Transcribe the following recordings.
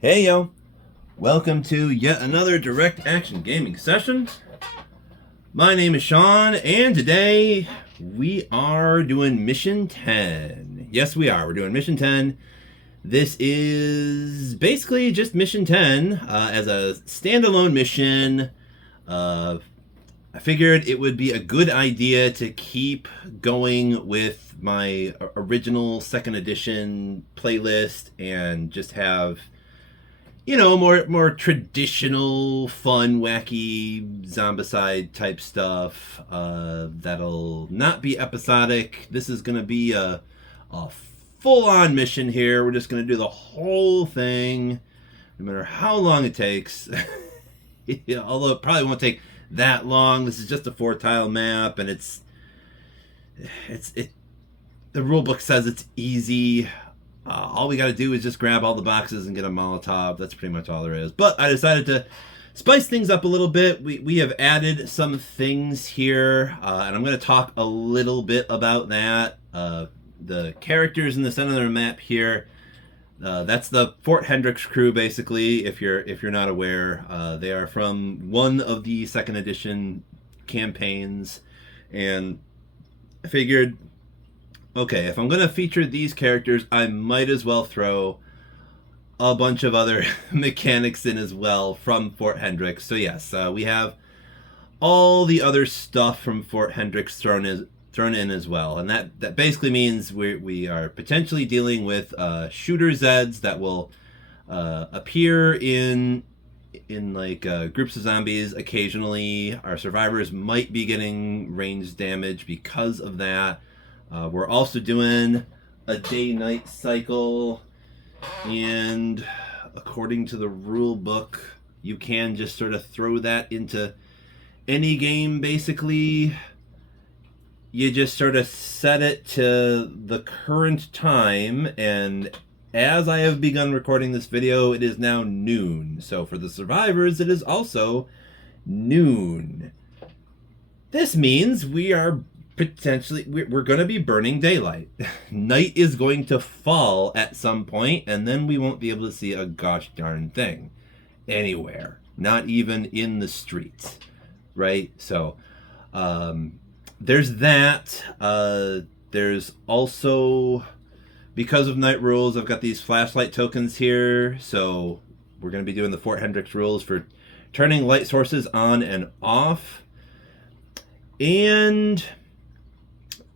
Hey yo, welcome to yet another direct action gaming session. My name is Sean, and today we are doing mission 10. Yes, we are. We're doing mission 10. This is basically just mission 10 as a standalone mission. I figured it would be a good idea to keep going with my original second edition playlist and just have more traditional, fun, wacky zombicide type stuff. That'll not be episodic. This is gonna be a full on mission here. We're just gonna do the whole thing, no matter how long it takes. Although it probably won't take that long. This is just a 4-tile map, and it's the rule book says it's easy. All we got to do is just grab all the boxes and get a Molotov. That's pretty much all there is. But I decided to spice things up a little bit. We have added some things here, and I'm going to talk a little bit about that. The characters in the center of the map here, that's the Fort Hendrix crew, basically. If you're not aware, they are from one of the second edition campaigns, and I figured, okay, if I'm going to feature these characters, I might as well throw a bunch of other mechanics in as well from Fort Hendrix. So yes, we have all the other stuff from Fort Hendrix thrown in as well. And that basically means we are potentially dealing with shooter Zeds that will appear in like groups of zombies occasionally. Our survivors might be getting range damage because of that. We're also doing a day-night cycle, and according to the rule book, you can just sort of throw that into any game, basically. You just sort of set it to the current time, and as I have begun recording this video, it is now noon. So for the survivors, it is also noon. This means we're going to be burning daylight. Night is going to fall at some point, and then we won't be able to see a gosh darn thing anywhere, not even in the streets, right? So there's that. There's also, because of night rules, I've got these flashlight tokens here, so we're going to be doing the Fort Hendrix rules for turning light sources on and off. And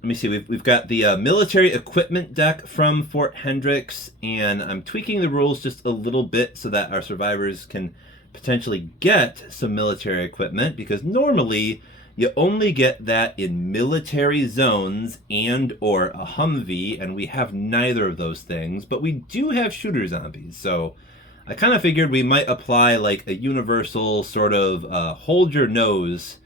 let me see, we've got the military equipment deck from Fort Hendrix, and I'm tweaking the rules just a little bit so that our survivors can potentially get some military equipment, because normally you only get that in military zones and or a Humvee, and we have neither of those things, but we do have shooter zombies. So I kind of figured we might apply like a universal sort of hold your nose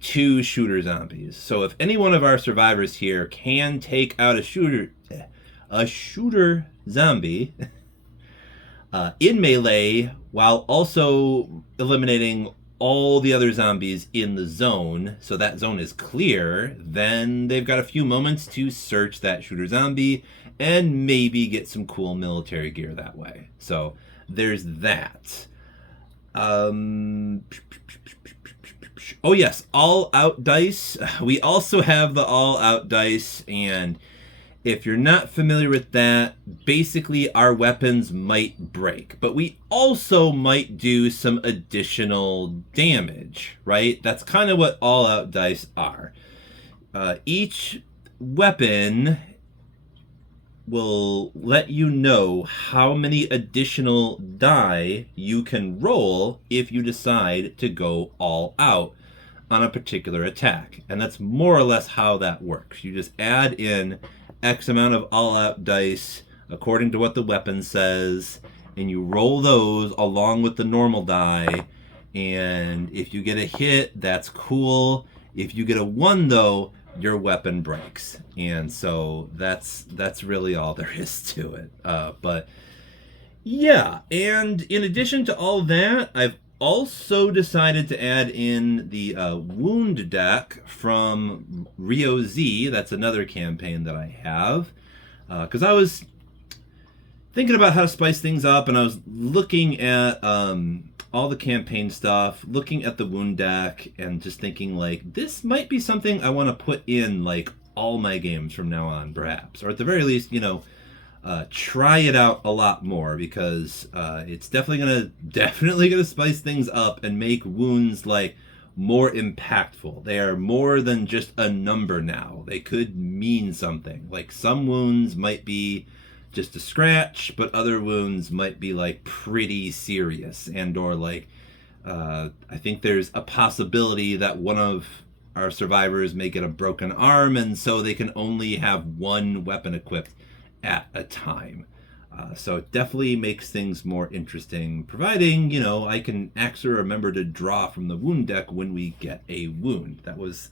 to shooter zombies. So if any one of our survivors here can take out a shooter zombie in melee while also eliminating all the other zombies in the zone, so that zone is clear, then they've got a few moments to search that shooter zombie and maybe get some cool military gear that way. So there's that. Oh yes, all-out dice. We also have the all-out dice, and if you're not familiar with that, basically our weapons might break, but we also might do some additional damage, right? That's kind of what all-out dice are. Each weapon will let you know how many additional die you can roll if you decide to go all out on a particular attack. And that's more or less how that works. You just add in X amount of all-out dice according to what the weapon says, and you roll those along with the normal die, and if you get a hit, that's cool. If you get a 1, though, your weapon breaks. And so that's really all there is to it. But yeah, and in addition to all that, I've also decided to add in the wound deck from Rio Z. That's another campaign that I have, because I was thinking about how to spice things up, and I was looking at all the campaign stuff, looking at the wound deck, and just thinking, like, this might be something I want to put in, like, all my games from now on, perhaps. Or at the very least, try it out a lot more, because it's definitely gonna spice things up and make wounds, like, more impactful. They are more than just a number now. They could mean something. Like, some wounds might be just a scratch, but other wounds might be, like, pretty serious, and or like I think there's a possibility that one of our survivors may get a broken arm, and so they can only have one weapon equipped at a time. So it definitely makes things more interesting, providing, I can actually remember to draw from the wound deck when we get a wound. That was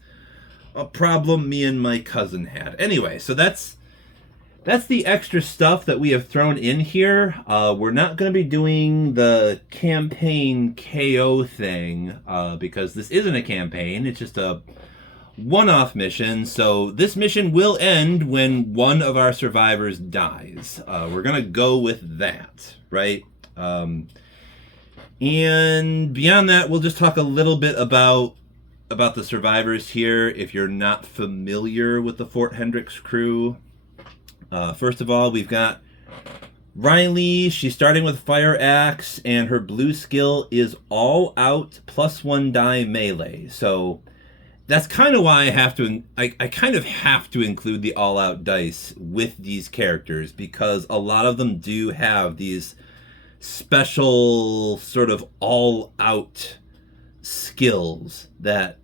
a problem me and my cousin had. Anyway, so that's the extra stuff that we have thrown in here. We're not going to be doing the campaign KO thing, because this isn't a campaign. It's just a one-off mission. So this mission will end when one of our survivors dies. We're going to go with that, right? And beyond that, we'll just talk a little bit about the survivors here, if you're not familiar with the Fort Hendrix crew. First of all, we've got Riley. She's starting with Fire Axe, and her blue skill is all out +1 die melee. So that's kind of why I kind of have to include the all out dice with these characters, because a lot of them do have these special sort of all out skills that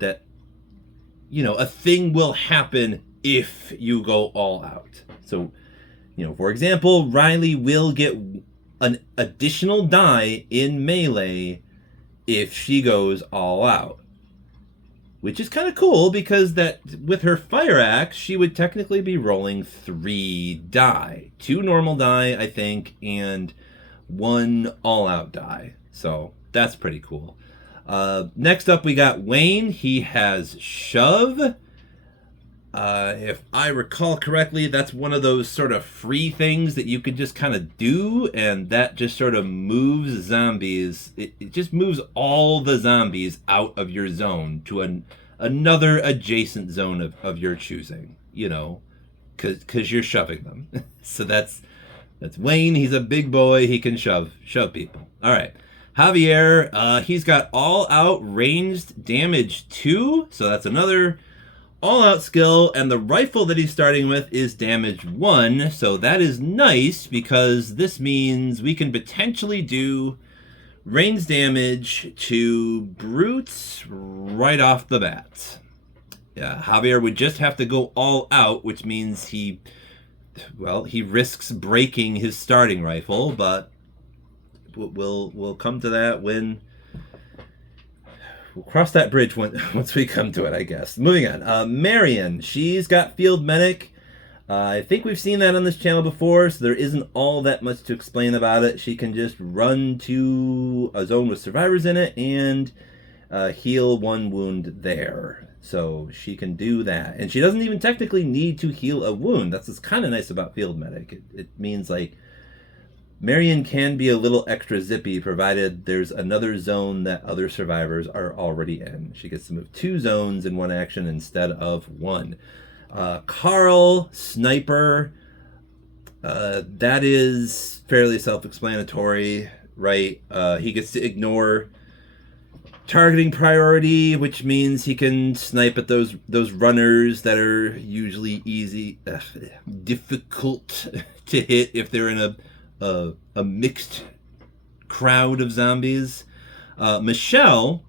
a thing will happen if you go all out. So, for example, Riley will get an additional die in melee if she goes all out, which is kind of cool, because that with her Fire Axe, she would technically be rolling 3 die. 2 normal die, I think, and 1 all-out die. So that's pretty cool. Next up, we got Wayne. He has Shove. If I recall correctly, that's one of those sort of free things that you could just kind of do, and that just sort of moves zombies. It just moves all the zombies out of your zone to another adjacent zone of your choosing, because you're shoving them. So that's Wayne. He's a big boy. He can shove people. All right. Javier, he's got all out ranged damage 2, so that's another all-out skill, and the rifle that he's starting with is damage 1, so that is nice, because this means we can potentially do range damage to brutes right off the bat. Yeah, Javier would just have to go all out, which means he risks breaking his starting rifle, but we'll come to that when... We'll cross that bridge once we come to it, I guess. Moving on. Marion, she's got Field Medic. I think we've seen that on this channel before, so there isn't all that much to explain about it. She can just run to a zone with survivors in it and heal 1 wound there. So she can do that. And she doesn't even technically need to heal a wound. That's what's kind of nice about Field Medic. It means, like, Marion can be a little extra zippy, provided there's another zone that other survivors are already in. She gets to move 2 zones in 1 action instead of 1. Carl, Sniper, that is fairly self-explanatory, right? He gets to ignore targeting priority, which means he can snipe at those runners that are usually difficult to hit if they're in a mixed crowd of zombies. Michelle,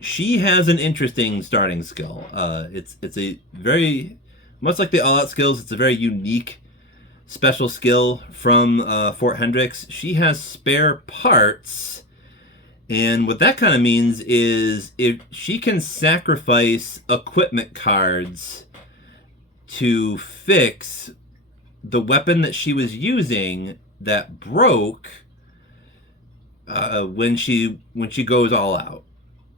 she has an interesting starting skill. It's a very, much like the all-out skills, it's a very unique special skill from Fort Hendrix. She has spare parts, and what that kind of means is if she can sacrifice equipment cards to fix the weapon that she was using that broke when she goes all out,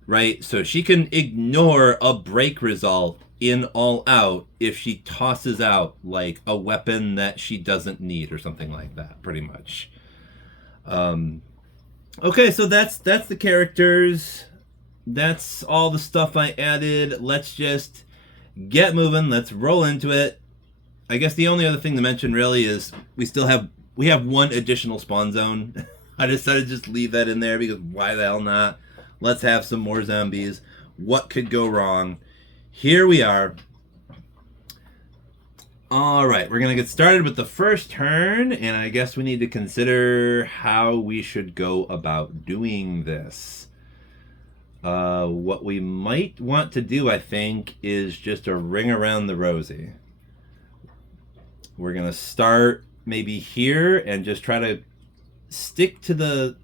right? So she can ignore a break result in all out if she tosses out like a weapon that she doesn't need or something like that, pretty much. Okay, so that's the characters. That's all the stuff I added. Let's just get moving. Let's roll into it. I guess the only other thing to mention really is we have one additional spawn zone. I decided to just leave that in there because why the hell not? Let's have some more zombies. What could go wrong? Here we are. All right, we're going to get started with the first turn, and I guess we need to consider how we should go about doing this. What we might want to do, I think, is just a ring around the rosy. We're going to start maybe here and just try to stick to the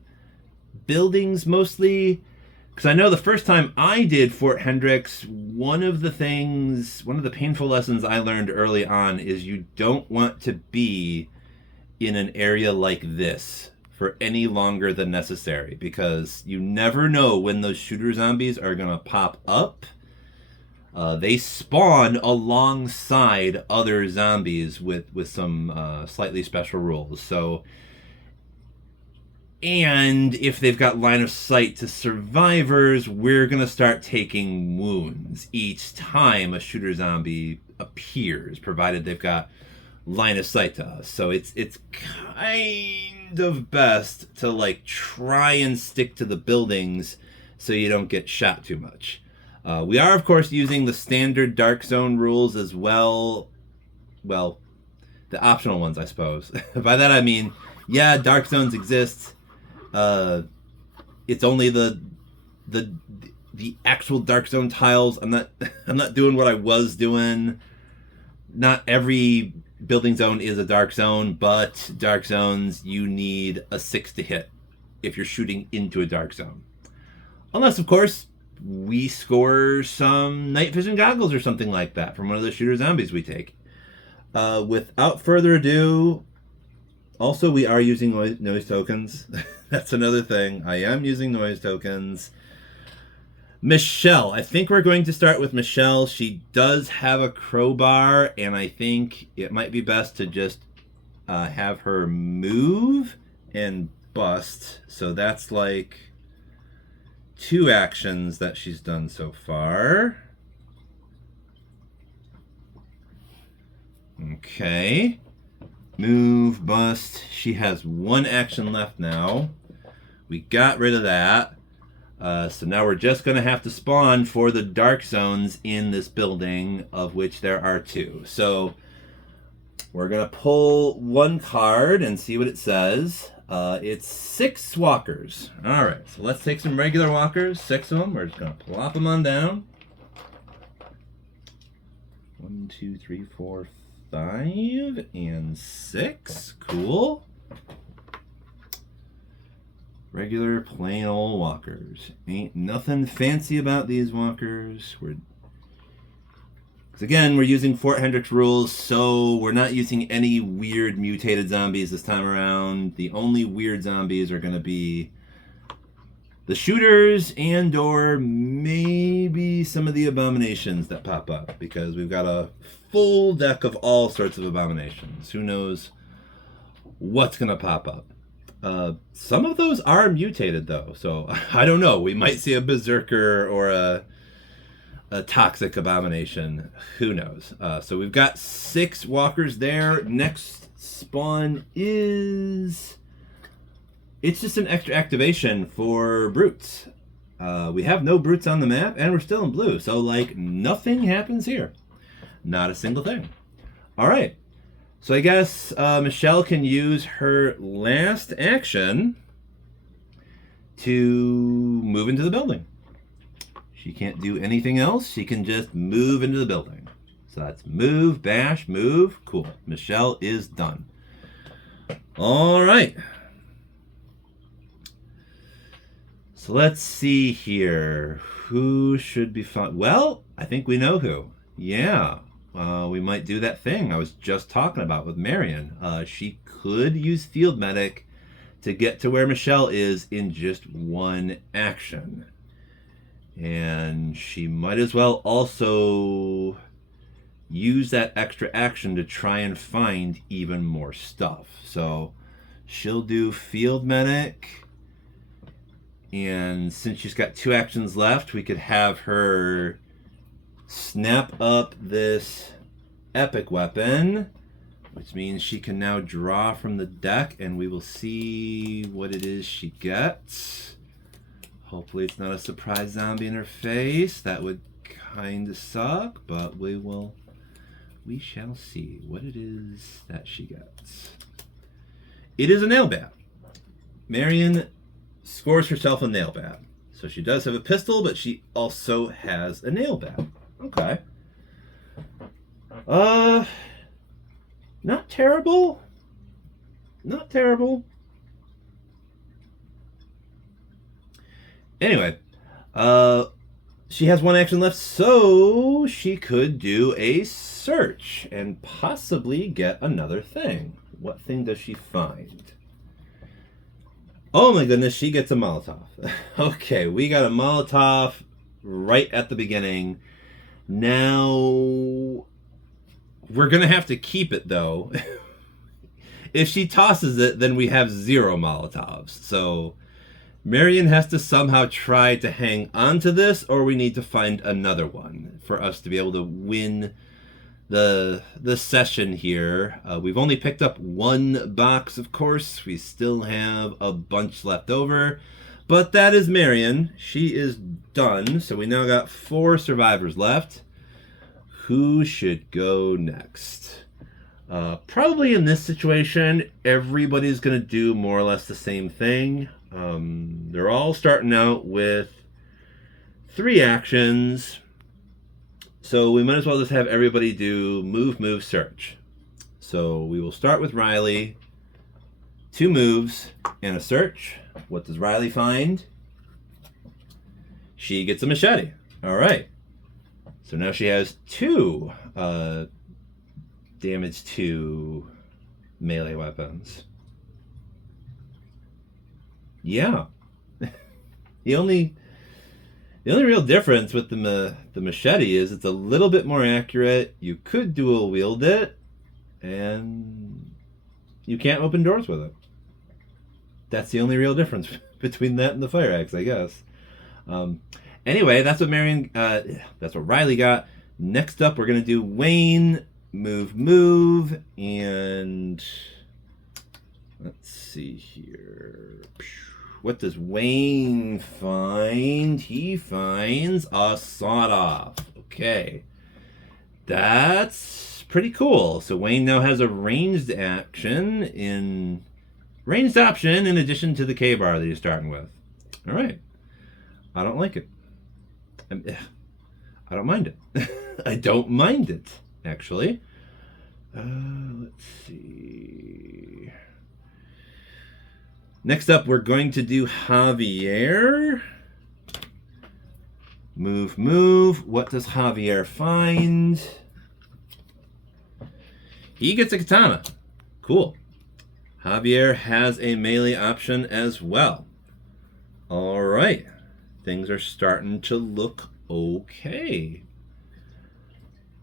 buildings mostly. Because I know the first time I did Fort Hendrix, one of the painful lessons I learned early on is you don't want to be in an area like this for any longer than necessary, because you never know when those shooter zombies are going to pop up. They spawn alongside other zombies with some slightly special rules. So, and if they've got line of sight to survivors, we're going to start taking wounds each time a shooter zombie appears, provided they've got line of sight to us. So it's kind of best to like try and stick to the buildings so you don't get shot too much. We are, of course, using the standard Dark Zone rules as well. Well, the optional ones, I suppose. By that I mean, yeah, Dark Zones exist. It's only the actual Dark Zone tiles. I'm not doing what I was doing. Not every building zone is a Dark Zone, but Dark Zones, you need a 6 to hit if you're shooting into a Dark Zone. Unless, of course, we score some night vision goggles or something like that from one of the shooter zombies we take. Without further ado, also we are using noise tokens. That's another thing. I am using noise tokens. Michelle. I think we're going to start with Michelle. She does have a crowbar, and I think it might be best to just have her move and bust. So that's like 2 actions that she's done so far. Okay. Move, bust. She has 1 action left now. We got rid of that. So now we're just going to have to spawn for the Dark Zones in this building, of which there are 2. So we're going to pull 1 card and see what it says. It's 6 walkers. All right, so let's take some regular walkers, 6 of them. We're just going to plop them on down. 1, 2, 3, 4, 5, and 6. Cool. Regular, plain old walkers. Ain't nothing fancy about these walkers. Again, we're using Fort Hendrix rules, so we're not using any weird mutated zombies this time around. The only weird zombies are going to be the shooters and or maybe some of the abominations that pop up, because we've got a full deck of all sorts of abominations. Who knows what's going to pop up. Some of those are mutated, though, so I don't know. We might see a berserker or a toxic abomination. Who knows? So we've got 6 walkers there. Next spawn is... It's just an extra activation for brutes. We have no brutes on the map, and we're still in blue. So, like, nothing happens here. Not a single thing. All right. So I guess Michelle can use her last action to move into the building. She can't do anything else. She can just move into the building. So that's move, bash, move. Cool. Michelle is done. All right. So let's see here. Who should be fun? Well, I think we know who. Yeah. We might do that thing I was just talking about with Marion. She could use Field Medic to get to where Michelle is in just 1 action. And she might as well also use that extra action to try and find even more stuff. So she'll do Field Medic, and since she's got 2 actions left, we could have her snap up this epic weapon, which means she can now draw from the deck, and we will see what it is she gets. Hopefully it's not a surprise zombie in her face. That would kind of suck, but we shall see what it is that she gets. It is a nail bat. Marion scores herself a nail bat. So she does have a pistol, but she also has a nail bat. Okay. Not terrible. Not terrible. Anyway, she has 1 action left, so she could do a search and possibly get another thing. What thing does she find? Oh my goodness, she gets a Molotov. Okay, we got a Molotov right at the beginning. Now, we're going to have to keep it, though. If she tosses it, then we have 0 Molotovs. So Marion has to somehow try to hang on to this, or we need to find another one for us to be able to win the session here. We've only picked up 1 box, of course. We still have a bunch left over. But that is Marion. She is done. So we now got 4 survivors left. Who should go next? Probably in this situation, everybody's going to do more or less the same thing. They're all starting out with 3 actions. So we might as well just have everybody do move, move, search. So we will start with Riley. 2 moves and a search. What does Riley find? She gets a machete. All right. So now she has 2 damage to melee weapons. Yeah. The only real difference with the machete is it's a little bit more accurate. You could dual wield it, and you can't open doors with it. That's the only real difference between that and the fire axe, I guess. Anyway, that's what that's what Riley got. Next up, we're gonna do Wayne, move, move, and let's see here. What does Wayne find? He finds a sawed-off. Okay. That's pretty cool. So Wayne now has a ranged option in addition to the K-bar that he's starting with. All right. I don't like it. I don't mind it. I don't mind it, actually. Let's see. Next up, we're going to do Javier. Move, move. What does Javier find? He gets a katana. Cool. Javier has a melee option as well. All right. Things are starting to look okay.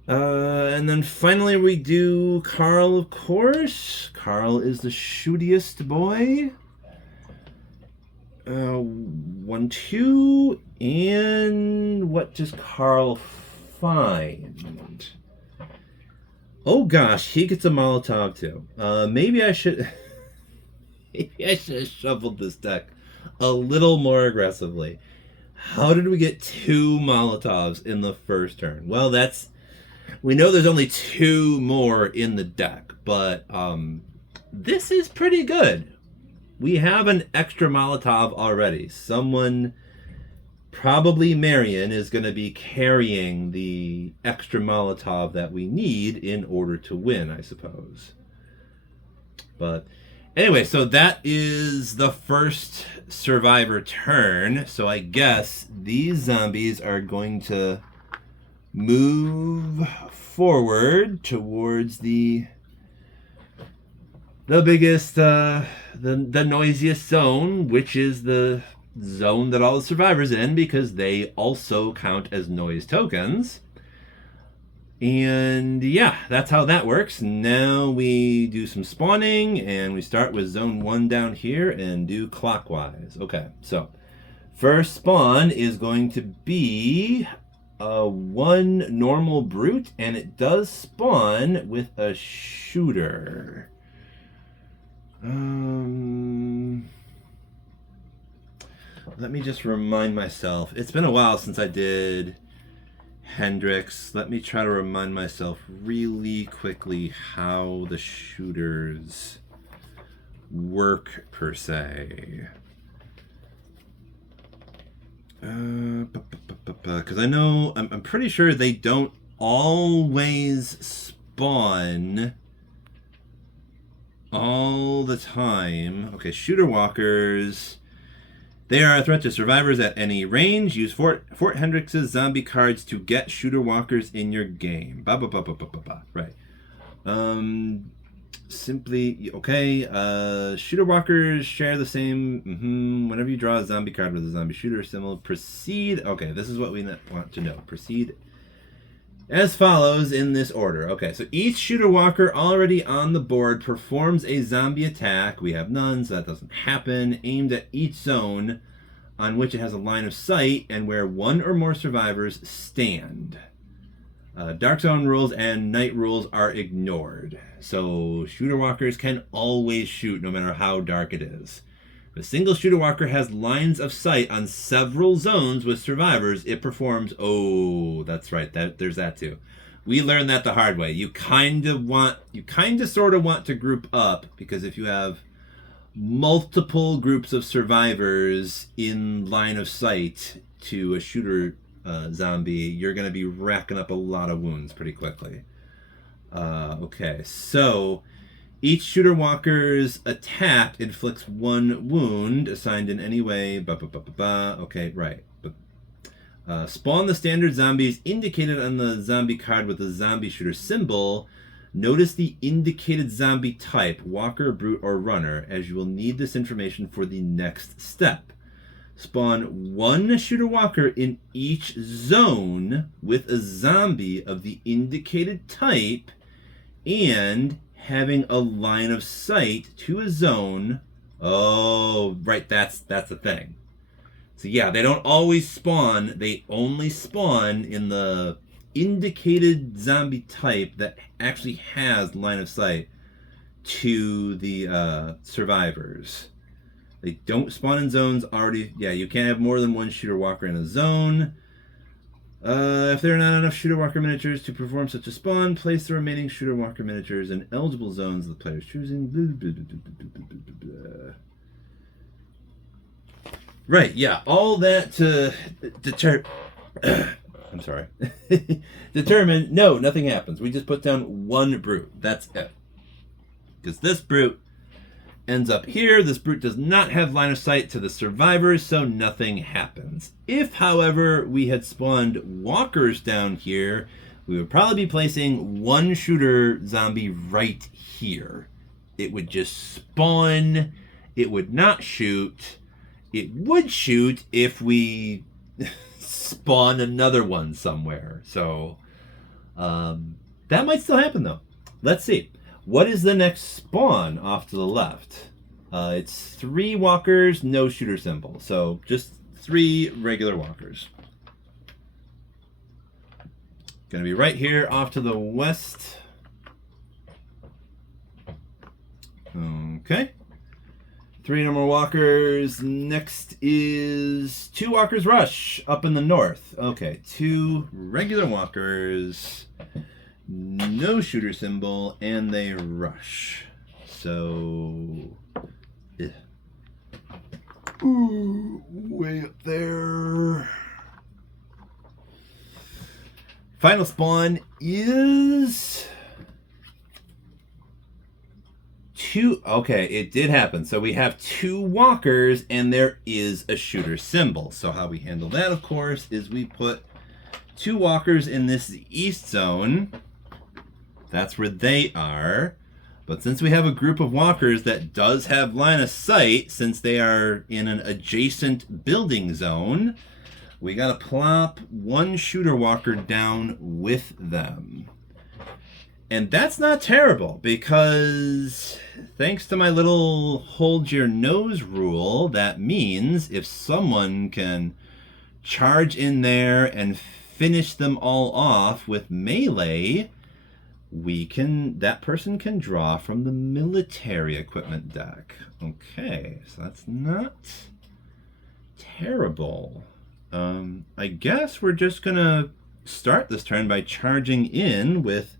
And then finally we do Carl, of course. Carl is the shootiest boy. 1, 2, and what does Carl find? Oh gosh, he gets a Molotov too. Maybe I should have shuffled this deck a little more aggressively. How did we get 2 Molotovs in the first turn? Well, we know there's only 2 more in the deck, but this is pretty good. We have an extra Molotov already. Someone, probably Marion, is going to be carrying the extra Molotov that we need in order to win, I suppose. But anyway, so that is the first survivor turn. So I guess these zombies are going to move forward towards the biggest, the noisiest zone, which is the zone that all the survivors in, because they also count as noise tokens. And yeah, that's how that works. Now we do some spawning, and we start with zone 1 down here and do clockwise. Okay, so first spawn is going to be one normal brute, and it does spawn with a shooter. Let me just remind myself. It's been a while since I did Hendrix. Let me try to remind myself really quickly how the shooters work per se. Because I know, I'm pretty sure they don't always spawn all the time. Okay, shooter walkers. They are a threat to survivors at any range. Use Fort Hendrix's zombie cards to get shooter walkers in your game. Right. Simply, okay. Shooter walkers share the same. Whenever you draw a zombie card with a zombie shooter symbol, proceed. Okay, this is what we want to know. Proceed as follows in this order. Okay, so each shooter walker already on the board performs a zombie attack. We have none, so that doesn't happen. Aimed at each zone on which it has a line of sight and where one or more survivors stand. Dark zone rules and night rules are ignored. So shooter walkers can always shoot no matter how dark it is. If a single shooter walker has lines of sight on several zones with survivors, it performs... Oh, that's right. There's that too. We learned that the hard way. You kind of sort of want to group up, because if you have multiple groups of survivors in line of sight to a shooter zombie, you're going to be racking up a lot of wounds pretty quickly. Okay, so... Each shooter walker's attack inflicts one wound assigned in any way. Okay, right. Spawn the standard zombies indicated on the zombie card with the zombie shooter symbol. Notice the indicated zombie type, walker, brute, or runner, as you will need this information for the next step. Spawn one shooter walker in each zone with a zombie of the indicated type and having a line of sight to a zone. Oh, right, that's the thing. So yeah, they don't always spawn. They only spawn in the indicated zombie type that actually has line of sight to the survivors. They don't spawn in zones already. Yeah, you can't have more than one shooter walker in a zone. If there are not enough shooter walker miniatures to perform such a spawn, place the remaining shooter walker miniatures in eligible zones the player is choosing. Right, yeah, all that to I'm sorry. Determine, no, nothing happens. We just put down one brute. That's it. Because this brute ends up here. This brute does not have line of sight to the survivors, so nothing happens. If, however, we had spawned walkers down here, we would probably be placing one shooter zombie right here. It would just spawn. It would not shoot. It would shoot if we spawn another one somewhere. So that might still happen, though. Let's see. What is the next spawn off to the left? It's 3 walkers, no shooter symbol. So just 3 regular walkers. Gonna be right here off to the west. Okay. 3 normal walkers. Next is 2 walkers rush up in the north. Okay, 2 regular walkers. No shooter symbol, and they rush. So, yeah. Ooh, way up there. Final spawn is 2. Okay, it did happen. So we have 2 walkers, and there is a shooter symbol. So how we handle that, of course, is we put 2 walkers in this east zone. That's where they are. But since we have a group of walkers that does have line of sight, since they are in an adjacent building zone, we got to plop one shooter walker down with them. And that's not terrible, because thanks to my little hold your nose rule, that means if someone can charge in there and finish them all off with melee, that person can draw from the military equipment deck. Okay, so that's not terrible. I guess we're just gonna start this turn by charging in with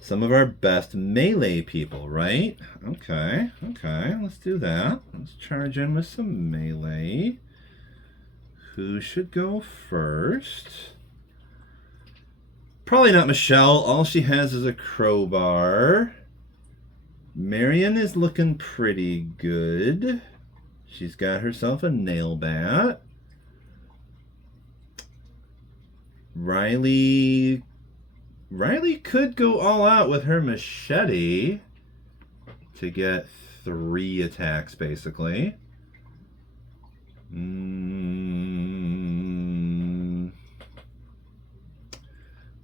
some of our best melee people, right? Okay, let's do that. Let's charge in with some melee. Who should go first? Probably not Michelle. All she has is a crowbar. Marion is looking pretty good. She's got herself a nail bat. Riley could go all out with her machete to get 3 attacks, basically.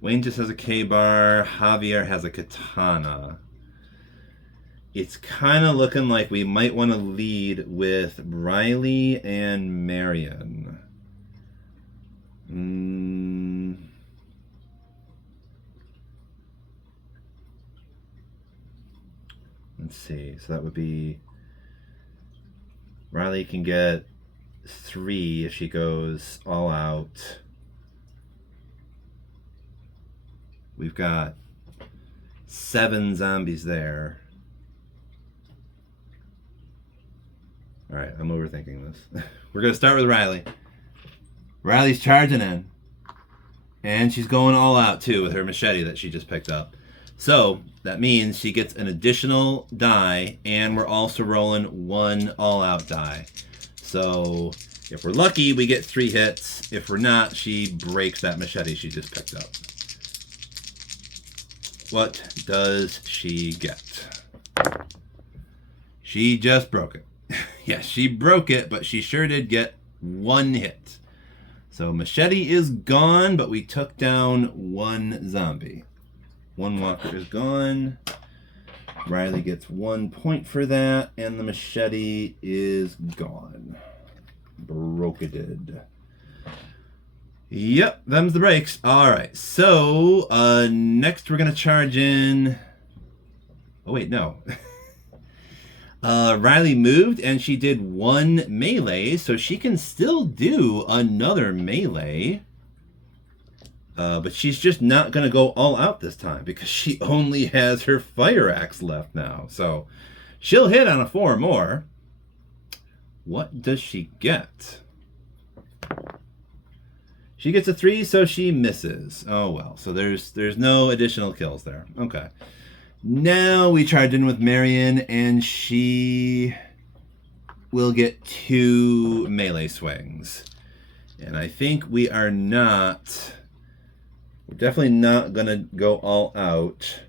Wayne just has a K-bar. Javier has a katana. It's kind of looking like we might want to lead with Riley and Marion. Let's see. So that would be... Riley can get 3 if she goes all out. We've got 7 zombies there. Alright, I'm overthinking this. We're going to start with Riley. Riley's charging in. And she's going all out, too, with her machete that she just picked up. So, that means she gets an additional die, and we're also rolling 1 all-out die. So, if we're lucky, we get 3 hits. If we're not, she breaks that machete she just picked up. What does she get? She just broke it. Yes, she broke it, but she sure did get 1 hit. So machete is gone, but we took down 1 zombie. 1 walker is gone. Riley gets 1 point for that, and the machete is gone. Broke it did. Yep, them's the breaks. Alright, so next we're going to charge in... Oh, wait, no. Riley moved, and she did 1 melee, so she can still do another melee. But she's just not going to go all out this time, because she only has her fire axe left now. So she'll hit on a 4 or more. What does she get? She gets a 3, so she misses. Oh well, so there's no additional kills there. Okay. Now we charge in with Marion, and she will get 2 melee swings. And I think we're definitely not going to go all out,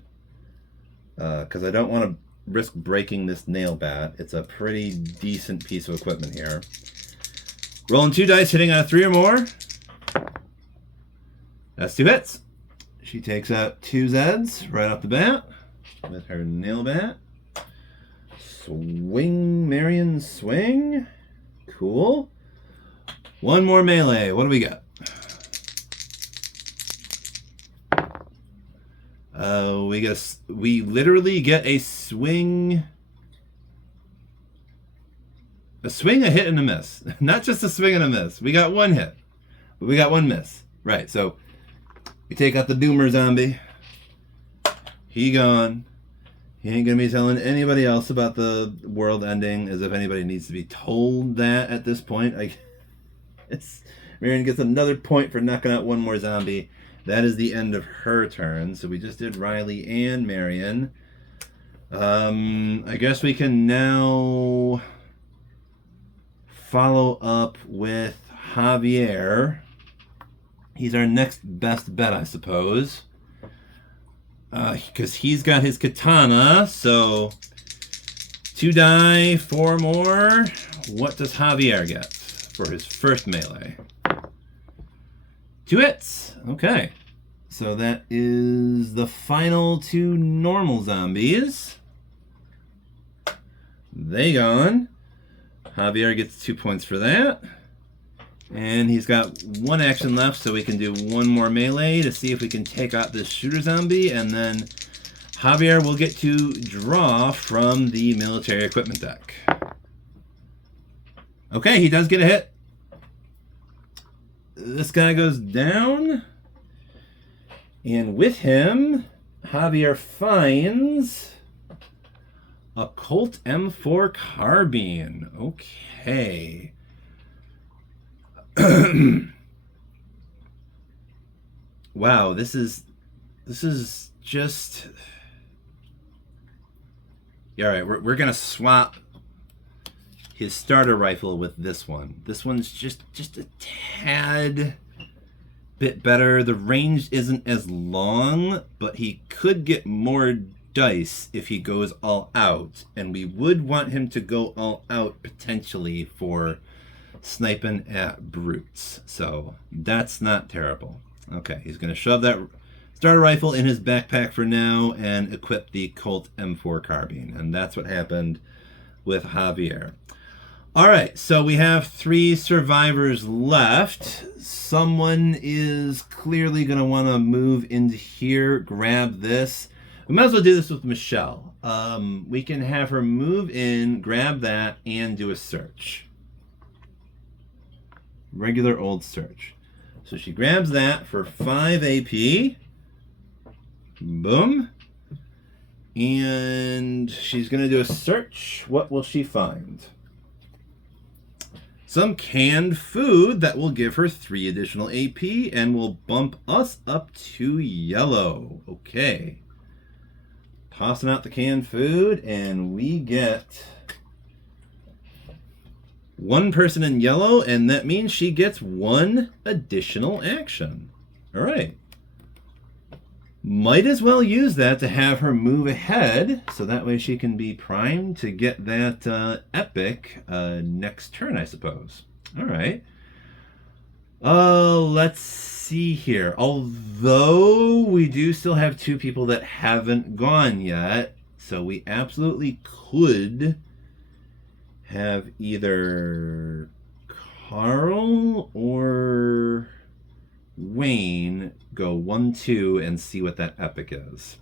because I don't want to risk breaking this nail bat. It's a pretty decent piece of equipment here. Rolling 2 dice, hitting on a 3 or more. That's 2 hits. She takes out 2 Zeds right off the bat with her nail bat. Swing, Marion, swing. Cool. 1 more melee. What do we got? We literally get a swing. A swing, a hit, and a miss. Not just a swing and a miss. We got 1 hit, but we got 1 miss. Right, so we take out the Doomer zombie. He gone. He ain't gonna be telling anybody else about the world ending, as if anybody needs to be told that at this point. Marion gets another point for knocking out 1 more zombie. That is the end of her turn. So we just did Riley and Marion. I guess we can now follow up with Javier. He's our next best bet, I suppose. Because he's got his katana. So 2 die, 4 more. What does Javier get for his first melee? 2 hits. Okay. So that is the final 2 normal zombies. They gone. Javier gets 2 points for that. And he's got 1 action left, so we can do 1 more melee to see if we can take out this shooter zombie, and then Javier will get to draw from the military equipment deck. Okay, he does get a hit. This guy goes down. And with him, Javier finds a Colt M4 carbine. Okay. Wow, this is just... All right, we're gonna swap his starter rifle with this one. This one's just a tad bit better. The range isn't as long, but he could get more dice if he goes all out, and we would want him to go all out potentially for sniping at brutes. So that's not terrible. Okay, he's gonna shove that starter rifle in his backpack for now and equip the Colt M4 carbine, and that's what happened with Javier. All right, so we have 3 survivors left. Someone is clearly going to want to move into here, grab this. We might as well do this with Michelle. We can have her move in, grab that, and do a search. Regular old search. So she grabs that for 5 AP. Boom. And she's going to do a search. What will she find? Some canned food that will give her 3 additional AP and will bump us up to yellow. Okay. Tossing out the canned food, and we get 1 person in yellow, and that means she gets 1 additional action. All right. Might as well use that to have her move ahead, so that way she can be primed to get that epic next turn, I suppose. All right. Let's see here. Although we do still have 2 people that haven't gone yet, so we absolutely could have either Carl or Wayne go 1-2 and see what that epic is.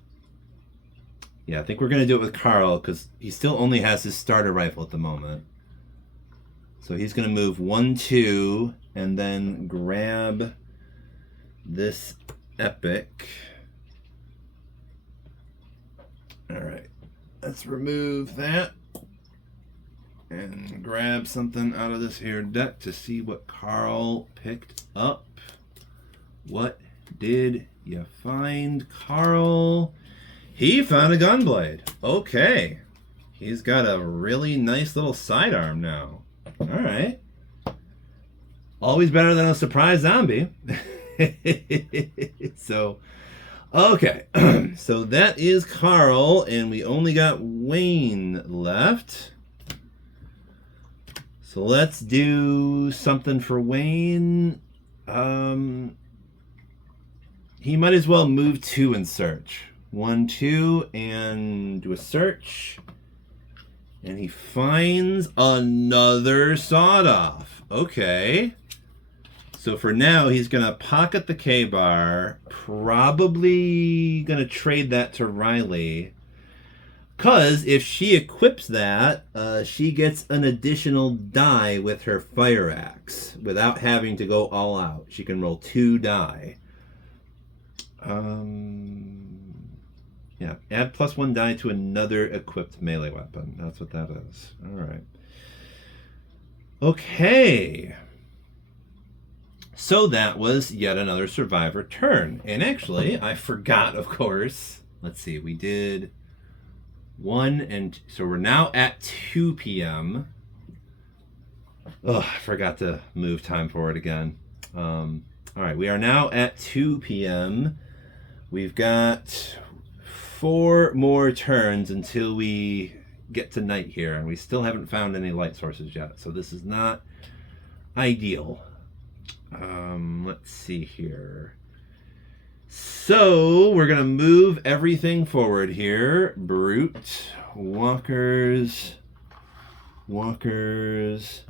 Yeah, I think we're going to do it with Carl because he still only has his starter rifle at the moment. So he's going to move 1-2 and then grab this epic. All right, let's remove that and grab something out of this here deck to see what Carl picked up. What did you find, Carl? He found a gunblade. Okay. He's got a really nice little sidearm now. All right. Always better than a surprise zombie. So, okay. So that is Carl, and we only got Wayne left. So let's do something for Wayne. He might as well move 2 and search. 1-2 and do a search. And he finds another sawed-off. Okay. So for now, he's going to pocket the K-bar. Probably going to trade that to Riley. Because if she equips that, she gets an additional die with her fire axe without having to go all out. She can roll 2 die. Yeah, add +1 die to another equipped melee weapon. That's what that is. All right. Okay. So that was yet another survivor turn. And actually, I forgot, of course. Let's see, we did 1 and... So we're now at 2 p.m. Oh, I forgot to move time forward again. All right, we are now at 2 p.m. We've got 4 more turns until we get to night here, and we still haven't found any light sources yet, so this is not ideal. Let's see here. So we're gonna move everything forward here. Brute, walkers, walkers,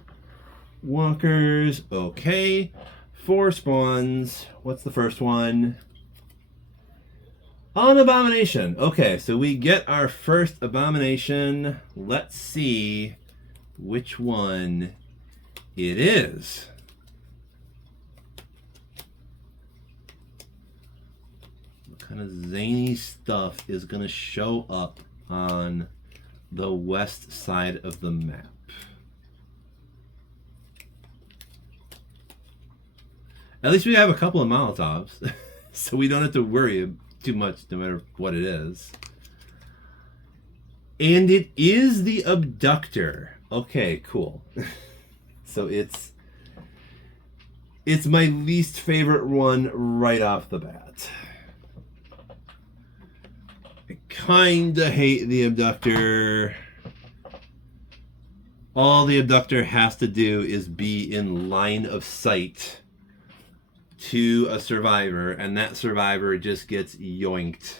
walkers. Okay. 4 spawns. What's the first one? An abomination. Okay, so we get our first abomination. Let's see which one it is. What kind of zany stuff is going to show up on the west side of the map? At least we have a couple of Molotovs, so we don't have to worry too much no matter what it is. And it is the Abductor. Okay, cool. So it's my least favorite one right off the bat. I kinda hate the Abductor. All the Abductor has to do is be in line of sight to a survivor, and that survivor just gets yoinked.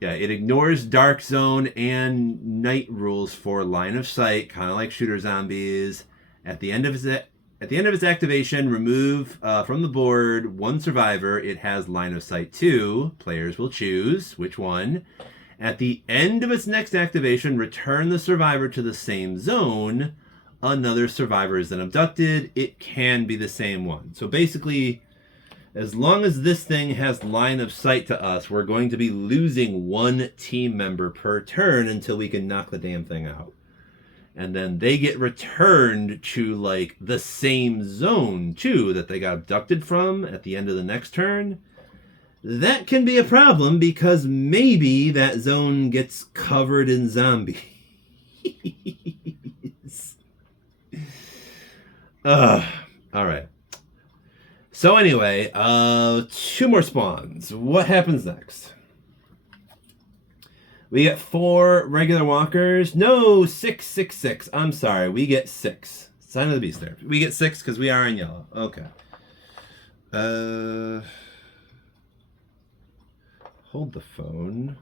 Yeah, it ignores dark zone and night rules for line of sight, kind of like shooter zombies. At the end of its activation, remove from the board 1 survivor it has line of sight to. Players will choose which one. At the end of its next activation, return the survivor to the same zone. Another survivor is then abducted. It can be the same one. So basically, as long as this thing has line of sight to us, we're going to be losing 1 team member per turn until we can knock the damn thing out. And then they get returned to, like, the same zone, too, that they got abducted from at the end of the next turn. That can be a problem because maybe that zone gets covered in zombies. All right. So anyway, 2 more spawns. What happens next? We get 4 regular walkers. No, 6, 6, 6. I'm sorry. We get 6. Sign of the beast there. We get 6 because we are in yellow. Okay. Hold the phone.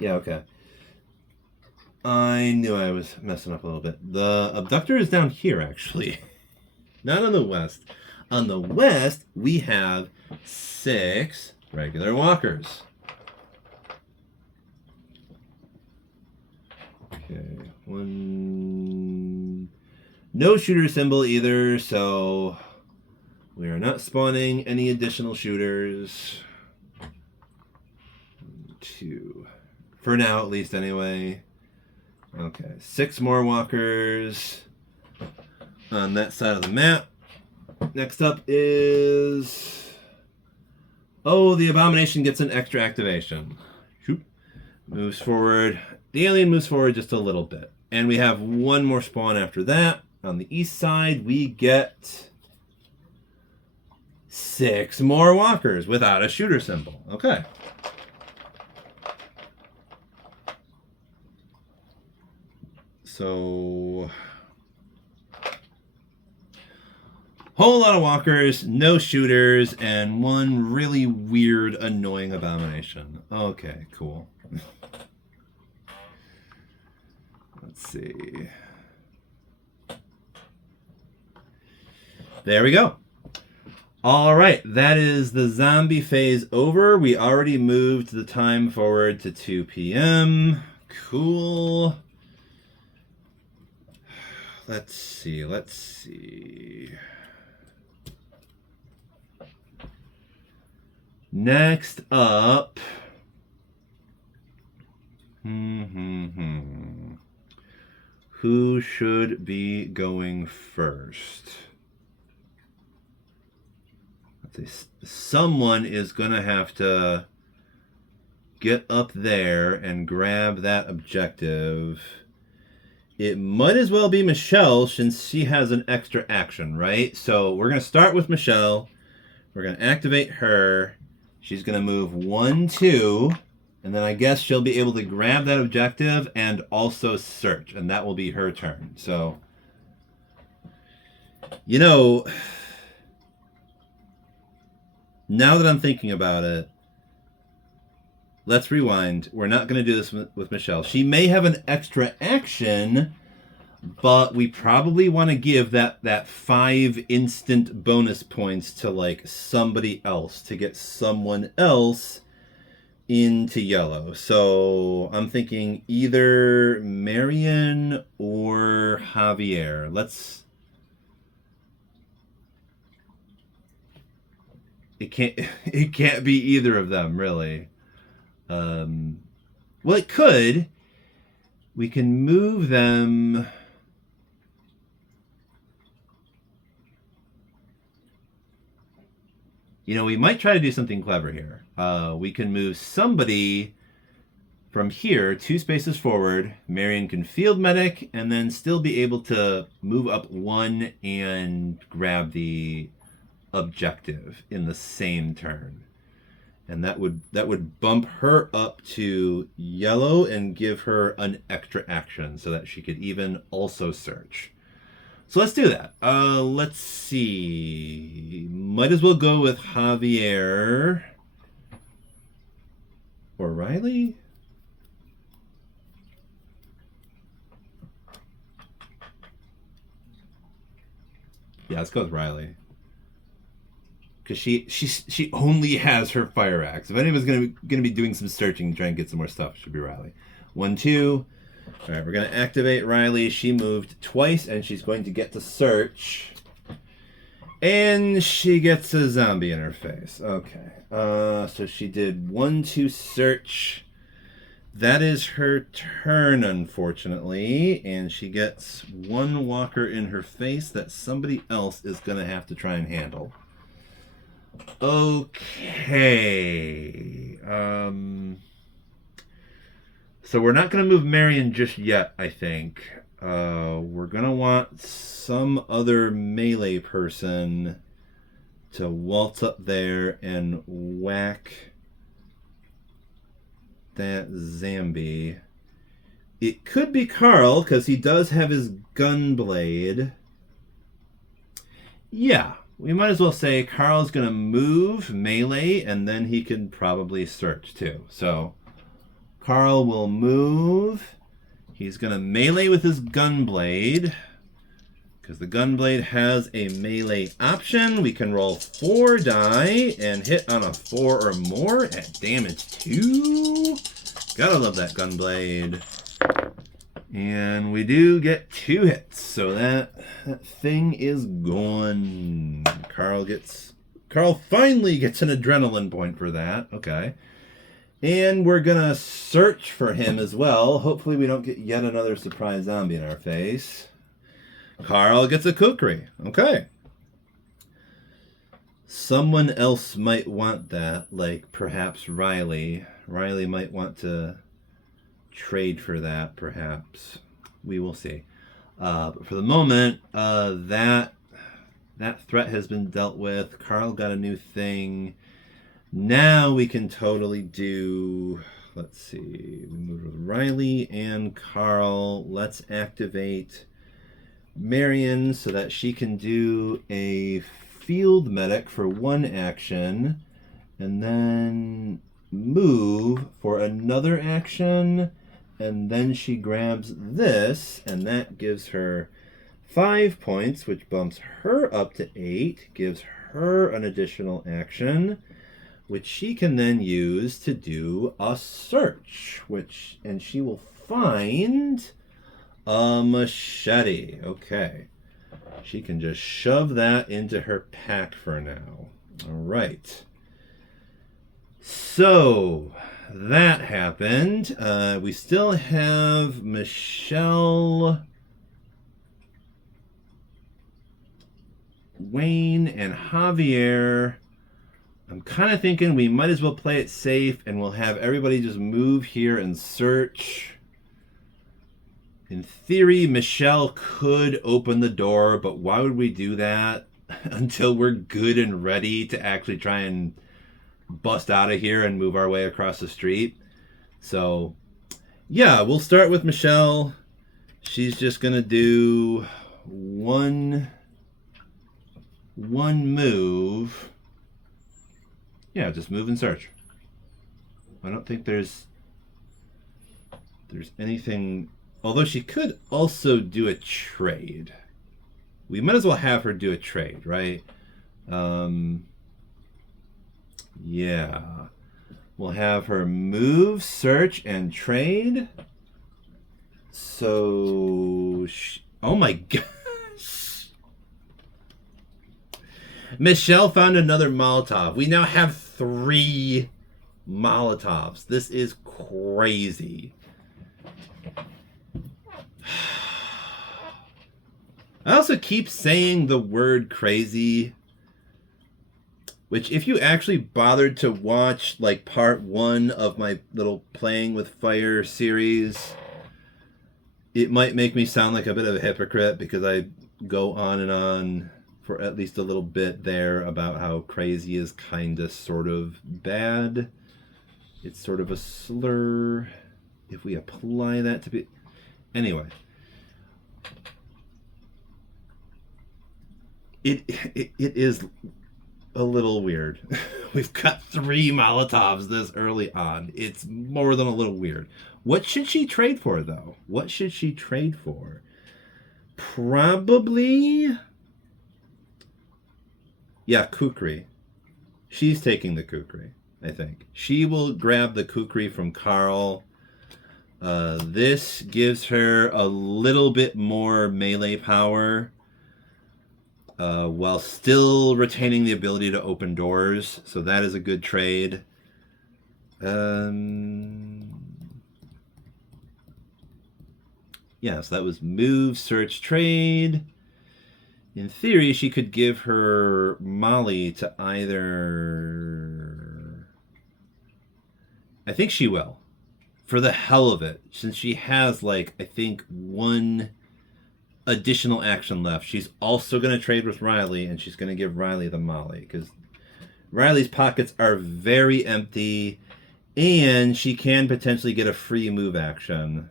Yeah, okay. I knew I was messing up a little bit. The Abductor is down here, actually. Not on the west. On the west, we have 6 regular walkers. Okay, 1... No shooter symbol either, so we are not spawning any additional shooters. 2... For now, at least, anyway. Okay, 6 more walkers on that side of the map. Next up is... Oh, the Abomination gets an extra activation. Shoop. Moves forward. The alien moves forward just a little bit. And we have 1 more spawn after that. On the east side, we get 6 more walkers without a shooter symbol. Okay. So, whole lot of walkers, no shooters, and 1 really weird, annoying abomination. Okay, cool. Let's see. There we go. All right, that is the zombie phase over. We already moved the time forward to 2 p.m. Cool. Let's see. Next up. Who should be going first? Let's see. Someone is going to have to get up there and grab that objective. It might as well be Michelle since she has an extra action, right? So we're going to start with Michelle. We're going to activate her. She's going to move 1, 2, and then I guess she'll be able to grab that objective and also search, and that will be her turn. So, you know, now that I'm thinking about it, let's rewind. We're not going to do this with Michelle. She may have an extra action, but we probably want to give that 5 instant bonus points to like somebody else to get someone else into yellow. So I'm thinking either Marion or Javier. It can't be either of them, really. Well, it could. We can move them. You know, we might try to do something clever here. We can move somebody from here 2 spaces forward. Marion can field medic and then still be able to move up 1 and grab the objective in the same turn. And that would bump her up to yellow and give her an extra action so that she could even also search. So let's do that. Let's see. Might as well go with Javier. Or Riley? Yeah, let's go with Riley. Because she only has her fire axe. If anyone's gonna be doing some searching, try and get some more stuff, it should be Riley. 1, 2. All right, we're going to activate Riley. She moved twice, and she's going to get to search. And she gets a zombie in her face. Okay. So she did 1, 2 search. That is her turn, unfortunately. And she gets 1 walker in her face that somebody else is going to have to try and handle. Okay. So we're not going to move Marion just yet, I think. We're going to want some other melee person to waltz up there and whack that zombie. It could be Carl, because he does have his gunblade. Yeah, we might as well say Carl's going to move melee, and then he can probably search too. So Carl will move. He's going to melee with his gunblade, because the gunblade has a melee option. We can roll 4 die and hit on a 4 or more at damage 2. Gotta love that gunblade. And we do get 2 hits, so that thing is gone. Carl finally gets an adrenaline point for that. Okay. And we're gonna search for him as well. Hopefully we don't get yet another surprise zombie in our face. Carl gets a kukri. Okay. Someone else might want that, like perhaps Riley. Riley might want to trade for that, perhaps. We will see. But for the moment, that threat has been dealt with. Carl got a new thing. Now we can totally do, let's see, we moved with Riley and Carl. Let's activate Marion so that she can do a field medic for 1 action, and then move for another action, and then she grabs this, and that gives her 5 points, which bumps her up to 8, gives her an additional action, which she can then use to do a search, and she will find a machete. Okay. She can just shove that into her pack for now. All right. So that happened. We still have Michelle, Wayne, and Javier. I'm kind of thinking we might as well play it safe, and we'll have everybody just move here and search. In theory, Michelle could open the door, but why would we do that? until we're good and ready to actually try and bust out of here and move our way across the street. So, yeah, we'll start with Michelle. She's just going to do one move. Yeah, just move and search. I don't think there's anything... Although she could also do a trade. We might as well have her do a trade, right? Yeah. We'll have her move, search, and trade. So... oh my gosh. Michelle found another Molotov. We now have 3 Molotovs. This is crazy. I also keep saying the word crazy, which if you actually bothered to watch like part 1 of my little Playing with Fire series, it might make me sound like a bit of a hypocrite because I go on and on for at least a little bit there about how crazy is kind of sort of bad. It's sort of a slur if we apply that to be... Anyway. It is a little weird. We've got 3 Molotovs this early on. It's more than a little weird. What should she trade for, though? What should she trade for? Probably... yeah, Kukri. She's taking the Kukri, I think. She will grab the Kukri from Carl. This gives her a little bit more melee power, while still retaining the ability to open doors. So that is a good trade. Yeah, so that was move, search, trade. In theory, she could give her Molly to either... I think she will. For the hell of it. Since she has, like, I think 1 additional action left. She's also going to trade with Riley, and she's going to give Riley the Molly. Because Riley's pockets are very empty, and she can potentially get a free move action.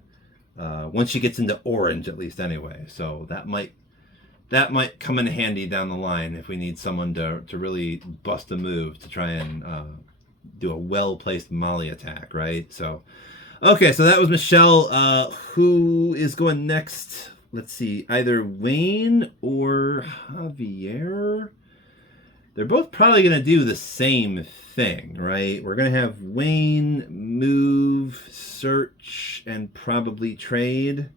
Once she gets into orange, at least, anyway. So that might come in handy down the line if we need someone to really bust a move to try and do a well-placed Molly attack, right? So, okay, so that was Michelle. Who is going next? Let's see, either Wayne or Javier. They're both probably going to do the same thing, right? We're going to have Wayne move, search, and probably trade.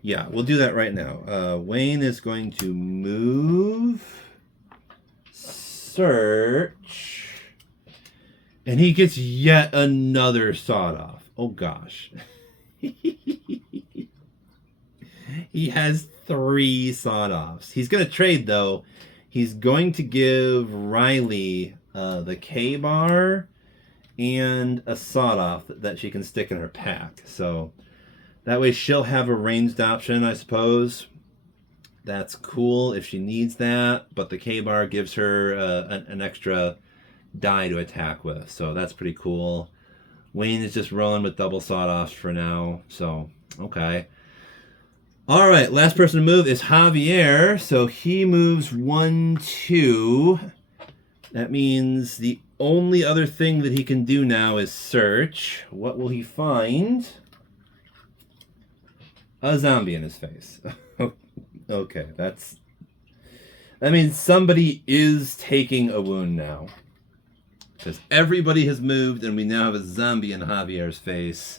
Yeah, we'll do that right now. Wayne is going to move, search, and he gets yet another sawed off. Oh gosh. He has 3 sawed offs. He's going to trade though. He's going to give Riley the K-bar and a sawed off that she can stick in her pack. So that way she'll have a ranged option, I suppose. That's cool if she needs that. But the K-bar gives her an extra die to attack with. So that's pretty cool. Wayne is just rolling with double sawed-offs for now. So, okay. All right, last person to move is Javier. So he moves 1, 2. That means the only other thing that he can do now is search. What will he find? A zombie in his face. Okay, that means somebody is taking a wound now. Because everybody has moved and we now have a zombie in Javier's face.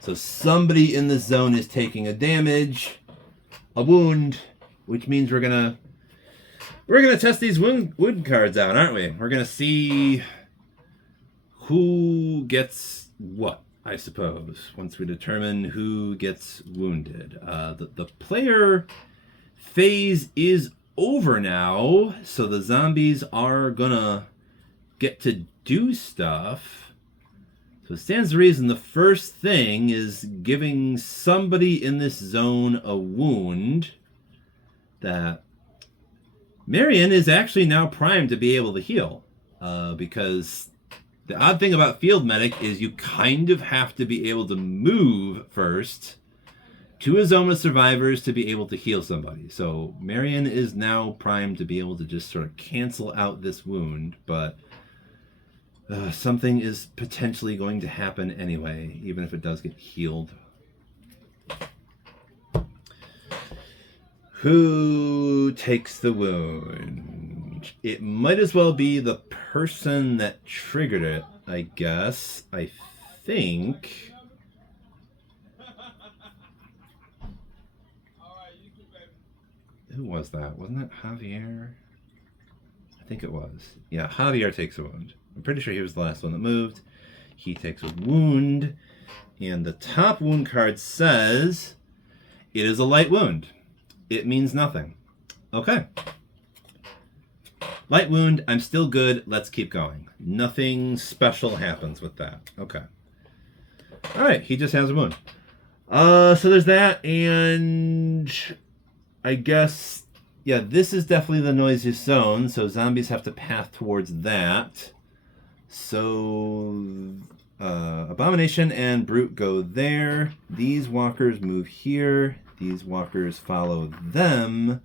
So somebody in the zone is taking a damage, a wound, which means we're gonna test these wound cards out, aren't we? We're gonna see who gets what, I suppose, once we determine who gets wounded. The player phase is over now, so the zombies are gonna get to do stuff. So it stands to reason the first thing is giving somebody in this zone a wound that Marion is actually now primed to be able to heal. Because the odd thing about Field Medic is you kind of have to be able to move first to a zone with survivors to be able to heal somebody. So Marion is now primed to be able to just sort of cancel out this wound, but something is potentially going to happen anyway, even if it does get healed. Who takes the wound? It might as well be the person that triggered it, I guess. I think. Who was that? Wasn't that Javier? I think it was. Yeah, Javier takes a wound. I'm pretty sure he was the last one that moved. He takes a wound. And the top wound card says it is a light wound. It means nothing. Okay. Light wound, I'm still good. Let's keep going. Nothing special happens with that. Okay. All right, he just has a wound. So there's that, and I guess, yeah, this is definitely the noisiest zone, so zombies have to path towards that. So Abomination and Brute go there. These walkers move here. These walkers follow them.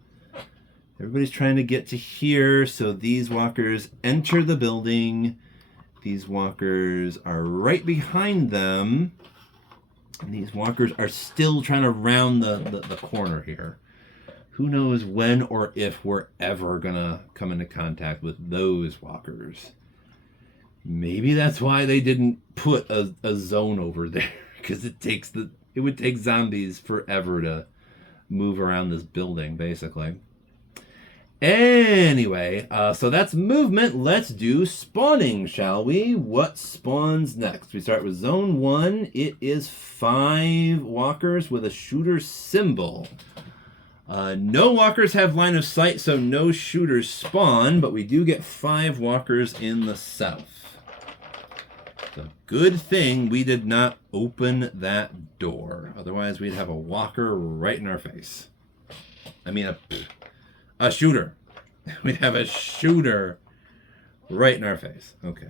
Everybody's trying to get to here, so these walkers enter the building. These walkers are right behind them. And these walkers are still trying to round the corner here. Who knows when or if we're ever going to come into contact with those walkers. Maybe that's why they didn't put a zone over there, because it would take zombies forever to move around this building, basically. Anyway, so that's movement. Let's do spawning, shall we? What spawns next? We start with zone 1. It is 5 walkers with a shooter symbol. No walkers have line of sight, so no shooters spawn, but we do get 5 walkers in the south. So good thing we did not open that door. Otherwise, we'd have a walker right in our face. I mean, a shooter. We'd have a shooter right in our face. Okay,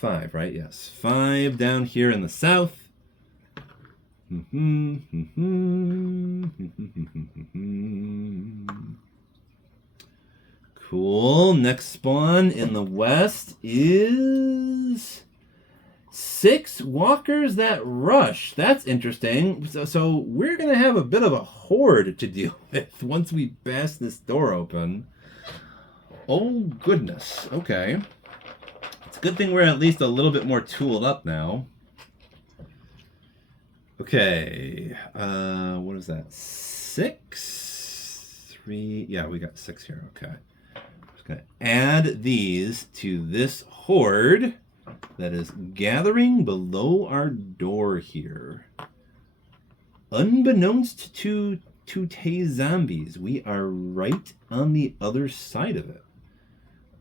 5, right? Yes, 5 down here in the south. Cool. Next spawn in the west is 6 walkers that rush. That's interesting. So we're going to have a bit of a horde to deal with once we bust this door open. Oh, goodness. Okay. It's a good thing we're at least a little bit more tooled up now. Okay. What is that? 6? 3? Yeah, we got 6 here. Okay. I'm just going to add these to this horde that is gathering below our door here. Unbeknownst to Tay zombies, we are right on the other side of it.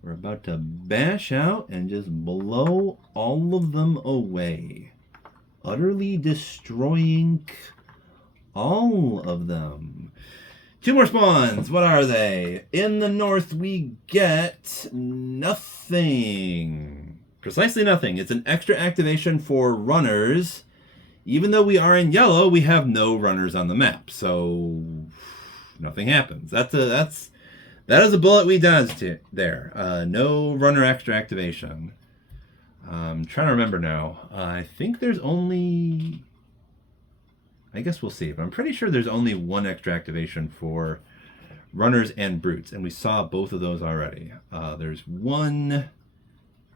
We're about to bash out and just blow all of them away. Utterly destroying all of them. 2 more spawns. What are they? In the north, we get nothing. Precisely nothing. It's an extra activation for runners. Even though we are in yellow, we have no runners on the map. So nothing happens. That is a bullet we dodged there. No runner extra activation. I'm trying to remember now. I think there's only... I guess we'll see. But I'm pretty sure there's only 1 extra activation for runners and brutes. And we saw both of those already.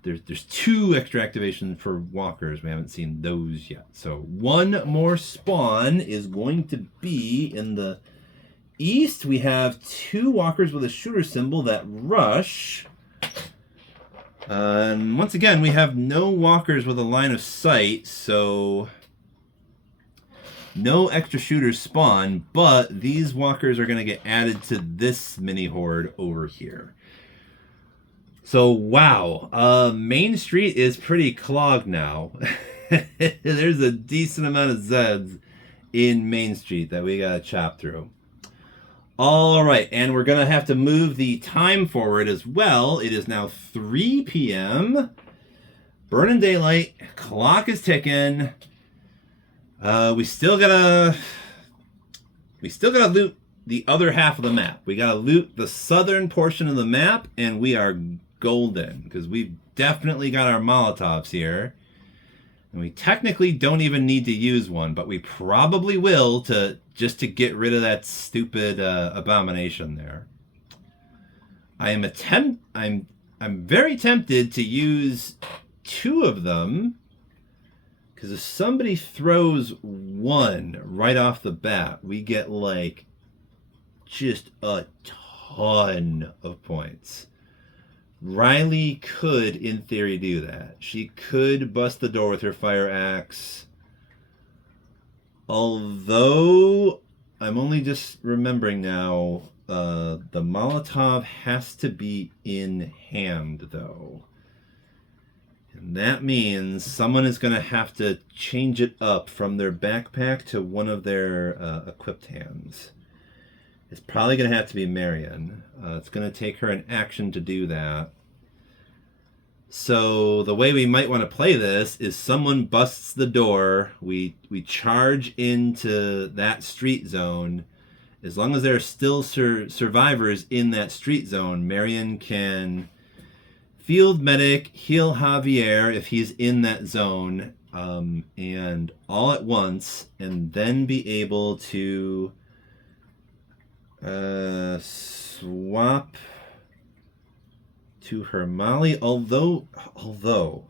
There's 2 extra activations for walkers. We haven't seen those yet. So 1 more spawn is going to be in the east. We have 2 walkers with a shooter symbol that rush. And once again, we have no walkers with a line of sight, so no extra shooters spawn, but these walkers are going to get added to this mini horde over here. So, wow, Main Street is pretty clogged now. There's a decent amount of Zeds in Main Street that we got to chop through. All right, and we're going to have to move the time forward as well. It is now 3 p.m. Burning daylight. Clock is ticking. We still gotta loot the other half of the map. We gotta loot the southern portion of the map, and we are golden because we've definitely got our Molotovs here. And we technically don't even need to use one, but we probably will just to get rid of that stupid abomination there. I'm very tempted to use 2 of them, because if somebody throws 1 right off the bat, we get like just a ton of points. Riley could, in theory, do that. She could bust the door with her fire axe. Although, I'm only just remembering now, the Molotov has to be in hand, though. And that means someone is going to have to change it up from their backpack to one of their equipped hands. It's probably going to have to be Marion. It's going to take her an action to do that. So the way we might want to play this is someone busts the door. We charge into that street zone. As long as there are still survivors in that street zone, Marion can field medic, heal Javier if he's in that zone, and all at once, and then be able to swap to her molly. Although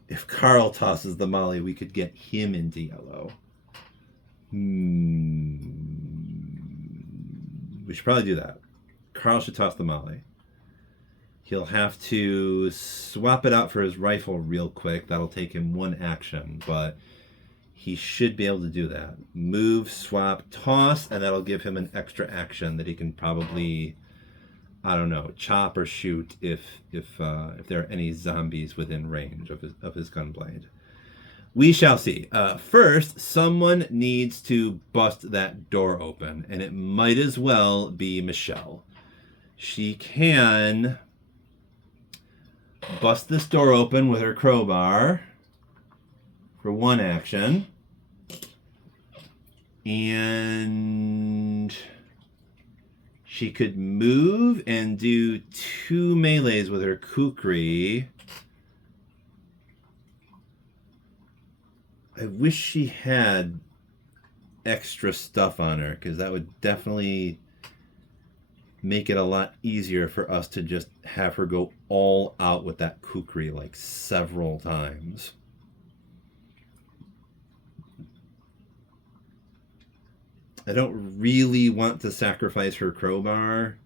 if Carl tosses the molly, we could get him into yellow. We should probably do that. Carl should toss the molly. He'll have to swap it out for his rifle real quick. That'll take him 1 action, but he should be able to do that. Move, swap, toss, and that'll give him an extra action that he can probably, I don't know, chop or shoot if there are any zombies within range of his gunblade. We shall see. First, someone needs to bust that door open, and it might as well be Michelle. She can bust this door open with her crowbar for 1 action. And she could move and do 2 melees with her kukri. I wish she had extra stuff on her, because that would definitely make it a lot easier for us to just have her go all out with that kukri like several times. I don't really want to sacrifice her crowbar,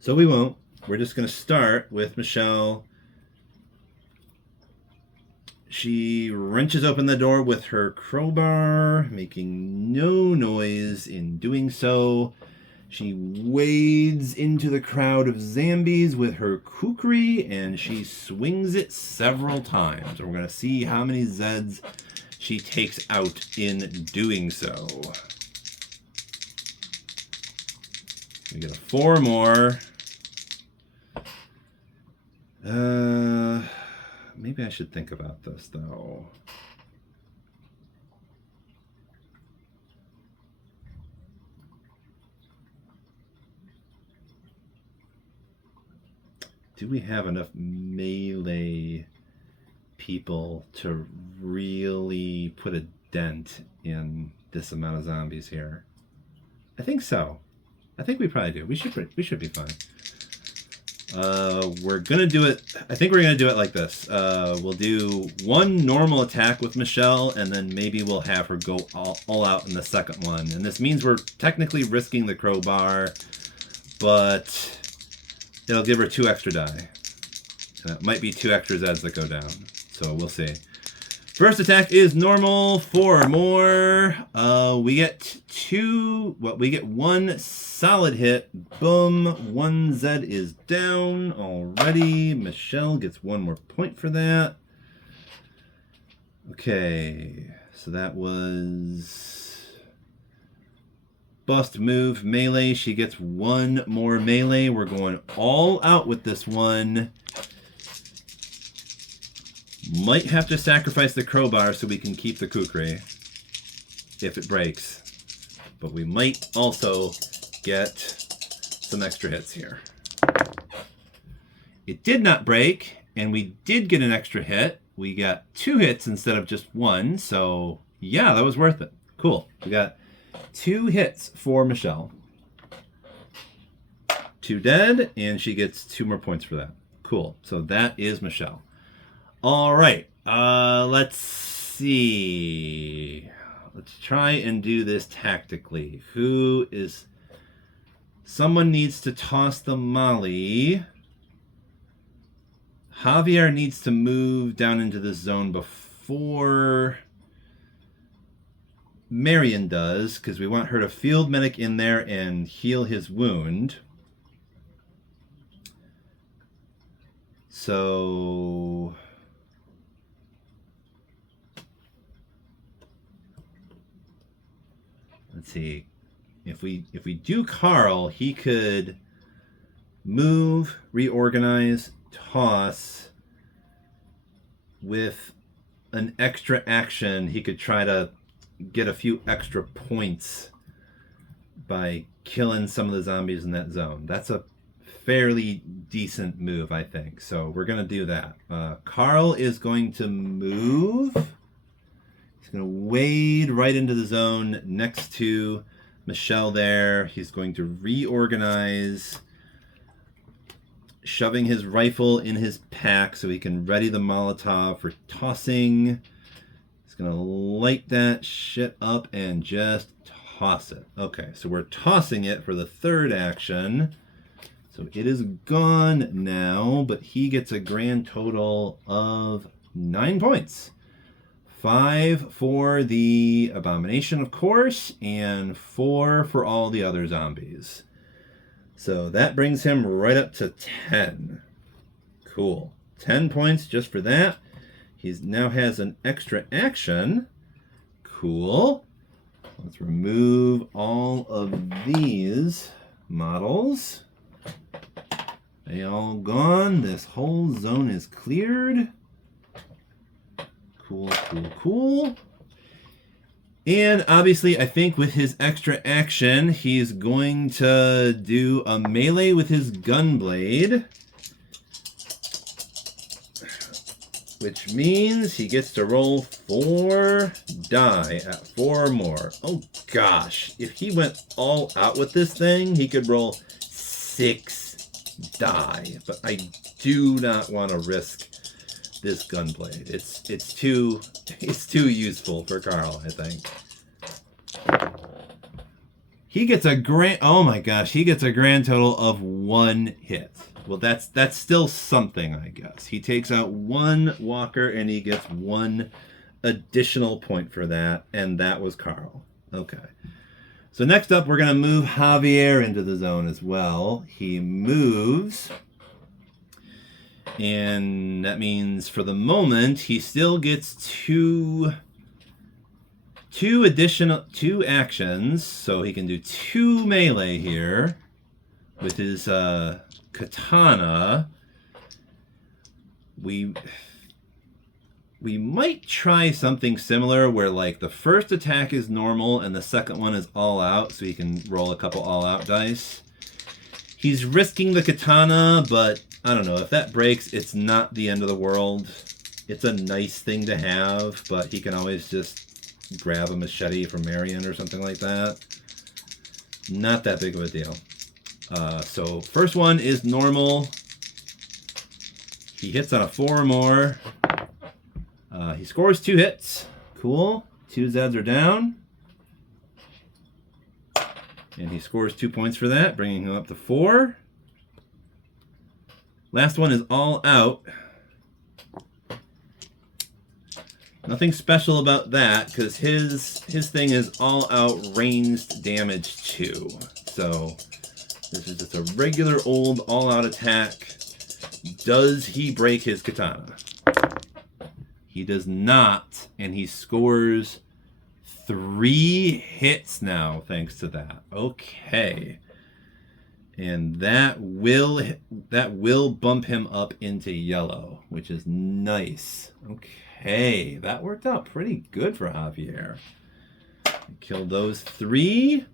so we won't. We're just going to start with Michelle. She wrenches open the door with her crowbar, making no noise in doing so. She wades into the crowd of zombies with her kukri, and she swings it several times. We're going to see how many Zeds she takes out in doing so. We get a 4 more. Maybe I should think about this, though. Do we have enough melee people to really put a dent in this amount of zombies here? I think so. I think we probably do. We should be fine. We're gonna do it. I think we're gonna do it like this. We'll do 1 normal attack with Michelle, and then maybe we'll have her go all out in the second one. And this means we're technically risking the crowbar, but it'll give her 2 extra die. It might be 2 extra Zeds that go down. So we'll see. First attack is normal. 4 more. We get 2. Well, we get 1 solid hit. Boom. 1 Zed is down already. Michelle gets 1 more point for that. Okay. So that was bust move melee. She gets one more melee. We're going all out with this one. Might have to sacrifice the crowbar so we can keep the kukri if it breaks. But we might also get some extra hits here. It did not break, and we did get an extra hit. We got 2 hits instead of just 1, so yeah, that was worth it. Cool. We got 2 hits for Michelle. 2 dead, and she gets 2 more points for that. Cool. So that is Michelle. All right. Let's see. Let's try and do this tactically. Who is... Someone needs to toss the molly. Javier needs to move down into this zone before Marion does, because we want her to field medic in there and heal his wound. So let's see. If we do Carl, he could move, reorganize, toss. With an extra action, he could try to get a few extra points by killing some of the zombies in that zone. That's a fairly decent move, I think. So we're going to do that. Carl is going to move. He's going to wade right into the zone next to Michelle there. He's going to reorganize, shoving his rifle in his pack so he can ready the Molotov for tossing. He's going to light that shit up and just toss it. Okay, so we're tossing it for the 3rd action. So it is gone now, but he gets a grand total of 9 points. 5 for the Abomination, of course, and 4 for all the other zombies. So that brings him right up to 10. Cool. 10 points just for that. He now has an extra action. Cool. Let's remove all of these models. They all gone. This whole zone is cleared. Cool, cool, cool. And obviously, I think with his extra action, he's going to do a melee with his gunblade. Which means he gets to roll 4 die at 4 or more. Oh gosh, if he went all out with this thing, he could roll 6 die. But I do not want to risk this gunblade. It's too useful for Carl, I think. He gets a grand, oh my gosh, he gets a grand total of 1 hit. Well, that's still something, I guess. He takes out 1 walker and he gets 1 additional point for that, and that was Carl. Okay. So next up, we're going to move Javier into the zone as well. He moves, and that means for the moment, he still gets 2 actions, so he can do 2 melee here with his katana. We might try something similar where like the first attack is normal and the second one is all out, so he can roll a couple all out dice. He's risking the katana, but I don't know, if that breaks, it's not the end of the world. It's a nice thing to have, but he can always just grab a machete from Marion or something like that. Not that big of a deal. So first one is normal. He hits on a 4 or more. He scores 2 hits. Cool. 2 Zeds are down. And he scores 2 points for that, bringing him up to 4. Last one is all out. Nothing special about that, because his thing is all out ranged damage 2. So this is just a regular old all out attack. Does he break his katana? He does not, and he scores 3 hits now thanks to that. Okay. And that will bump him up into yellow, which is nice. Okay, that worked out pretty good for Javier. Kill those 3.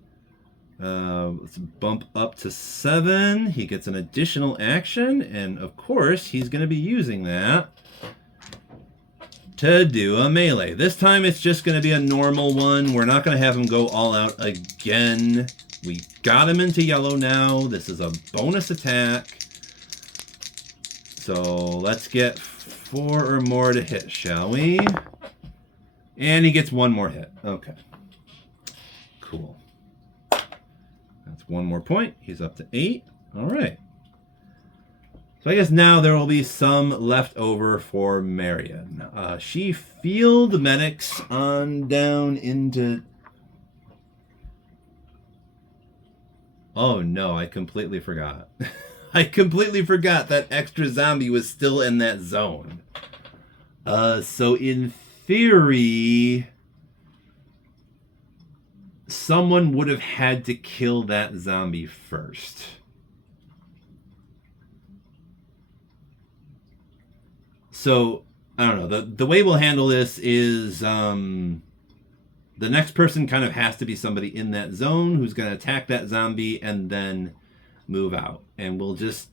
Let's bump up to 7. He gets an additional action, and of course, he's going to be using that to do a melee. This time, it's just going to be a normal one. We're not going to have him go all out again. We got him into yellow now. This is a bonus attack. So let's get 4 or more to hit, shall we? And he gets 1 more hit. Okay. Cool. That's 1 more point. He's up to 8. All right. So I guess now there will be some left over for Marion. She field medics on down into... Oh no, I completely forgot. I completely forgot that extra zombie was still in that zone. So in theory, someone would have had to kill that zombie first. So, I don't know. The way we'll handle this is the next person kind of has to be somebody in that zone who's going to attack that zombie and then move out. And we'll just,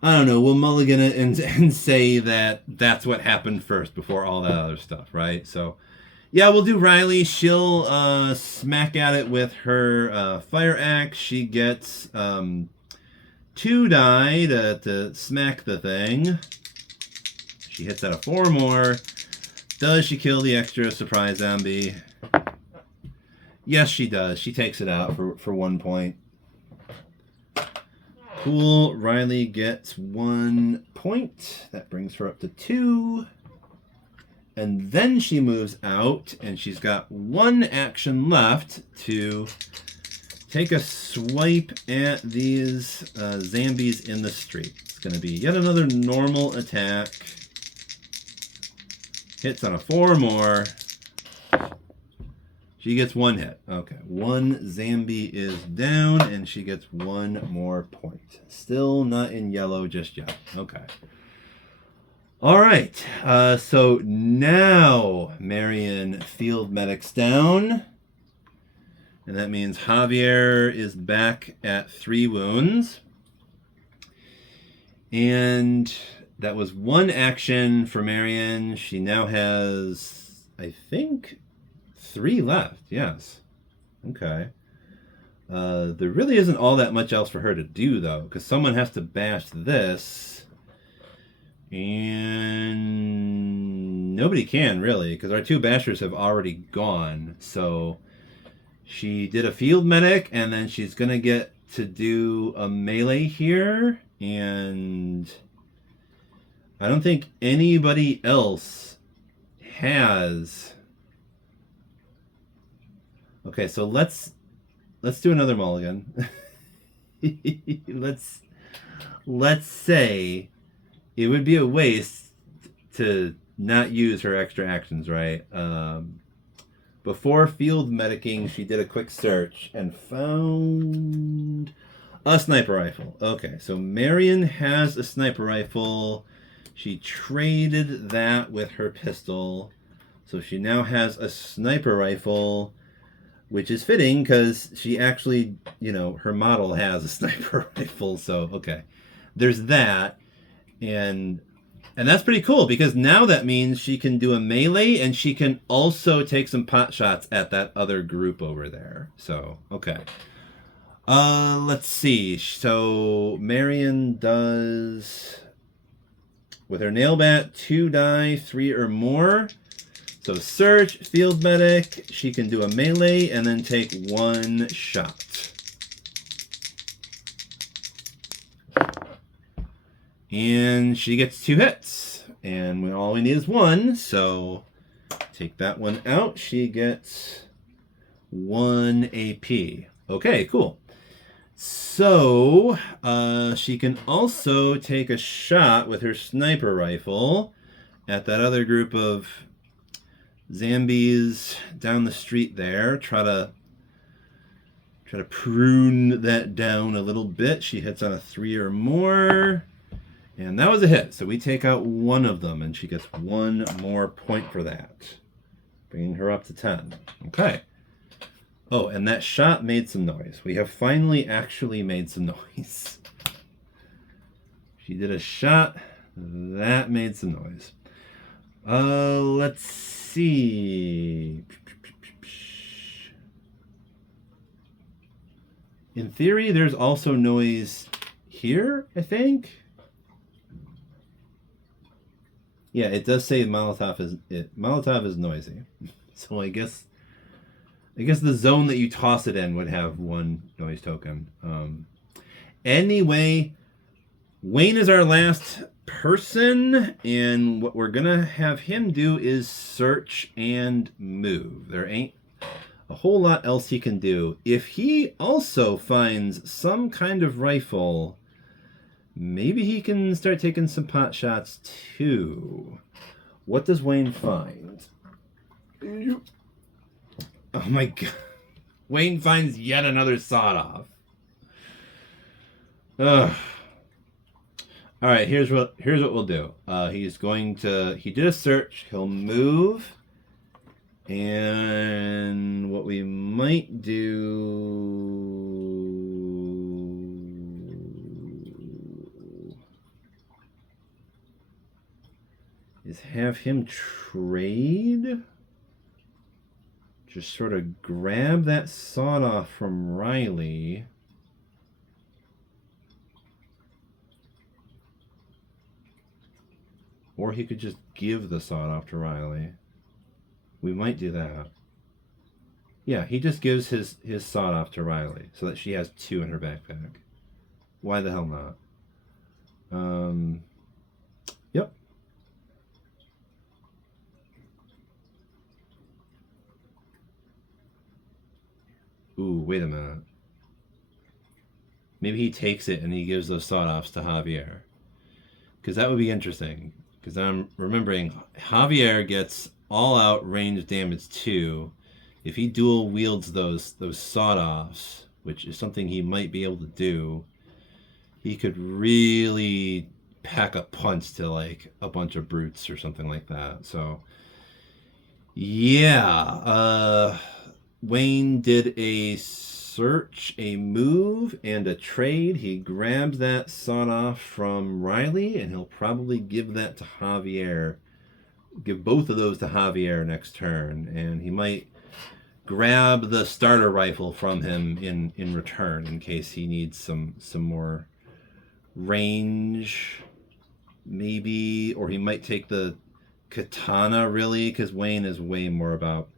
I don't know, we'll mulligan it and say that that's what happened first before all that other stuff, right? So, yeah, we'll do Riley. She'll smack at it with her fire axe. She gets 2 die to smack the thing. She hits at a 4 more. Does she kill the extra surprise zombie? Yes, she does. She takes it out for 1 point. Cool. Riley gets 1 point. That brings her up to 2. And then she moves out, and she's got 1 action left to take a swipe at these zombies in the street. It's going to be yet another normal attack. Hits on a 4 more. She gets 1 hit. Okay, 1 zombie is down, and she gets 1 more point. Still not in yellow just yet. Okay. All right. So now Marion field medics down, and that means Javier is back at 3 wounds, and that was 1 action for Marion. She now has, I think, 3 left. Yes. Okay. There really isn't all that much else for her to do, though, because someone has to bash this. And nobody can, really, because our 2 bashers have already gone. So she did a field medic, and then she's going to get to do a melee here. And I don't think anybody else has. Okay, so let's do another mulligan. let's say it would be a waste to not use her extra actions, right? Before field medicing, she did a quick search and found a sniper rifle. Okay, so Marion has a sniper rifle. She traded that with her pistol. So she now has a sniper rifle, which is fitting because she actually, her model has a sniper rifle. So, okay. There's that. And that's pretty cool because now that means she can do a melee and she can also take some pot shots at that other group over there. So, okay. Let's see. So Marion does, with her nail bat, 2 die, 3 or more. So search, field medic, she can do a melee and then take 1 shot. And she gets 2 hits. And all we need is 1, so take that one out. She gets 1 AP. Okay, cool. So she can also take a shot with her sniper rifle at that other group of Zambies down the street there. Try to prune that down a little bit. She hits on a 3 or more. And that was a hit. So we take out one of them, and she gets 1 more point for that, bringing her up to 10. Okay. Oh, and that shot made some noise. We have finally actually made some noise. She did a shot. That made some noise. Let's see. In theory, there's also noise here, I think. Yeah, it does say Molotov is noisy. So I guess the zone that you toss it in would have 1 noise token. Anyway, Wayne is our last person, and what we're gonna have him do is search and move. There ain't a whole lot else he can do. If he also finds some kind of rifle, maybe he can start taking some pot shots too. What does Wayne find? Oh my god. Wayne finds yet another sawed-off. Ugh. Alright, here's what we'll do. He did a search, he'll move, and what we might do is have him trade. Just sort of grab that sawed-off from Riley. Or he could just give the sawed-off to Riley. We might do that. Yeah, he just gives his sawed-off to Riley so that she has 2 in her backpack. Why the hell not? Yep. Ooh, wait a minute. Maybe he takes it and he gives those sawed-offs to Javier. Because that would be interesting. Because I'm remembering Javier gets all-out range damage 2. If he dual wields those sawed-offs, which is something he might be able to do, he could really pack a punch to like a bunch of brutes or something like that. So yeah, Wayne did a search, a move, and a trade. He grabbed that sawed-off from Riley, and he'll probably give that to Javier. Give both of those to Javier next turn, and he might grab the starter rifle from him in return in case he needs some more range, maybe, or he might take the katana, really, because Wayne is way more about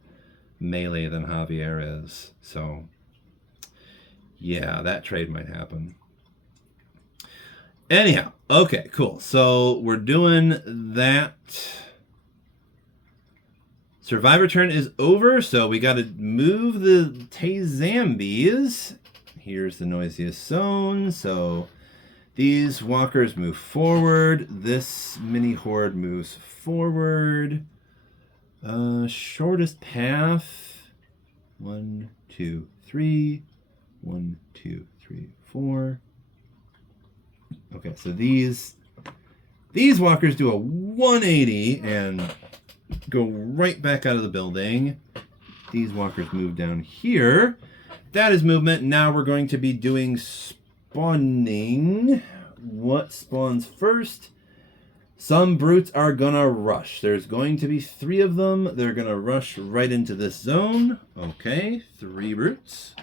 melee than Javier is. So yeah, that trade might happen. Anyhow, okay, cool. So we're doing that. Survivor turn is over, so we got to move the Zombies. Here's the noisiest zone. So these walkers move forward. This mini horde moves forward. Shortest path. 1, 2, 3. 1, 2, 3, 4. Okay, so these walkers do a 180 and go right back out of the building. These walkers move down here. That is movement. Now we're going to be doing spawning. What spawns first? Some brutes are gonna rush. There's going to be 3 of them. They're gonna rush right into this zone. Okay, 3 brutes.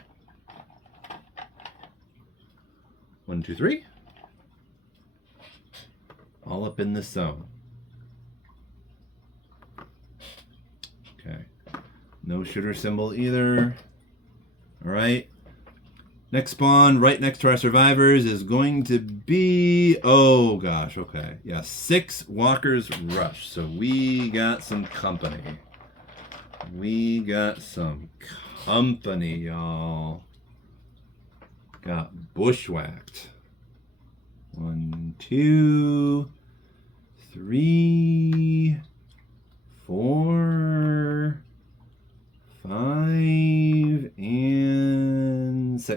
1, 2, 3. All up in this zone. Okay. No shooter symbol either. Alright. Next spawn, right next to our survivors, is going to be... Oh, gosh, okay. Yeah, 6 walkers rush. So we got some company. We got some company, y'all. Got bushwhacked. 1, 2, 3, 4.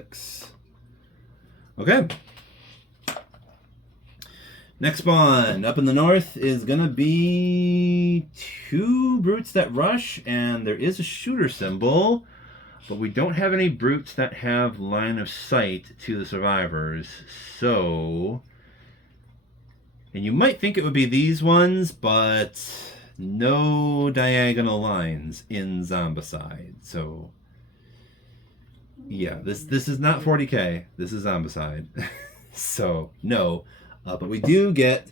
Hendrix. Okay. Next spawn up in the north is going to be 2 brutes that rush, and there is a shooter symbol, but we don't have any brutes that have line of sight to the survivors. So, and you might think it would be these ones, but no diagonal lines in Zombicide. So, yeah, this is not 40k. This is Zombicide. So, no. But we do get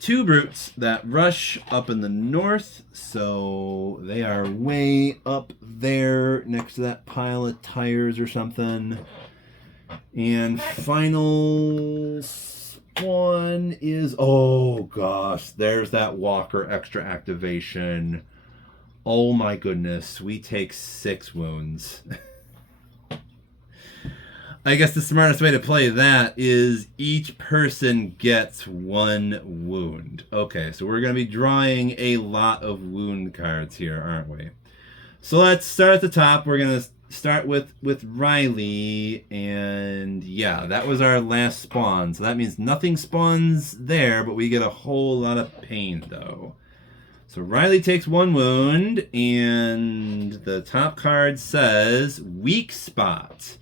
2 brutes that rush up in the north, so they are way up there next to that pile of tires or something. And final spawn is, oh gosh, there's that walker extra activation. Oh my goodness, we take 6 wounds. I guess the smartest way to play that is each person gets 1 wound. Okay, so we're going to be drawing a lot of wound cards here, aren't we? So let's start at the top. We're going to start with Riley, and yeah, that was our last spawn. So that means nothing spawns there, but we get a whole lot of pain, though. So Riley takes 1 wound, and the top card says, Weak Spot.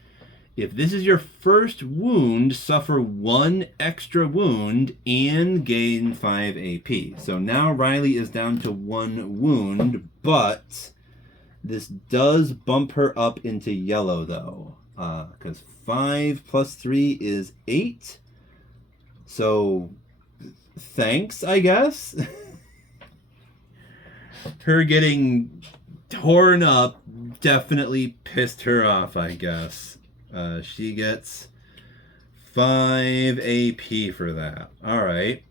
If this is your first wound, suffer 1 extra wound and gain 5 AP. So now Riley is down to 1 wound, but this does bump her up into yellow, though. Because 5 plus 3 is 8. So, thanks, I guess. Her getting torn up definitely pissed her off, I guess. She gets 5 AP for that. All right.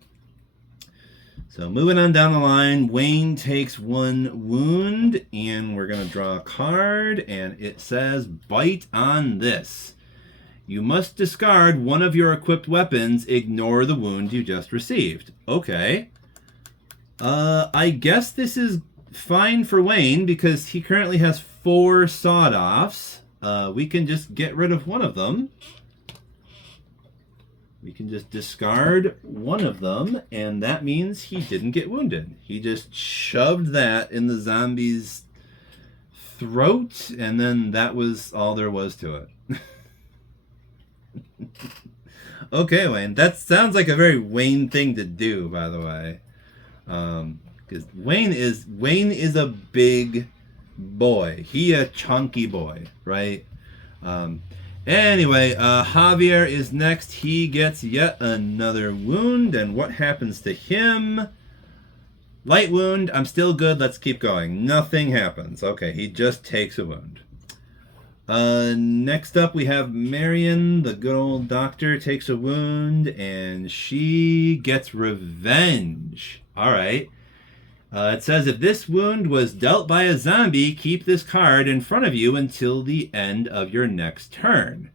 So moving on down the line, Wayne takes 1 wound, and we're going to draw a card, and it says, Bite on this. You must discard one of your equipped weapons. Ignore the wound you just received. Okay. I guess this is fine for Wayne because he currently has 4 sawed-offs. We can just get rid of one of them. We can just discard one of them, and that means he didn't get wounded. He just shoved that in the zombie's throat, and then that was all there was to it. Okay, Wayne. That sounds like a very Wayne thing to do, by the way. Because Wayne is a big boy. He a chunky boy, right? Anyway, Javier is next. He gets yet another wound, and what happens to him? Light wound. I'm still good. Let's keep going. Nothing happens. Okay, he just takes a wound. Next up we have Marion, the good old doctor, takes a wound, and she gets revenge. All right. It says, if this wound was dealt by a zombie, keep this card in front of you until the end of your next turn.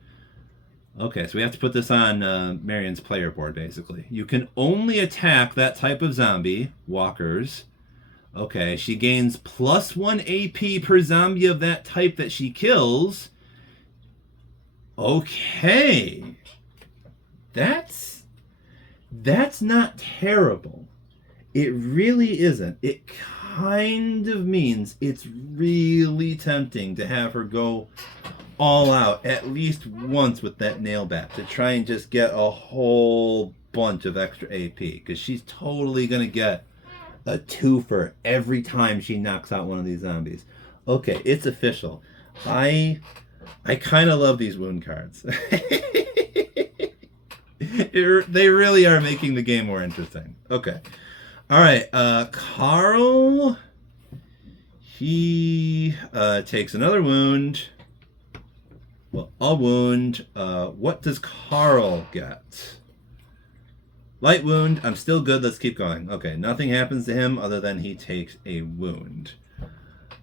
Okay, so we have to put this on Marion's player board, basically. You can only attack that type of zombie, walkers. Okay, she gains +1 AP per zombie of that type that she kills. Okay. That's not terrible. It really isn't. It kind of means it's really tempting to have her go all out at least once with that nail bat to try and just get a whole bunch of extra AP, because she's totally going to get a 2 for every time she knocks out one of these zombies. Okay, it's official. I kind of love these wound cards. They really are making the game more interesting. Okay. All right, Carl, he takes another wound. Well, a wound. What does Carl get? Light wound. I'm still good. Let's keep going. Okay, nothing happens to him other than he takes a wound.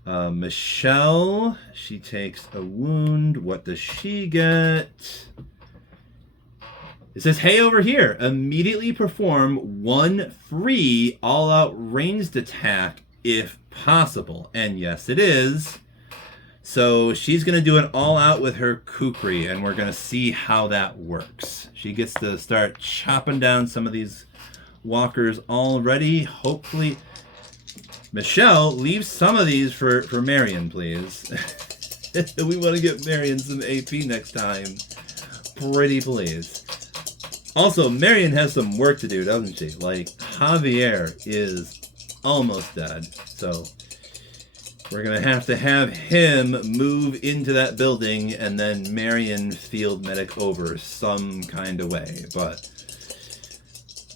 Michelle, she takes a wound. What does she get? It says, hey, over here, immediately perform 1 free all-out ranged attack if possible. And yes, it is. So she's going to do it all out with her kukri, and we're going to see how that works. She gets to start chopping down some of these walkers already. Hopefully, Michelle, leave some of these for Marion, please. We want to get Marion some AP next time. Pretty please. Also, Marion has some work to do, doesn't she? Like, Javier is almost dead, so we're going to have him move into that building and then Marion field medic over some kind of way. But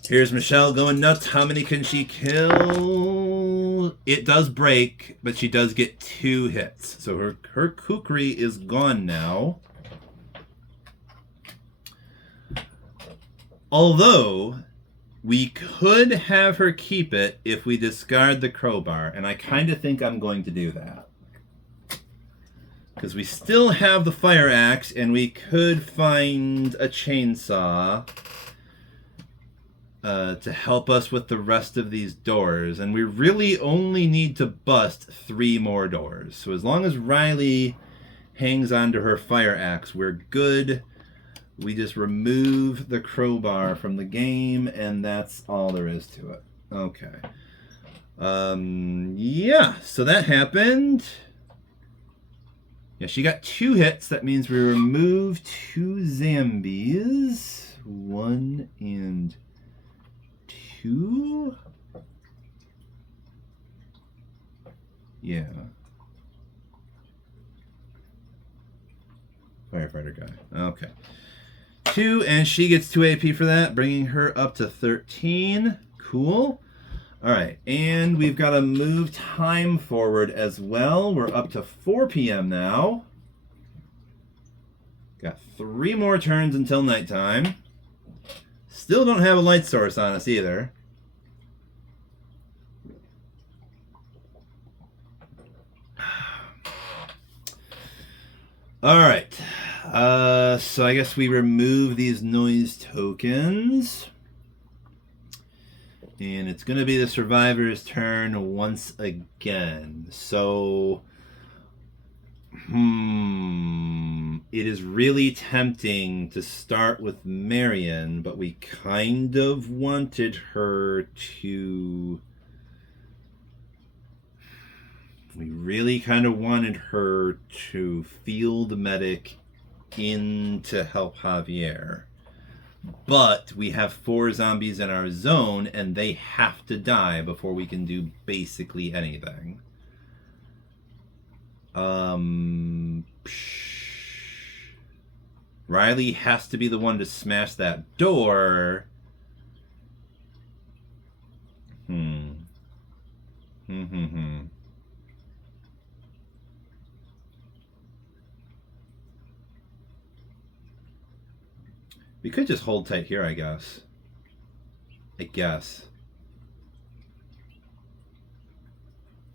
here's Michelle going nuts. How many can she kill? It does break, but she does get 2 hits. So her kukri is gone now. Although, we could have her keep it if we discard the crowbar, and I kind of think I'm going to do that. Because we still have the fire axe, and we could find a chainsaw to help us with the rest of these doors. And we really only need to bust 3 more doors. So as long as Riley hangs on to her fire axe, we're good. We just remove the crowbar from the game, and that's all there is to it. Okay. Yeah, so that happened. Yeah, she got 2 hits. That means we remove 2 zombies. 1 and 2. Yeah. Firefighter guy. Okay. 2, and she gets 2 AP for that, bringing her up to 13. Cool. All right, and we've got to move time forward as well. We're up to 4 p.m. now. Got 3 more turns until nighttime. Still don't have a light source on us either. All right. So I guess we remove these noise tokens. And it's going to be the survivor's turn once again. So, it is really tempting to start with Marion, but we kind of wanted her to... We really kind of wanted her to field medic in to help Javier. But we have 4 zombies in our zone, and they have to die before we can do basically anything. Riley has to be the one to smash that door. We could just hold tight here, I guess.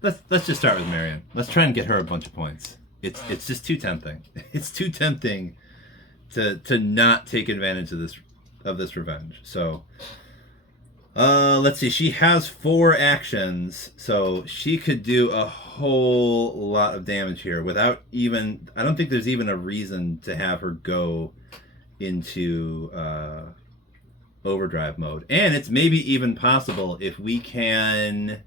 Let's just start with Marion. Let's try and get her a bunch of points. It's just too tempting. It's too tempting to not take advantage of this revenge. So let's see. She has 4 actions, so she could do a whole lot of damage here without even... I don't think there's even a reason to have her go into overdrive mode. And it's maybe even possible if we can...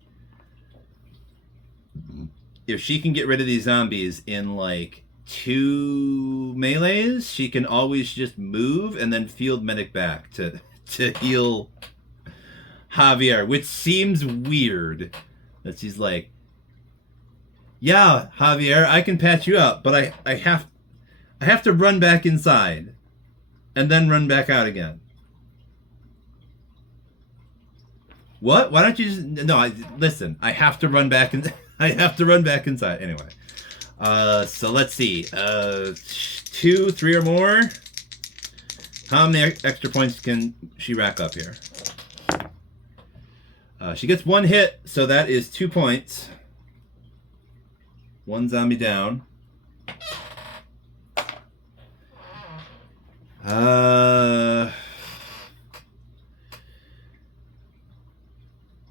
If she can get rid of these zombies in like 2 melees, she can always just move and then field medic back to heal Javier, which seems weird that she's like, yeah, Javier, I can patch you up, but I have to run back inside and then run back out again. What? Why don't you just... No, listen, I have to run back and... I have to run back inside. Anyway. So let's see. 2, 3 or more. How many extra points can she rack up here? She gets 1 hit, so that is 2 points. 1 zombie down.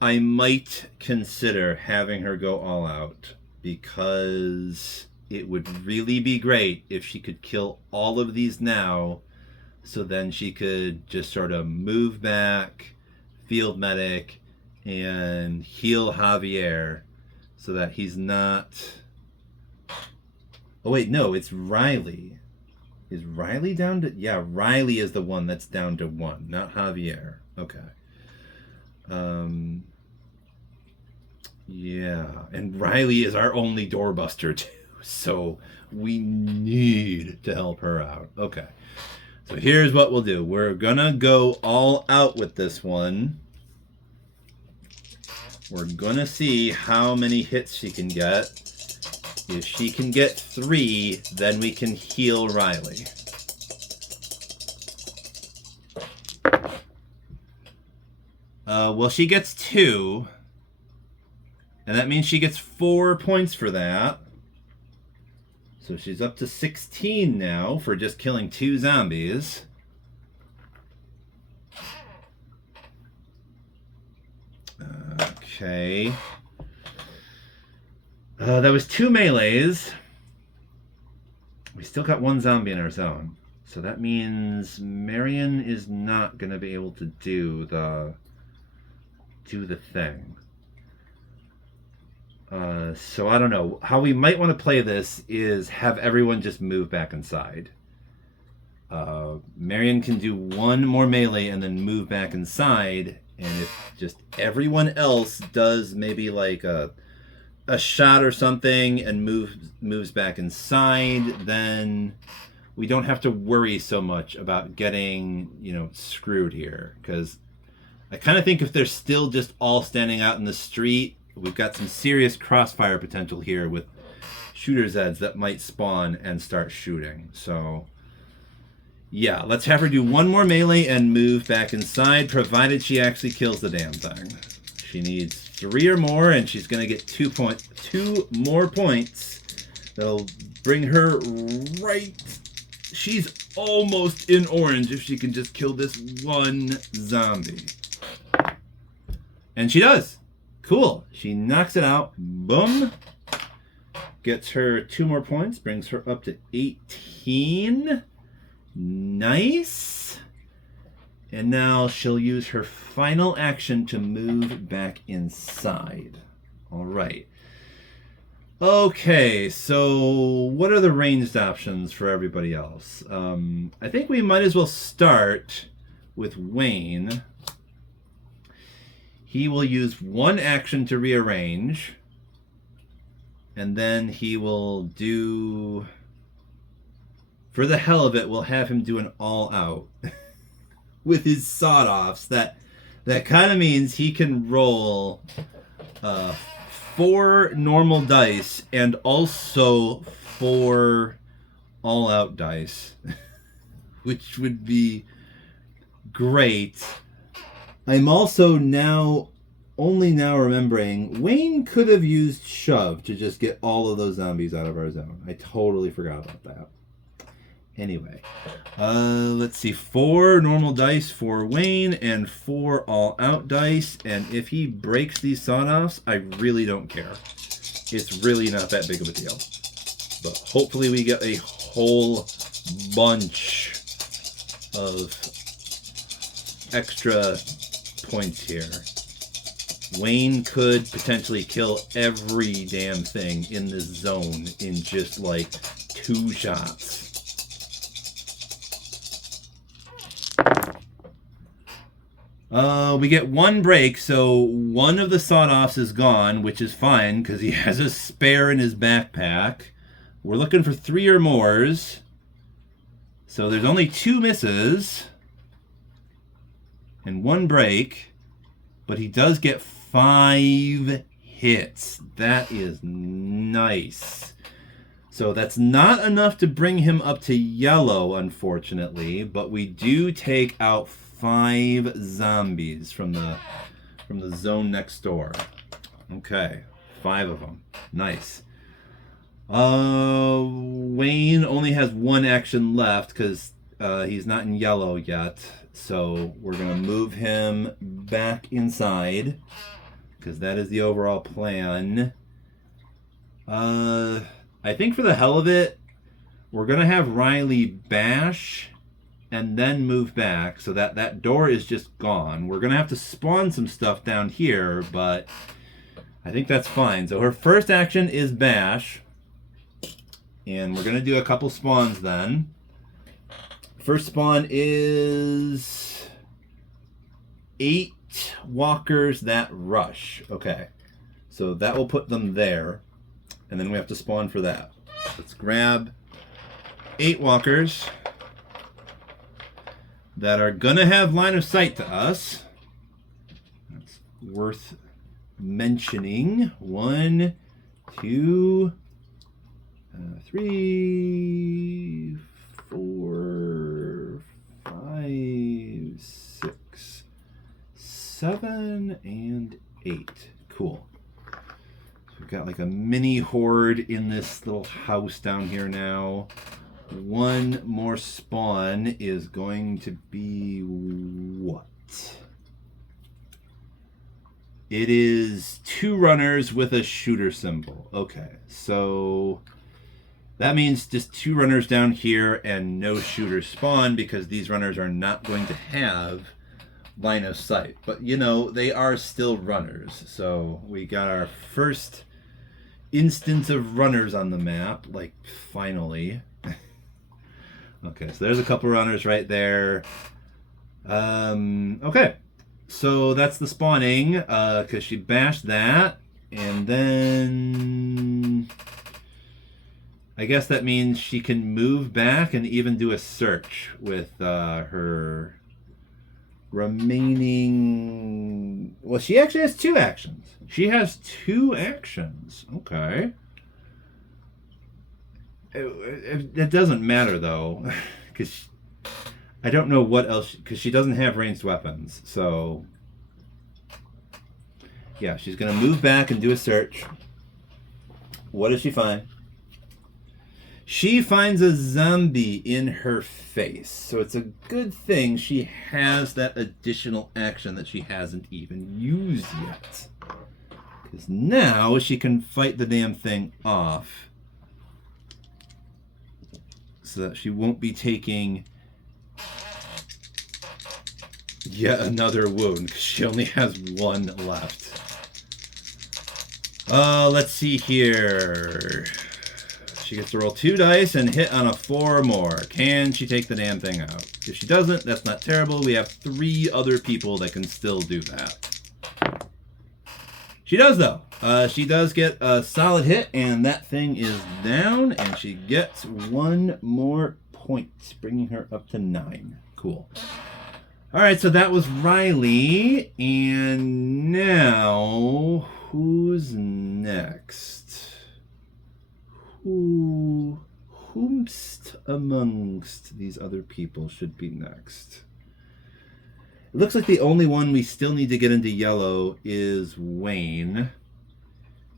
I might consider having her go all out because it would really be great if she could kill all of these now, so then she could just sort of move back, field medic, and heal Javier so that he's not... Oh wait, no, it's Riley. Is Riley down to... Yeah, Riley is the one that's down to 1, not Javier. Okay. Yeah, and Riley is our only doorbuster too, so we need to help her out. Okay, so here's what we'll do. We're gonna go all out with this one. We're gonna see how many hits she can get. If she can get 3, then we can heal Riley. Well, she gets 2. And that means she gets 4 points for that. So she's up to 16 now for just killing 2 zombies. Okay. That was 2 melees. We still got 1 zombie in our zone. So that means Marion is not going to be able to do the thing. So I don't know. How we might want to play this is have everyone just move back inside. Marion can do 1 more melee and then move back inside. And if just everyone else does maybe like a shot or something and moves back inside, then we don't have to worry so much about getting, screwed here. Because I kind of think if they're still just all standing out in the street, we've got some serious crossfire potential here with shooter Zeds that might spawn and start shooting. So, yeah, let's have her do 1 more melee and move back inside, provided she actually kills the damn thing. She needs 3 or more, and she's going to get 2 more points. That'll bring her right... She's almost in orange if she can just kill this 1 zombie. And she does. Cool. She knocks it out. Boom. Gets her 2 more points. Brings her up to 18. Nice. And now she'll use her final action to move back inside. All right. Okay, so what are the ranged options for everybody else? I think we might as well start with Wayne. He will use 1 action to rearrange, and then he will do, for the hell of it, we'll have him do an all-out with his sawed-offs. That kind of means he can roll 4 normal dice and also 4 all-out dice, which would be great. I'm also only now remembering, Wayne could have used Shove to just get all of those zombies out of our zone. I totally forgot about that. Anyway, let's see. 4 normal dice for Wayne and 4 all-out dice. And if he breaks these sawed-offs, I really don't care. It's really not that big of a deal. But hopefully we get a whole bunch of extra points here. Wayne could potentially kill every damn thing in this zone in just like 2 shots. We get 1 break, so 1 of the sawed-offs is gone, which is fine because he has a spare in his backpack. We're looking for 3 or mores. So there's only 2 misses and 1 break, but he does get 5 hits. That is nice. So that's not enough to bring him up to yellow, unfortunately, but we do take out 5 zombies from the zone next door. Okay, 5 of them. Nice. Wayne only has 1 action left because he's not in yellow yet. So we're going to move him back inside because that is the overall plan. I think for the hell of it, we're going to have Riley bash and then move back so that that door is just gone. We're going to have to spawn some stuff down here, but I think that's fine. So her first action is bash, and we're going to do a couple spawns then. First spawn is 8 walkers that rush. Okay, so that will put them there, and then we have to spawn for that. Let's grab 8 walkers that are gonna have line of sight to us. That's worth mentioning. 1, 2, 3, 4, 5, 6, 7, and 8. Cool. So we've got like a mini horde in this little house down here now. One more spawn is going to be what? It is 2 runners with a shooter symbol. Okay, so that means just 2 runners down here and no shooter spawn because these runners are not going to have line of sight. But you know, they are still runners. So we got our first instance of runners on the map, like finally. Okay, so there's a couple runners right there. Okay, so that's the spawning, because she bashed that, and then I guess that means she can move back and even do a search with her remaining... Well, she actually has 2 actions. She has 2 actions. Okay. It doesn't matter though, because I don't know what else, because she doesn't have ranged weapons. So yeah, she's gonna move back and do a search. What does she find? She finds a zombie in her face. So it's a good thing she has that additional action that she hasn't even used yet, because now she can fight the damn thing off, so that she won't be taking yet another wound, because she only has 1 left. Let's see here. She gets to roll 2 dice and hit on a 4 or more. Can she take the damn thing out? If she doesn't, that's not terrible. We have 3 other people that can still do that. She does, though. She does get a solid hit, and that thing is down, and she gets 1 more point, bringing her up to 9. Cool. All right, so that was Riley, and now who's next? Whomst amongst these other people should be next? It looks like the only one we still need to get into yellow is Wayne.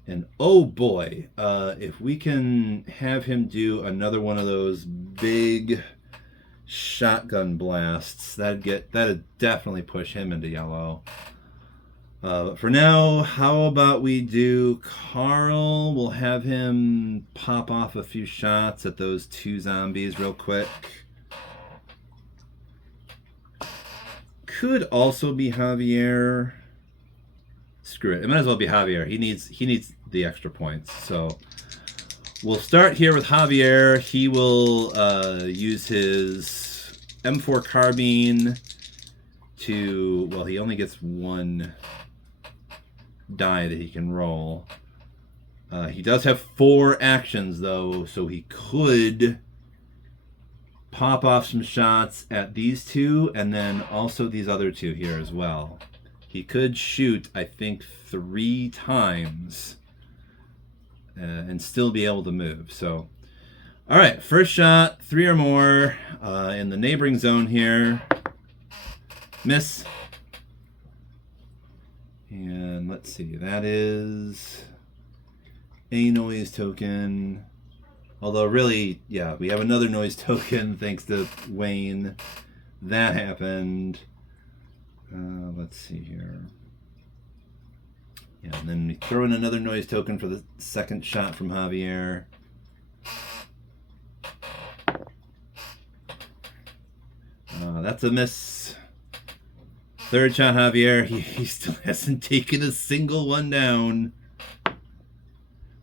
And oh boy, if we can have him do another one of those big shotgun blasts, that'd definitely push him into yellow. For now, how about we do Carl? We'll have him pop off a few shots at those 2 zombies real quick. Could also be Javier. Screw it. It might as well be Javier. He needs the extra points. So we'll start here with Javier. He will use his M4 carbine to... Well, he only gets 1 die that he can roll. He does have 4 actions, though, so he could pop off some shots at these 2 and then also these other 2 here as well. He could shoot, I think, 3 times and still be able to move. So, all right, first shot, 3 or more in the neighboring zone here. Miss. And let's see, that is a noise token. Although really, yeah, we have another noise token thanks to Wayne. That happened. Let's see here. Yeah, and then we throw in another noise token for the second shot from Javier. That's a miss. Third shot, Javier. He still hasn't taken a single one down.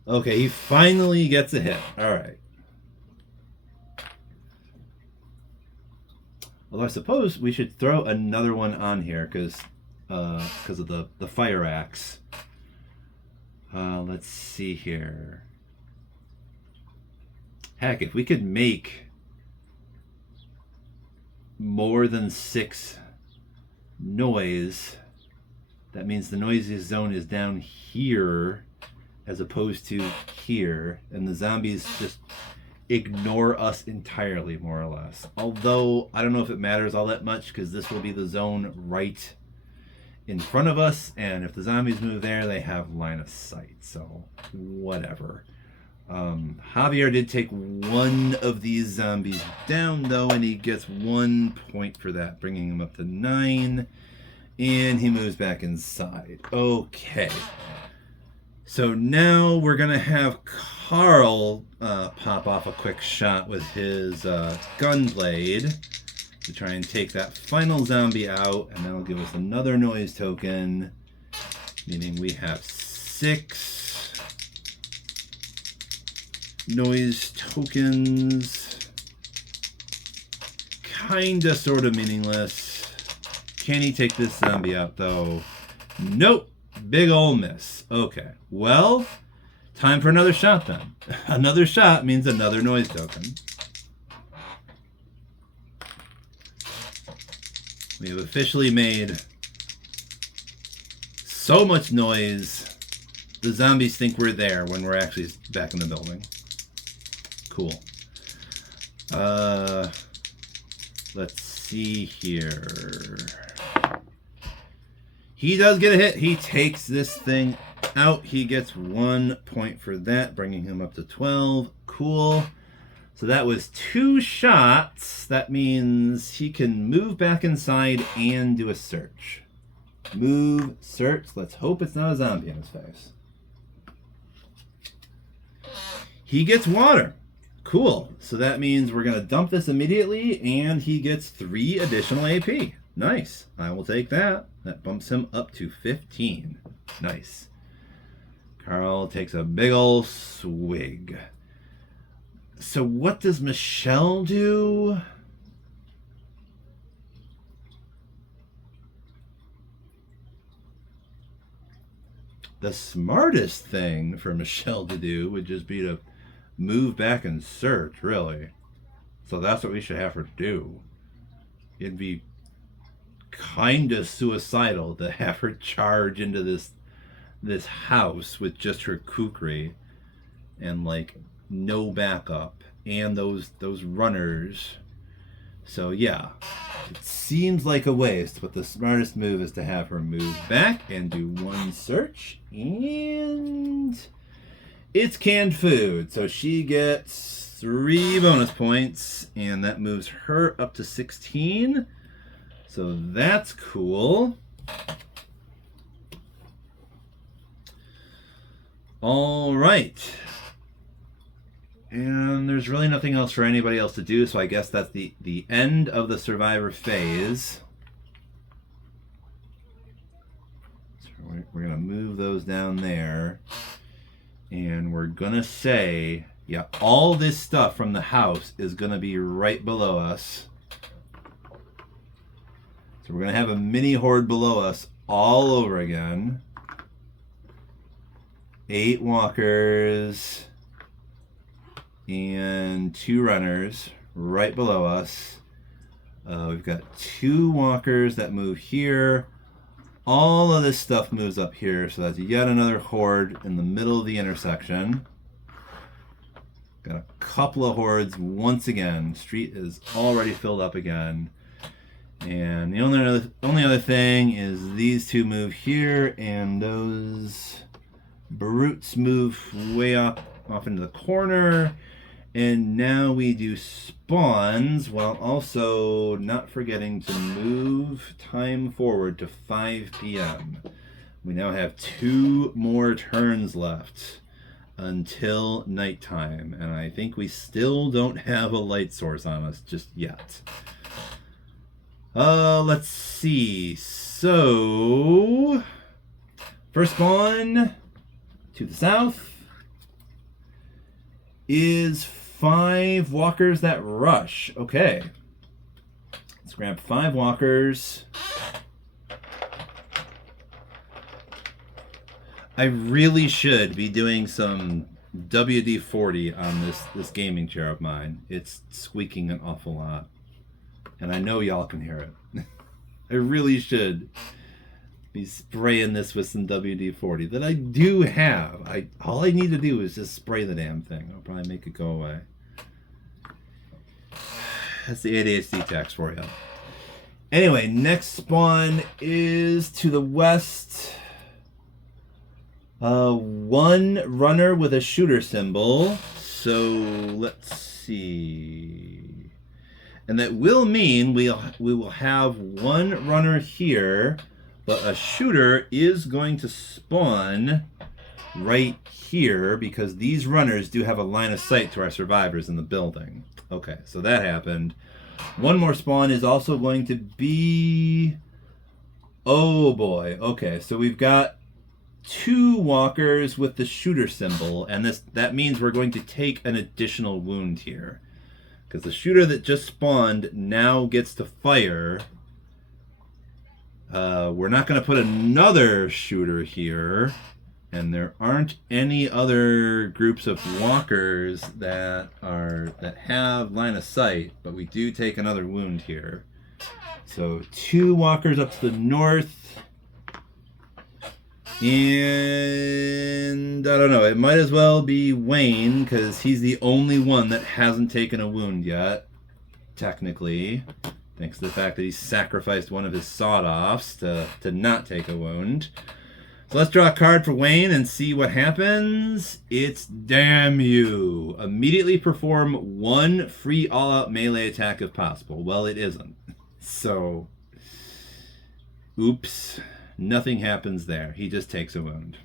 Okay, he finally gets a hit. All right. Although I suppose we should throw another one on here because of the fire axe. Let's see here. Heck, if we could make more than 6 noise, that means the noisiest zone is down here as opposed to here, and the zombies just ignore us entirely, more or less. Although I don't know if it matters all that much because this will be the zone right in front of us, and if the zombies move there, they have line of sight, so whatever. Javier did take one of these zombies down though, and he gets 1 point for that, bringing him up to 9, and he moves back inside. Okay, so now we're gonna have Carl pop off a quick shot with his gunblade to try and take that final zombie out, and that'll give us another noise token, meaning we have 6 noise tokens. Kinda sorta meaningless. Can he take this zombie out though? Nope. Big ol' miss. Okay. Well, time for another shot then. Another shot means another noise token. We have officially made so much noise, the zombies think we're there when we're actually back in the building. Cool. Let's see here. He does get a hit. He takes this thing out. He gets 1 point for that, bringing him up to 12. Cool. So that was 2 shots. That means he can move back inside and do a search. Move, search. Let's hope it's not a zombie in his face. He gets water. Cool. So that means we're going to dump this immediately, and he gets 3 additional AP. Nice. I will take that. That bumps him up to 15. Nice. Carl takes a big ol' swig. So what does Michelle do? The smartest thing for Michelle to do would just be to move back and search, really. So that's what we should have her do. It'd be kind of suicidal to have her charge into this house with just her kukri and like no backup and those runners. So yeah, it seems like a waste, but the smartest move is to have her move back and do 1 search, and it's canned food, so she gets 3 bonus points, and that moves her up to 16. So that's cool. All right. And there's really nothing else for anybody else to do, so I guess that's the end of the survivor phase. So we're going to move those down there. And we're going to say, yeah, all this stuff from the house is going to be right below us. So we're going to have a mini horde below us all over again. 8 walkers and 2 runners right below us. We've got 2 walkers that move here. All of this stuff moves up here, so that's yet another horde in the middle of the intersection. Got a couple of hordes once again. Street is already filled up again. And the only other thing is these 2 move here, and those brutes move way up off into the corner. And now we do spawns while also not forgetting to move time forward to 5 p.m. We now have 2 more turns left until nighttime, and I think we still don't have a light source on us just yet. Let's see. So, first spawn to the south is 5 walkers that rush. Okay. Let's grab 5 walkers. I really should be doing some WD-40 on this gaming chair of mine. It's squeaking an awful lot. And I know y'all can hear it. I really should be spraying this with some WD-40 that I do have. All I need to do is just spray the damn thing. I'll probably make it go away. That's the ADHD text for you. Anyway, next spawn is to the west. 1 runner with a shooter symbol. So let's see. And that will mean we will have 1 runner here, but a shooter is going to spawn right here because these runners do have a line of sight to our survivors in the building. Okay, so that happened. 1 more spawn is also going to be... Oh boy. Okay, so we've got 2 walkers with the shooter symbol, and that means we're going to take an additional wound here. Because the shooter that just spawned now gets to fire. We're not going to put another shooter here. And there aren't any other groups of walkers that have line of sight. But we do take another wound here. So 2 walkers up to the north. And I don't know, it might as well be Wayne because he's the only one that hasn't taken a wound yet, technically, thanks to the fact that he sacrificed one of his sawed-offs to not take a wound. So let's draw a card for Wayne and see what happens. It's Damn You. Immediately perform 1 free all-out melee attack if possible. Well, it isn't. So, oops. Nothing happens there. He just takes a wound.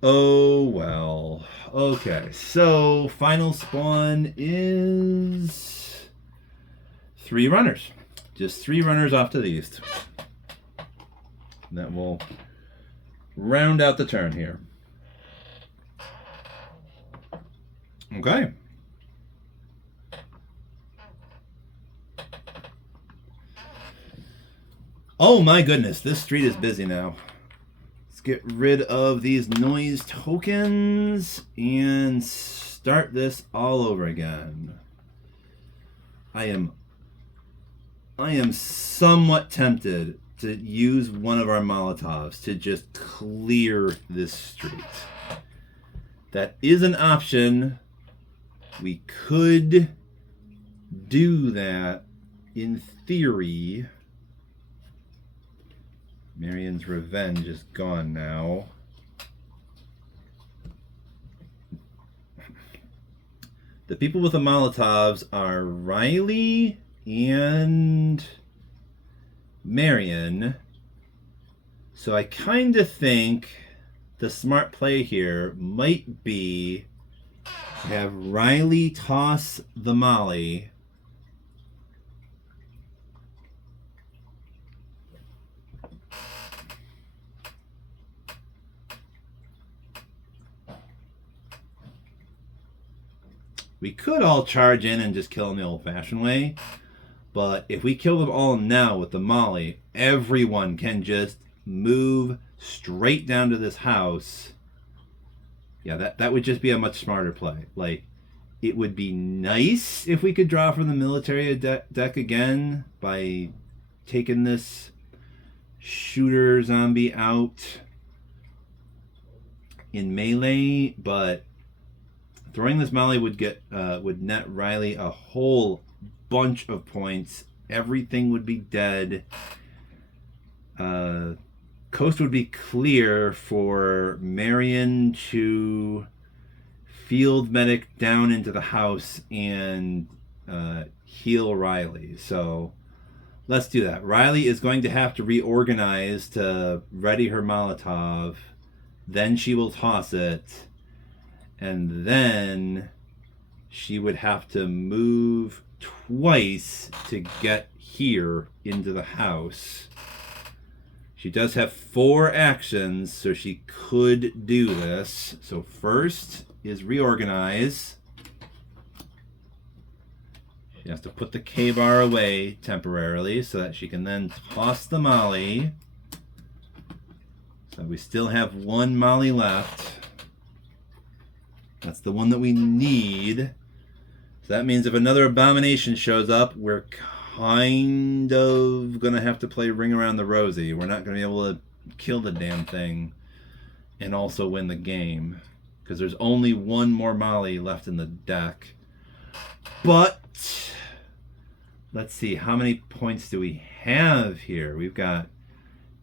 Oh, well. Okay, so final spawn is 3 runners. Just 3 runners off to the east. That will round out the turn here. Okay. Oh my goodness, this street is busy now. Let's get rid of these noise tokens and start this all over again. I am somewhat tempted to use one of our Molotovs to just clear this street. That is an option. We could do that in theory. Marion's revenge is gone now. The people with the Molotovs are Riley and Marion. So I kind of think the smart play here might be to have Riley toss the Molly. We could all charge in and just kill them the old-fashioned way, but if we kill them all now with the Molly, everyone can just move straight down to this house. Yeah, that would just be a much smarter play. Like, it would be nice if we could draw from the military deck again by taking this shooter zombie out in melee, but throwing this Molly would net Riley a whole bunch of points. Everything would be dead. Coast would be clear for Marion to field medic down into the house and heal Riley. So let's do that. Riley is going to have to reorganize to ready her Molotov. Then she will toss it. And then she would have to move twice to get here into the house. She does have 4 actions, so she could do this. So first is reorganize. She has to put the K-bar away temporarily so that she can then toss the Molly. So we still have 1 Molly left. That's the one that we need. So that means if another abomination shows up, we're kind of going to have to play Ring Around the Rosie. We're not going to be able to kill the damn thing and also win the game, because there's only 1 more Molly left in the deck. But let's see, how many points do we have here? We've got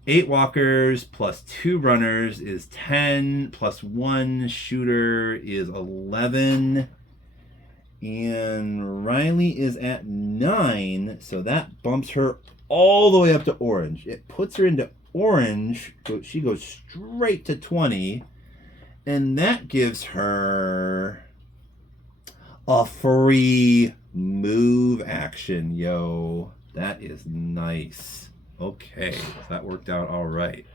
8 walkers plus 2 runners is 10, plus 1 shooter is 11. And Riley is at 9, so that bumps her all the way up to orange. It puts her into orange, so she goes straight to 20, and that gives her a free move action, yo. That is nice. Okay, that worked out all right.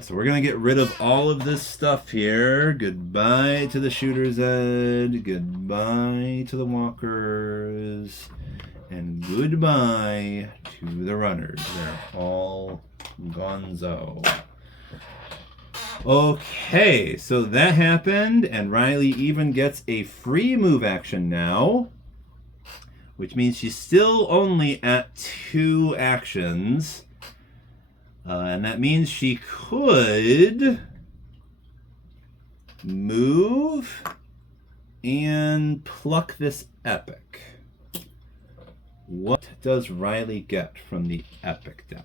So we're going to get rid of all of this stuff here. Goodbye to the Shooter's Ed. Goodbye to the Walkers. And goodbye to the Runners. They're all gonzo. Okay, so that happened, and Riley even gets a free move action now, which means she's still only at 2 actions. And that means she could move and pluck this epic. What does Riley get from the epic deck?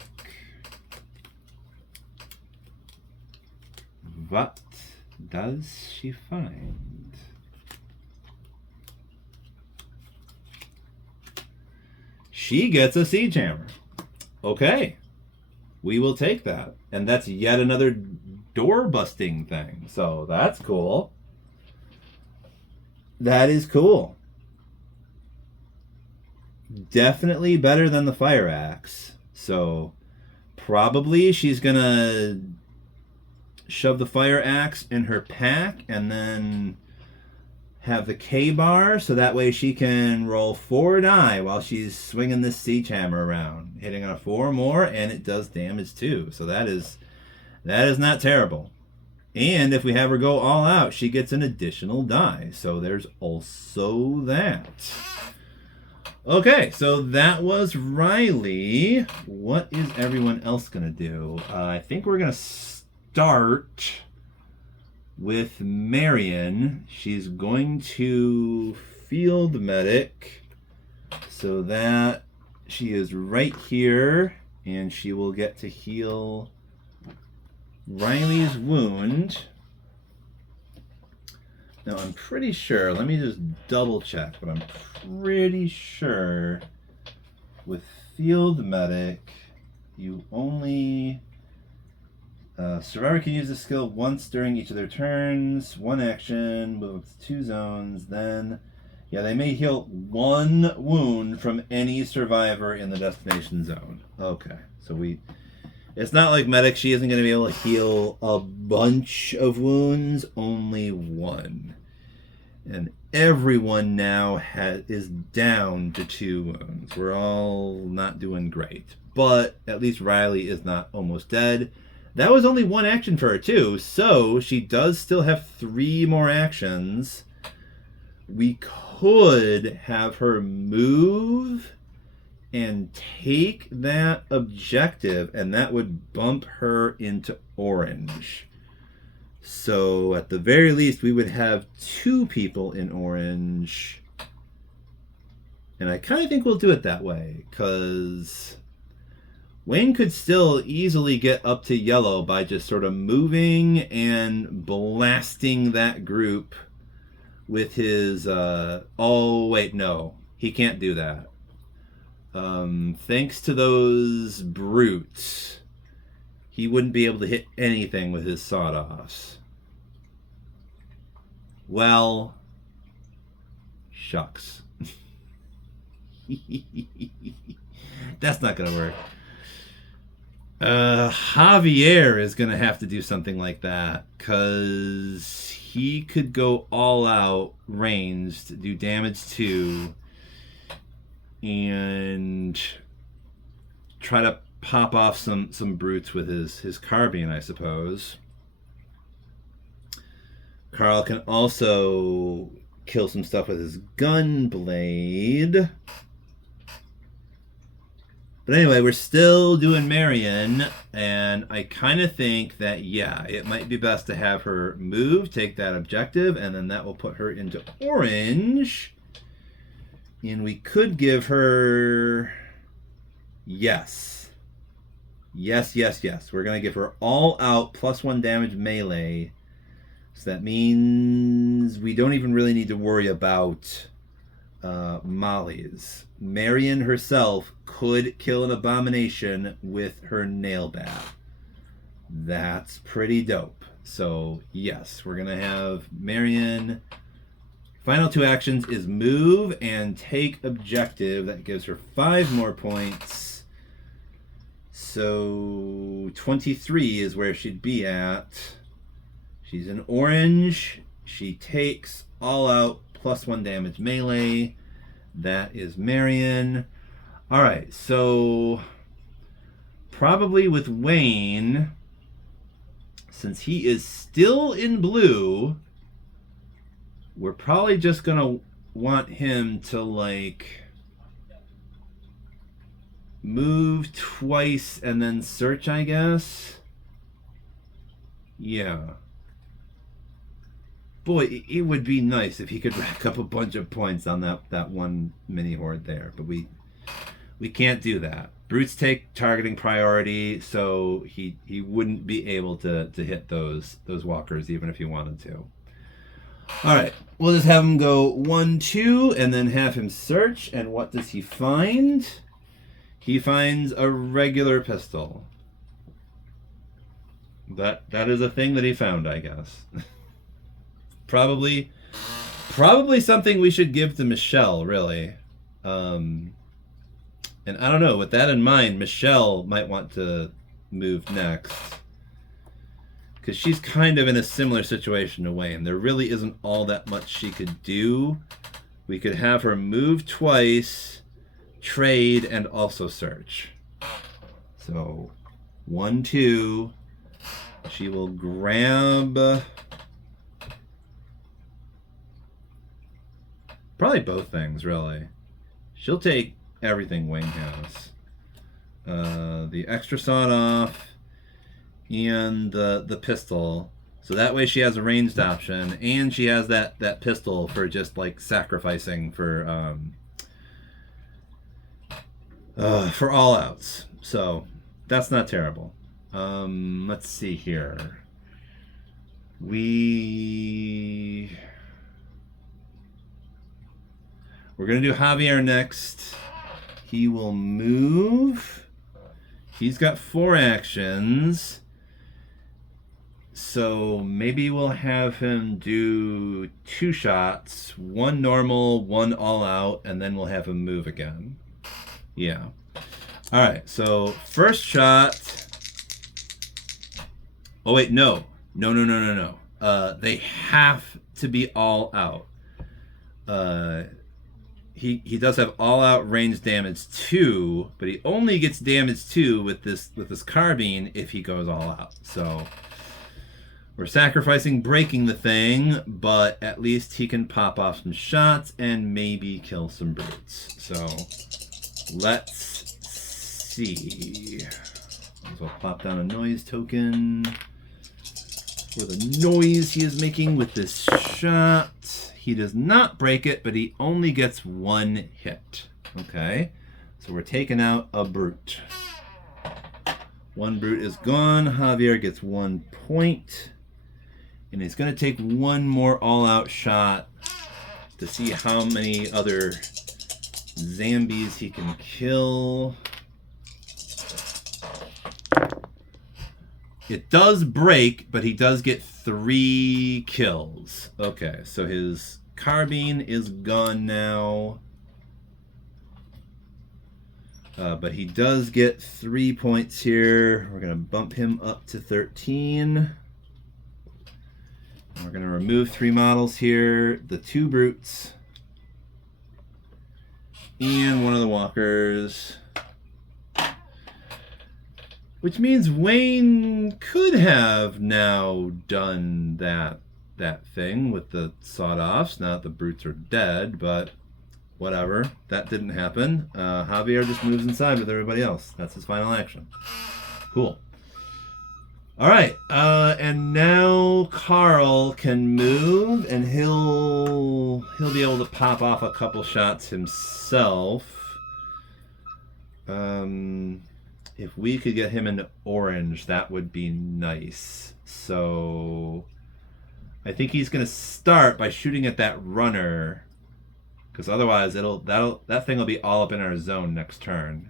What does she find? She gets a Siege Hammer. Okay. We will take that. And that's yet another door busting thing. So that's cool. That is cool. Definitely better than the Fire Axe. So probably she's going to shove the Fire Axe in her pack and then have the K-bar, so that way she can roll 4 die while she's swinging this Siege Hammer around, hitting on a 4 or more, and it does damage too. So that is not terrible. And if we have her go all out, she gets an additional die. So there's also that. Okay, so that was Riley. What is everyone else going to do? I think we're going to start with Marion. She's going to field medic so that she is right here, and she will get to heal Riley's wound. Now I'm pretty sure, let me just double check, but I'm pretty sure with field medic you only survivor can use the skill once during each of their turns, 1 action, move up to 2 zones, then, yeah, they may heal 1 wound from any survivor in the destination zone. Okay, so it's not like medic, she isn't going to be able to heal a bunch of wounds, only 1. And everyone now is down to 2 wounds. We're all not doing great, but at least Riley is not almost dead. That was only 1 action for her too, so she does still have 3 more actions. We could have her move and take that objective, and that would bump her into orange. So at the very least, we would have 2 people in orange. And I kind of think we'll do it that way, because Wayne could still easily get up to yellow by just sort of moving and blasting that group with his, oh, wait, no. He can't do that. Thanks to those brutes, he wouldn't be able to hit anything with his sawed-offs. Well, shucks. That's not gonna work. Javier is gonna have to do something like that, because he could go all out ranged, do damage to, and try to pop off some brutes with his carbine, I suppose. Carl can also kill some stuff with his gun blade. But anyway, we're still doing Marion, and I kind of think that, yeah, it might be best to have her move, take that objective, and then that will put her into orange. And we could give her... Yes. Yes, yes, yes. We're going to give her all out +1 damage melee. So that means we don't even really need to worry about Molly's. Marion herself could kill an abomination with her nail bat. That's pretty dope. So yes, we're gonna have Marion. Final 2 actions is move and take objective. That gives her 5 more points. So 23 is where she'd be at. She's in orange. She takes all out +1 damage melee. That is Marion. All right, so probably with Wayne, since he is still in blue, we're probably just gonna want him to like move twice and then search, I guess. Yeah. Boy, it would be nice if he could rack up a bunch of points on that one mini horde there, but we can't do that. Brutes take targeting priority, so he wouldn't be able to hit those walkers even if he wanted to. All right, we'll just have him go 1, 2, and then have him search. And what does he find? He finds a regular pistol. That is a thing that he found, I guess. Probably something we should give to Michelle, really. And I don't know, with that in mind, Michelle might want to move next. Because she's kind of in a similar situation to Wayne. There really isn't all that much she could do. We could have her move twice, trade, and also search. So, 1, 2. She will grab... probably both things, really. She'll take everything Wayne has. The extra sawed-off and the pistol. So that way she has a ranged option, and she has that pistol for just like sacrificing for all outs. So that's not terrible. Let's see here. We're going to do Javier next. He will move. He's got 4 actions. So maybe we'll have him do 2 shots. 1 normal, 1 all out, and then we'll have him move again. Yeah. All right, so first shot. Oh, wait, no. No. They have to be all out. He does have all-out range damage 2, but he only gets damage 2 with this carbine if he goes all out. So we're sacrificing breaking the thing, but at least he can pop off some shots and maybe kill some brutes. So let's see. So I'll pop down a noise token for the noise he is making with this shot. He does not break it, but he only gets 1 hit. Okay, so we're taking out a brute. 1 brute is gone. Javier gets 1 point. And he's going to take 1 more all-out shot to see how many other zombies he can kill. It does break, but he does get 3 kills. Okay, so his carbine is gone now. But he does get 3 points here. We're going to bump him up to 13. We're going to remove 3 models here. The 2 brutes. And 1 of the walkers. Which means Wayne could have now done that thing with the sawed-offs. Now that the brutes are dead, but whatever. That didn't happen. Javier just moves inside with everybody else. That's his final action. Cool. All right. And now Carl can move, and he'll be able to pop off a couple shots himself. If we could get him into orange, that would be nice. So I think he's going to start by shooting at that runner, because otherwise that thing will be all up in our zone next turn.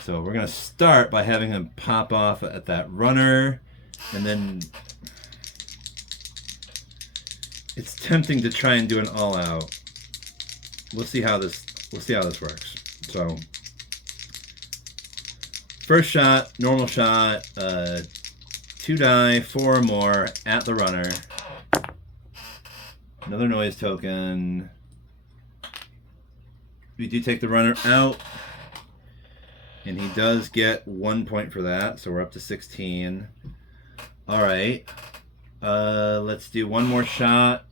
So we're going to start by having him pop off at that runner, and then it's tempting to try and do an all out. We'll see how this works. So first shot, normal shot, 2 die, 4 or more at the runner. Another noise token. We do take the runner out, and he does get 1 point for that, so we're up to 16. All right, let's do 1 more shot.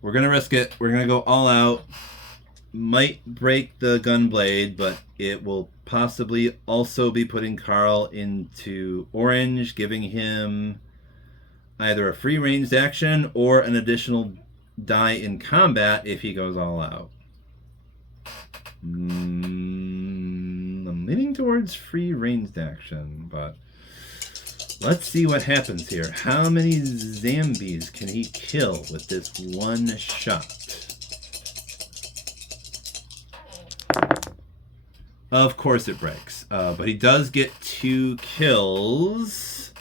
We're gonna risk it. We're gonna go all out. Might break the gun blade, but it will possibly also be putting Carl into orange, giving him either a free ranged action or an additional die in combat if he goes all out. I'm leaning towards free ranged action, but let's see what happens here. How many zombies can he kill with this 1 shot? Of course it breaks, but he does get 2 kills,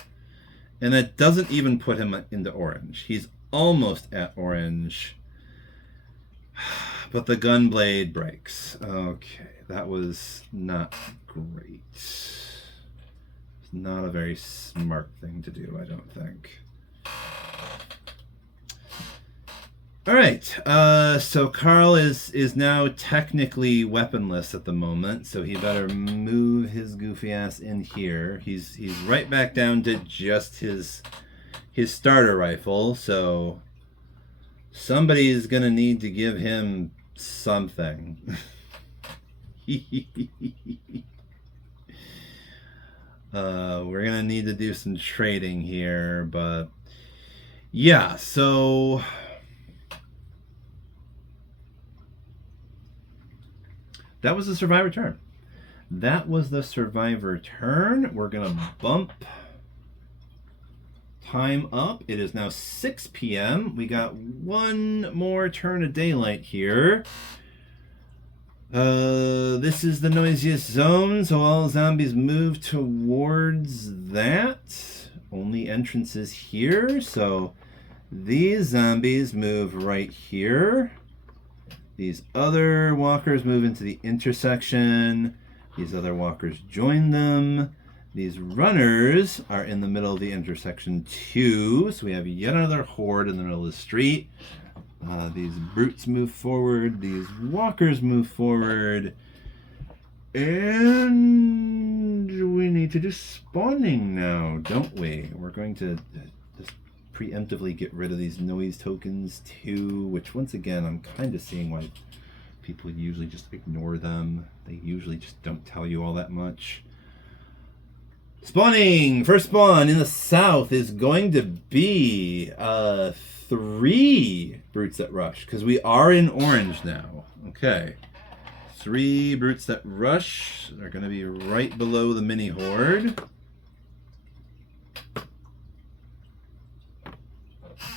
and that doesn't even put him into orange. He's almost at orange, but the gun blade breaks. Okay, that was not great. It's not a very smart thing to do, I don't think. All right, so Carl is now technically weaponless at the moment, so he better move his goofy ass in here. He's right back down to just his starter rifle, so somebody's gonna need to give him something. We're gonna need to do some trading here, but yeah, so that was the survivor turn. That was the survivor turn. We're going to bump time up. It is now 6 p.m. We got 1 more turn of daylight here. This is the noisiest zone, so all zombies move towards that. Only entrances here, so these zombies move right here. These other walkers move into the intersection. These other walkers join them. These runners are in the middle of the intersection too. So we have yet another horde in the middle of the street. These brutes move forward. These walkers move forward. And we need to do spawning now, don't we? We're going to just preemptively get rid of these noise tokens too, which once again I'm kind of seeing why people usually just ignore them. They usually just don't tell you all that much. Spawning! First spawn in the south is going to be 3 brutes that rush, because we are in orange now. Okay. 3 brutes that rush. They're going to be right below the mini horde.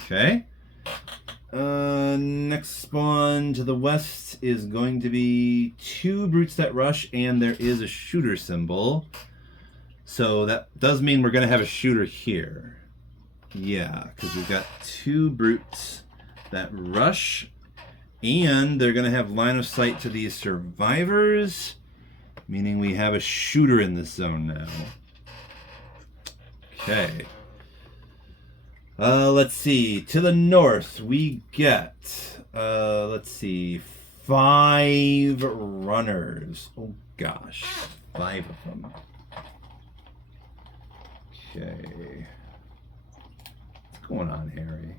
Okay. Next spawn to the west is going to be 2 brutes that rush, and there is a shooter symbol. So that does mean we're going to have a shooter here. Yeah, because we've got 2 brutes that rush, And they're going to have line of sight to these survivors, meaning we have a shooter in this zone now. Okay. Let's see. To the north, we get, let's see, 5 runners. Oh, gosh. 5 of them. Okay. What's going on, Harry?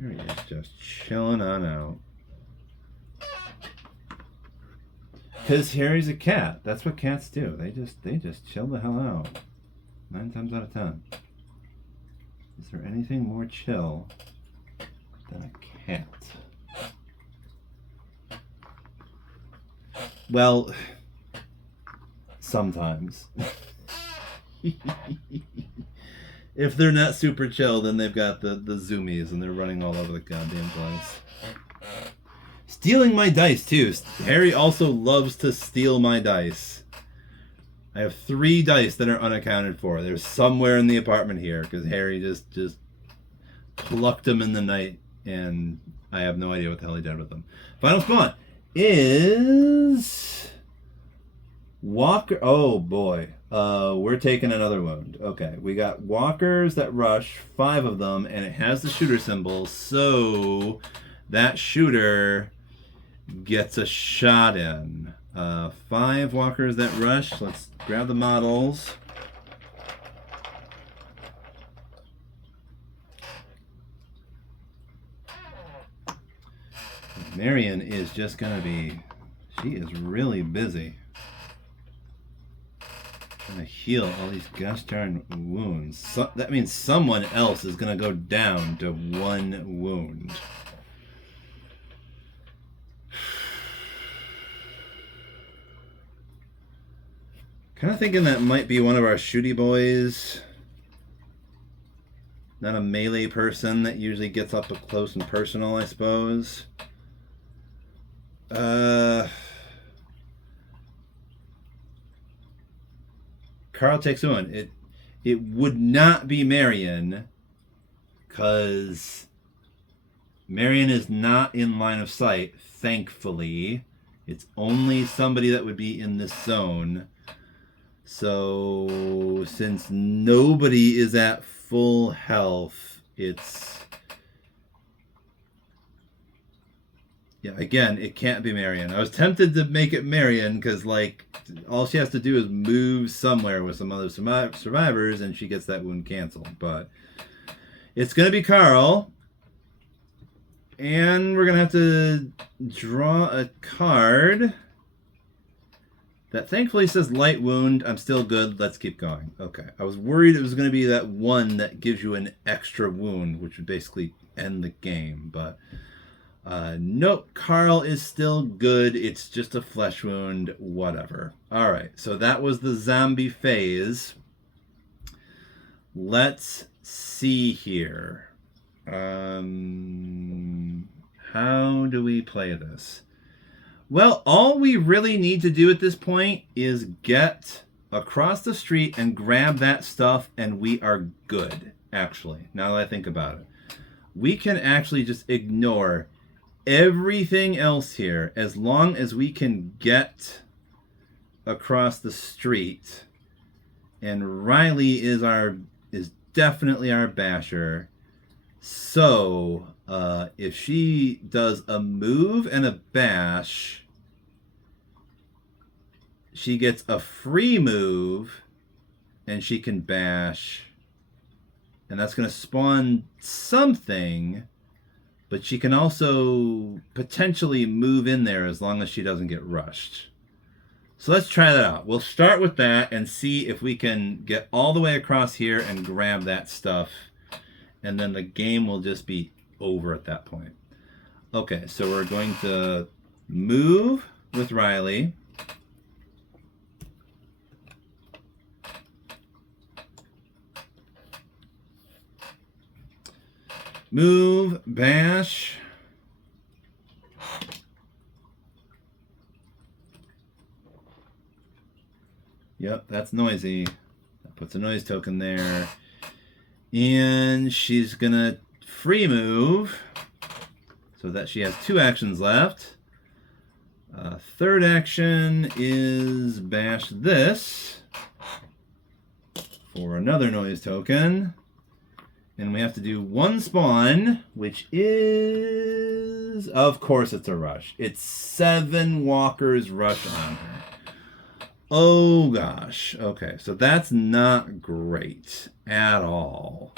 Harry is just chilling on out. Because Harry's a cat. That's what cats do. They just chill the hell out. 9 times out of 10. Is there anything more chill than a cat? Well, sometimes. If they're not super chill, then they've got the zoomies and they're running all over the goddamn place. Stealing my dice, too. Harry also loves to steal my dice. I have 3 dice that are unaccounted for. They're somewhere in the apartment here because Harry just plucked them in the night and I have no idea what the hell he did with them. Final spawn is Walker. Oh boy. We're taking another wound. Okay, we got walkers that rush, 5 of them, and it has the shooter symbol, so that shooter gets a shot in. 5 walkers that rush. Let's grab the models. Marion is just gonna be, she is really busy. Trying to heal all these gosh darn wounds. So, that means someone else is gonna go down to 1 wound. Kind of thinking that might be one of our shooty boys. Not a melee person that usually gets up close and personal, I suppose. Carl takes one. It would not be Marion, because Marion is not in line of sight, thankfully. It's only somebody that would be in this zone. So, since nobody is at full health, it's... Yeah, again, it can't be Marion. I was tempted to make it Marion because, like, all she has to do is move somewhere with some other survivors and she gets that wound canceled. But it's going to be Carl. And we're going to have to draw a card that thankfully says light wound. I'm still good. Let's keep going. Okay. I was worried it was going to be that one that gives you an extra wound, which would basically end the game. But nope, Carl is still good. It's just a flesh wound. Whatever. All right. So that was the zombie phase. Let's see here. How do we play this? Well, all we really need to do at this point is get across the street and grab that stuff, and we are good, actually, now that I think about it. We can actually just ignore everything else here as long as we can get across the street. And Riley is definitely our basher. So, if she does a move and a bash, she gets a free move and she can bash. And that's going to spawn something, but she can also potentially move in there as long as she doesn't get rushed. So let's try that out. We'll start with that and see if we can get all the way across here and grab that stuff. And then the game will just be over at that point. Okay, so we're going to move with Riley. Move, bash. Yep, that's noisy. That puts a noise token there. And she's gonna free move. So that she has 2 actions left. Third action is bash this for another noise token. And we have to do 1 spawn, which is... Of course it's a rush. It's 7 walkers rush on her. Oh gosh. Okay, so that's not great at all.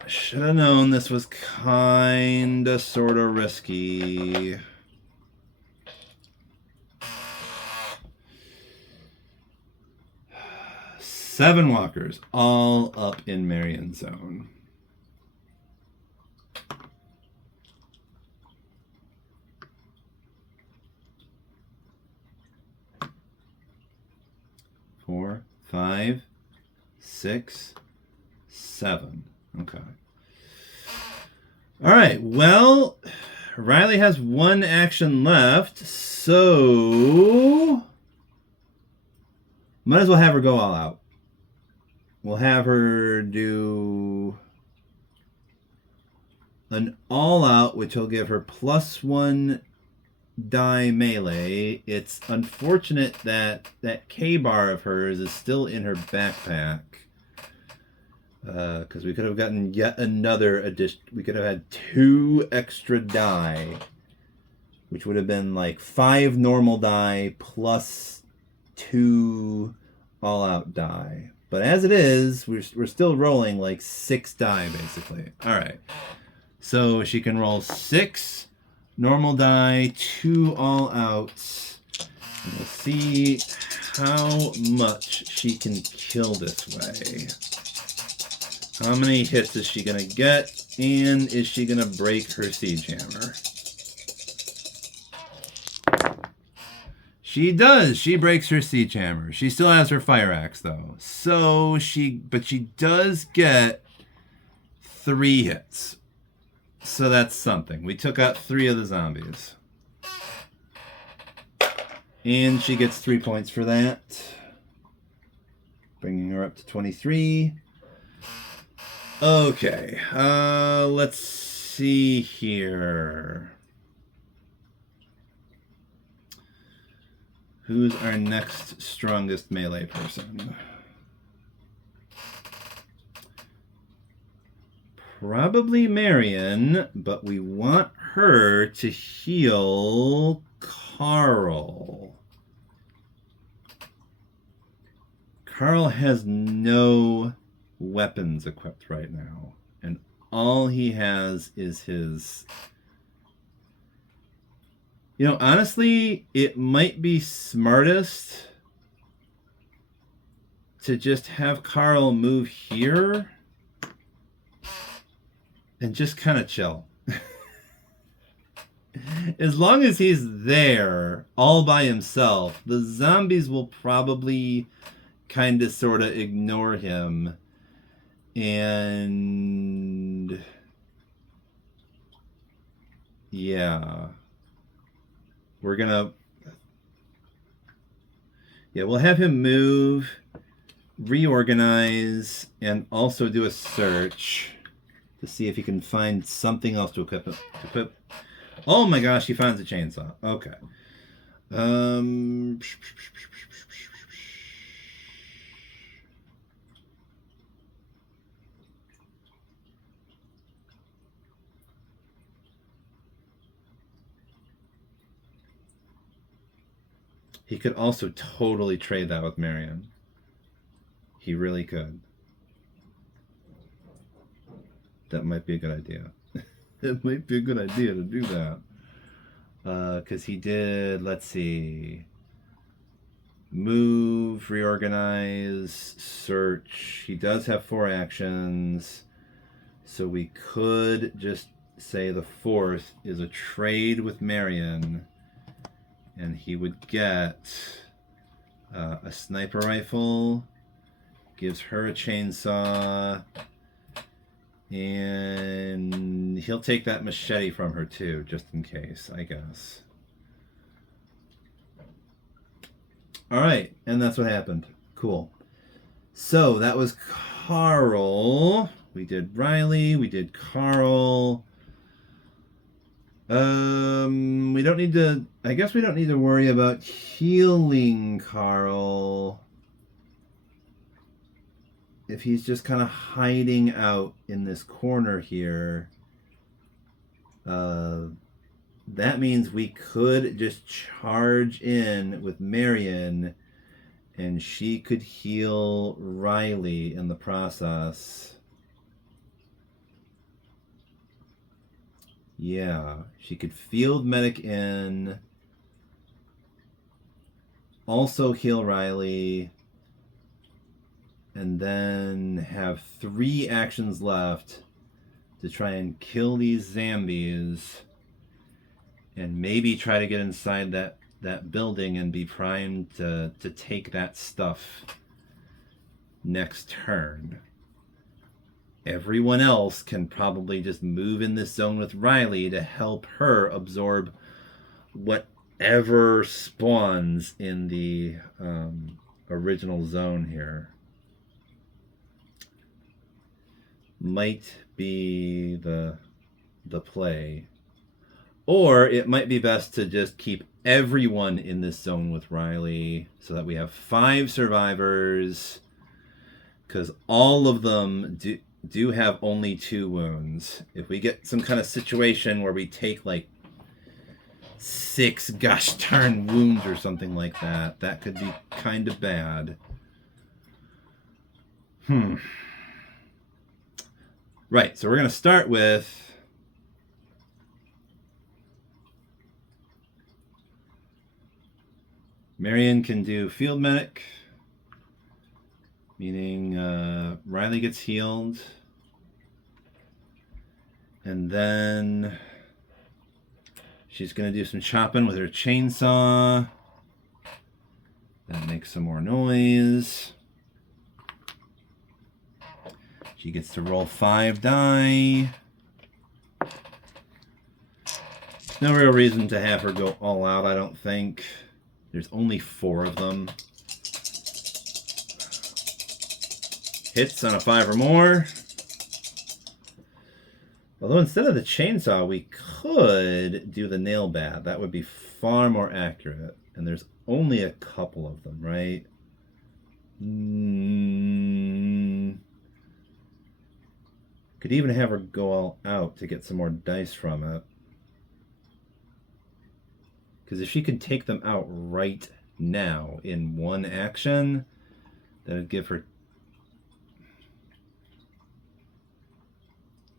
I should have known this was kinda sorta risky. Seven walkers, all up in Marion's zone. Four, 5, 6, 7. Okay. All right. Well, Riley has 1 action left, so might as well have her go all out. We'll have her do an all out, which will give her +1 die melee. It's unfortunate that that K bar of hers is still in her backpack. Because we could have gotten yet another addition. We could have had 2 extra die, which would have been like 5 normal die plus 2 all out die. But as it is, we're still rolling like 6 die basically. All right. So she can roll 6 normal die, 2 all outs. And we'll see how much she can kill this way. How many hits is she going to get? And is she going to break her siege hammer? She does. She breaks her siege hammer. She still has her fire axe though. So she does get 3 hits. So that's something. We took out 3 of the zombies. And she gets 3 points for that. Bringing her up to 23. Okay. Let's see here. Who's our next strongest melee person? Probably Marion, but we want her to heal Carl. Carl has no weapons equipped right now, and all he has is his... You know, honestly, it might be smartest to just have Carl move here and just kind of chill. As long as he's there all by himself, the zombies will probably kind of sort of ignore him. And yeah, we're gonna, we'll have him move, reorganize, and also do a search to see if he can find something else to equip. Oh my gosh, he finds a chainsaw. Okay. He could also totally trade that with Marion. He really could. That might be a good idea. It might be a good idea to do that. Because he did, let's see, move, reorganize, search. He does have 4 actions. So we could just say the 4th is a trade with Marion. And he would get a sniper rifle, gives her a chainsaw, and he'll take that machete from her too, just in case, I guess. All right, and that's what happened. Cool. So that was Carl. We did Riley. We did Carl. We don't need to... I guess we don't need to worry about healing Carl. If he's just kind of hiding out in this corner here, that means we could just charge in with Marion and she could heal Riley in the process. Yeah, she could field medic in, also heal Riley, and then have 3 actions left to try and kill these zombies and maybe try to get inside that building and be primed to take that stuff next turn. Everyone else can probably just move in this zone with Riley to help her absorb whatever spawns in the original zone here. Might be the play. Or it might be best to just keep everyone in this zone with Riley so that we have 5 survivors, because all of them do have only 2 wounds. If we get some kind of situation where we take like 6 gosh darn wounds or something like that, that could be kind of bad. Right, so we're going to start with Marion can do field medic, meaning Riley gets healed. And then she's going to do some chopping with her chainsaw. That makes some more noise. She gets to roll 5 die. No real reason to have her go all out, I don't think. There's only 4 of them. Hits on a 5 or more. Although instead of the chainsaw, we could do the nail bat. That would be far more accurate. And there's only a couple of them, right? Could even have her go all out to get some more dice from it. Because if she could take them out right now in one action, that would give her...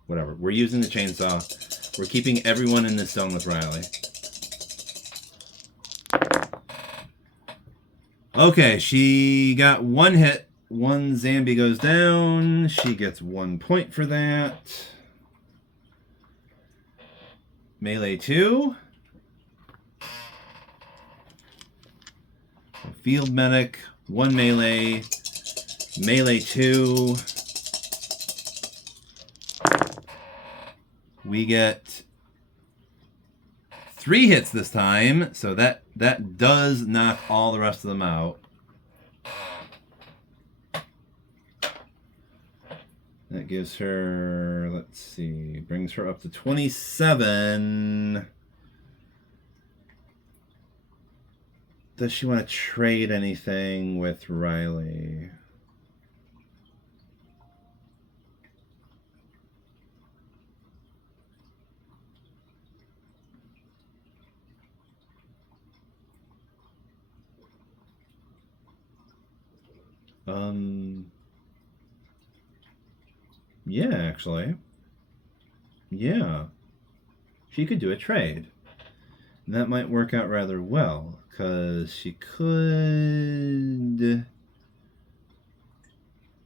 Whatever. We're using the chainsaw. We're keeping everyone in this zone with Riley. Okay, she got 1 hit. 1 zombie goes down. She gets 1 point for that. Melee 2. Field medic, 1 melee, melee 2. We get 3 hits this time, so that does knock all the rest of them out. That gives her, let's see, brings her up to 27. Does she want to trade anything with Riley? Yeah, actually. Yeah. She could do a trade. And that might work out rather well, because she could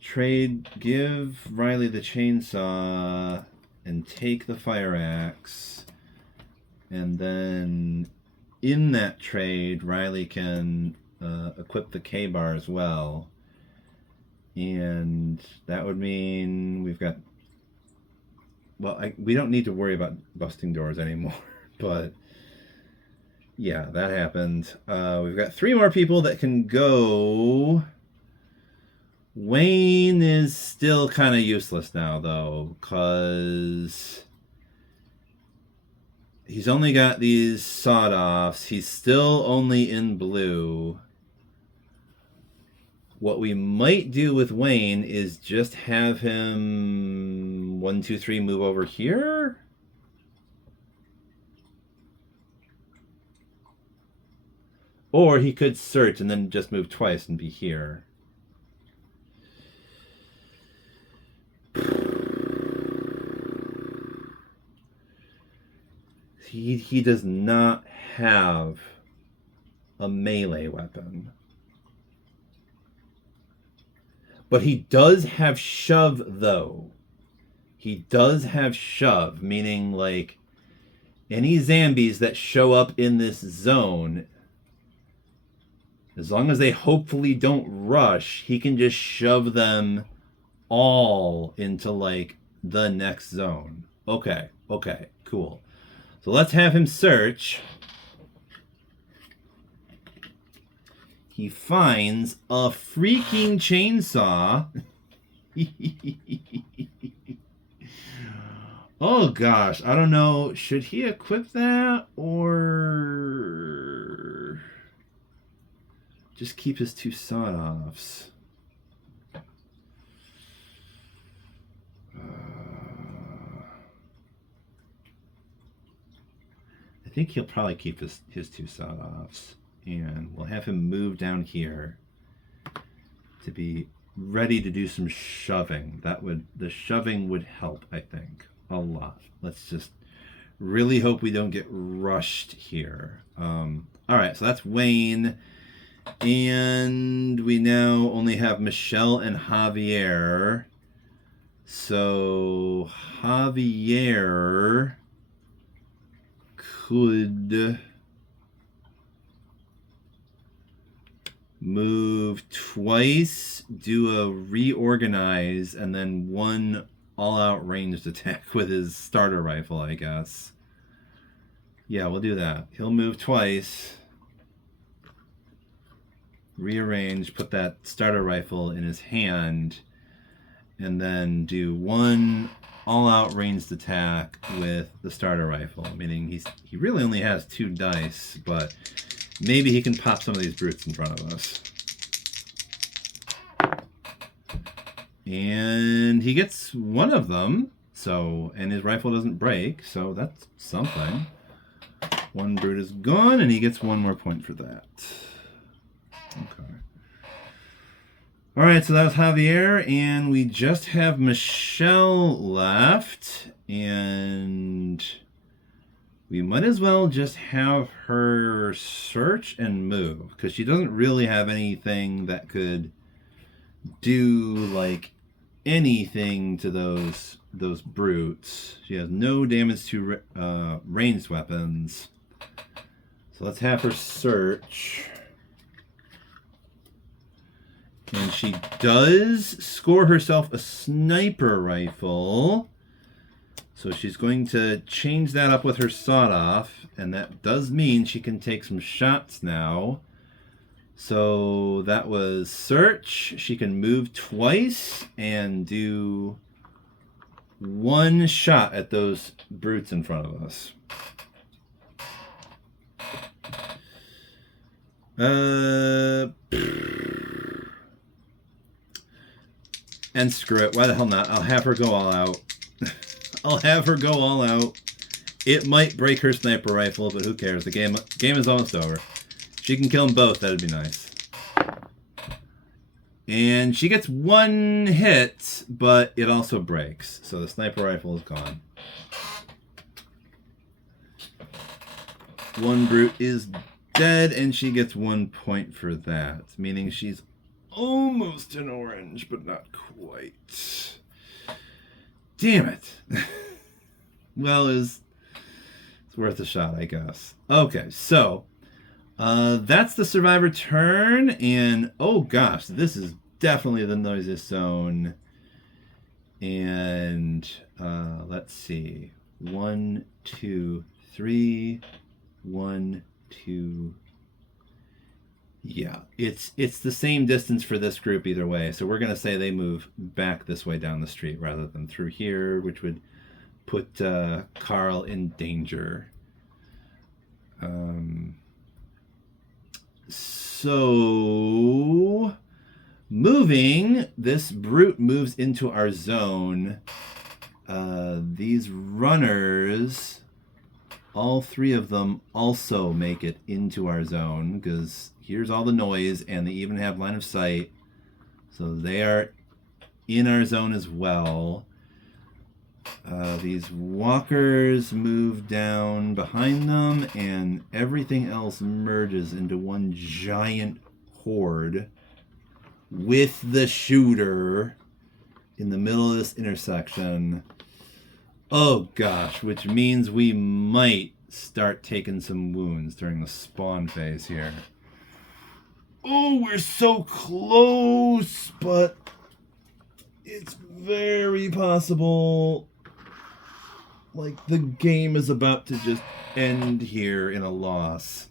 trade, give Riley the chainsaw and take the fire axe, and then in that trade Riley can equip the K-bar as well, and that would mean we've got, well, we don't need to worry about busting doors anymore, but yeah, that happened. We've got 3 more people that can go Wayne is still kind of useless now, though, because he's only got these sawed-offs. He's still only in blue. What we might do with Wayne is just have him 1, 2, 3 move over here. Or he could search and then just move twice and be here. He does not have a melee weapon. But he does have shove, though. He does have shove, meaning, like, any zombies that show up in this zone, as long as they hopefully don't rush, he can just shove them all into, like, the next zone. Okay, cool. So let's have him search. He finds a freaking chainsaw. Oh gosh, I don't know. Should he equip that or just keep his 2 sawed-offs? I think he'll probably keep his 2 sawed-offs. And we'll have him move down here to be ready to do some shoving. The shoving would help, I think, a lot. Let's just really hope we don't get rushed here. All right, so that's Wayne. And we now only have Michelle and Javier. So Javier could move twice, do a reorganize, and then 1 all-out ranged attack with his starter rifle, I guess. Yeah, we'll do that. He'll move twice, rearrange, put that starter rifle in his hand, and then do 1 all-out ranged attack with the starter rifle, meaning he really only has 2 dice, but maybe he can pop some of these brutes in front of us. And he gets 1 of them, and his rifle doesn't break, so that's something. 1 brute is gone, and he gets 1 more point for that. Okay. Alright, so that was Javier, and we just have Michelle left, and we might as well just have her search and move, because she doesn't really have anything that could do, like, anything to those brutes. She has no damage to ranged weapons. So let's have her search. And she does score herself a sniper rifle. So she's going to change that up with her sawed-off, and that does mean she can take some shots now. So that was search. She can move twice and do 1 shot at those brutes in front of us. And screw it. Why the hell not? I'll have her go all out. I'll have her go all out. It might break her sniper rifle, but who cares? The game is almost over. She can kill them both. That'd be nice. And she gets 1 hit, but it also breaks. So the sniper rifle is gone. 1 brute is dead, and she gets 1 point for that. Meaning she's almost an orange, but not quite. Damn it. Well, it's worth a shot, I guess. Okay, so that's the survivor turn, and oh gosh, this is definitely the noisiest zone. And let's see, 1, 2, 3, 1, 2. Yeah, it's the same distance for this group either way. So we're going to say they move back this way down the street rather than through here, which would put Carl in danger. So moving, this brute moves into our zone. These runners, all three of them also make it into our zone because here's all the noise and they even have line of sight. So they are in our zone as well. These walkers move down behind them and everything else merges into one giant horde with the shooter in the middle of this intersection. Oh gosh, which means we might start taking some wounds during the spawn phase here. Oh, we're so close, but it's very possible like the game is about to just end here in a loss.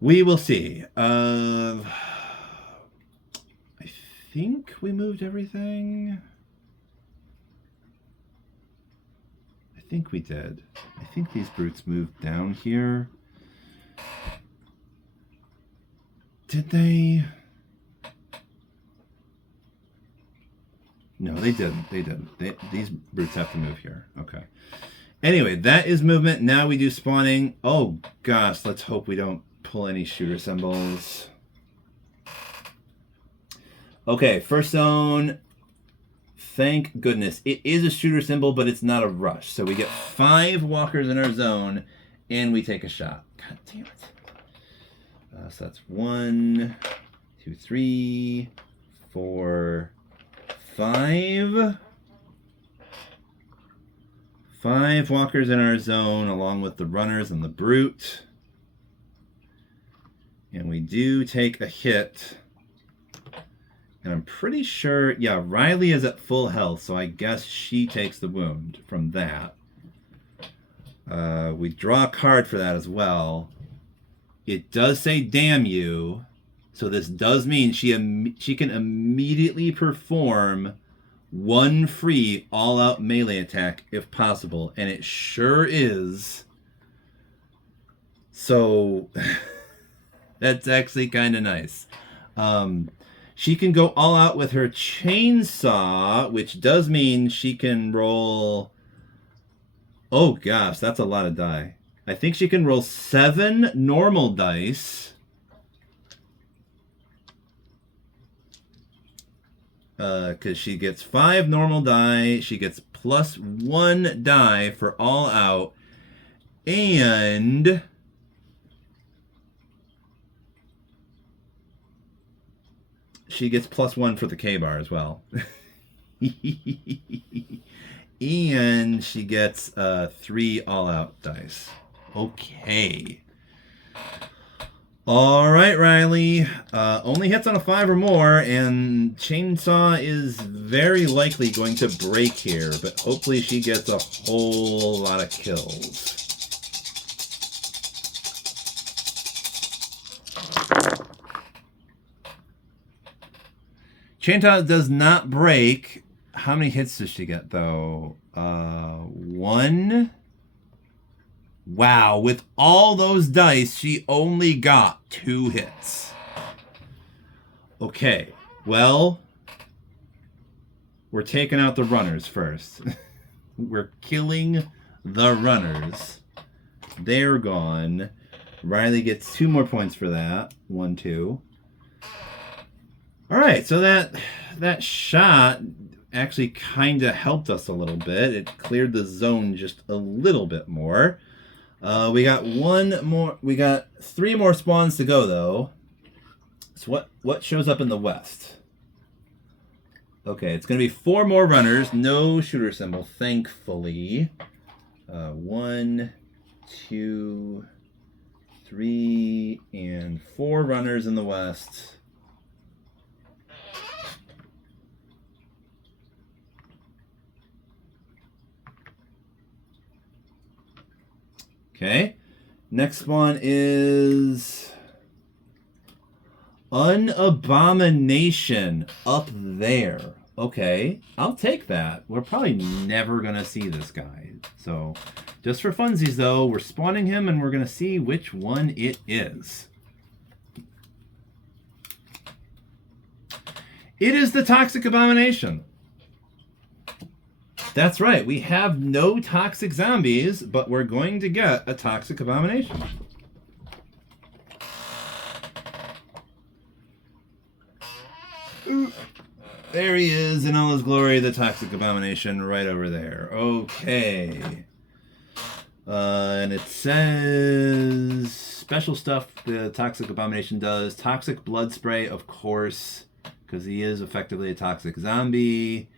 We will see. I think we moved everything. I think we did. I think these brutes moved down here. Did they? No, they didn't. They didn't. These brutes have to move here. Okay. Anyway, that is movement. Now we do spawning. Oh, gosh. Let's hope we don't pull any shooter symbols. Okay, first zone. Thank goodness. It is a shooter symbol, but it's not a rush. So we get 5 walkers in our zone, and we take a shot. God damn it. So that's 1, 2, 3, 4, 5. 5 walkers in our zone, along with the runners and the brute. And we do take a hit. And I'm pretty sure, yeah, Riley is at full health, so I guess she takes the wound from that. We draw a card for that as well. It does say damn you, so this does mean she can immediately perform 1 free all-out melee attack if possible, and it sure is. So that's actually kind of nice. She can go all out with her chainsaw, which does mean she can roll... Oh gosh, that's a lot of die. I think she can roll 7 normal dice. Because she gets 5 normal die. She gets plus 1 die for all out. And... she gets plus 1 for the K-bar as well. And she gets 3 all-out dice. Okay. All right, Riley. Only hits on a 5 or more, and Chainsaw is very likely going to break here, but hopefully she gets a whole lot of kills. Chainsaw does not break. How many hits does she get, though? 1. Wow, with all those dice, she only got 2 hits. Okay, well, we're taking out the runners first. We're killing the runners. They're gone. Riley gets 2 more points for that. 1, 2. All right, so that shot actually kind of helped us a little bit. It cleared the zone just a little bit more. We got 1 more. We got 3 more spawns to go, though. So what shows up in the west? Okay, it's going to be 4 more runners. No shooter symbol, thankfully. 1, 2, 3, and 4 runners in the west. Okay, next spawn is An abomination up there. Okay, I'll take that. We're probably never going to see this guy. So, just for funsies, though, we're spawning him, and we're going to see which one it is. It is the Toxic Abomination. That's right. We have no toxic zombies, but we're going to get a Toxic Abomination. Ooh. There he is in all his glory, the Toxic Abomination, right over there. Okay. And it says special stuff the Toxic Abomination does. Toxic blood spray, of course, because he is effectively a toxic zombie.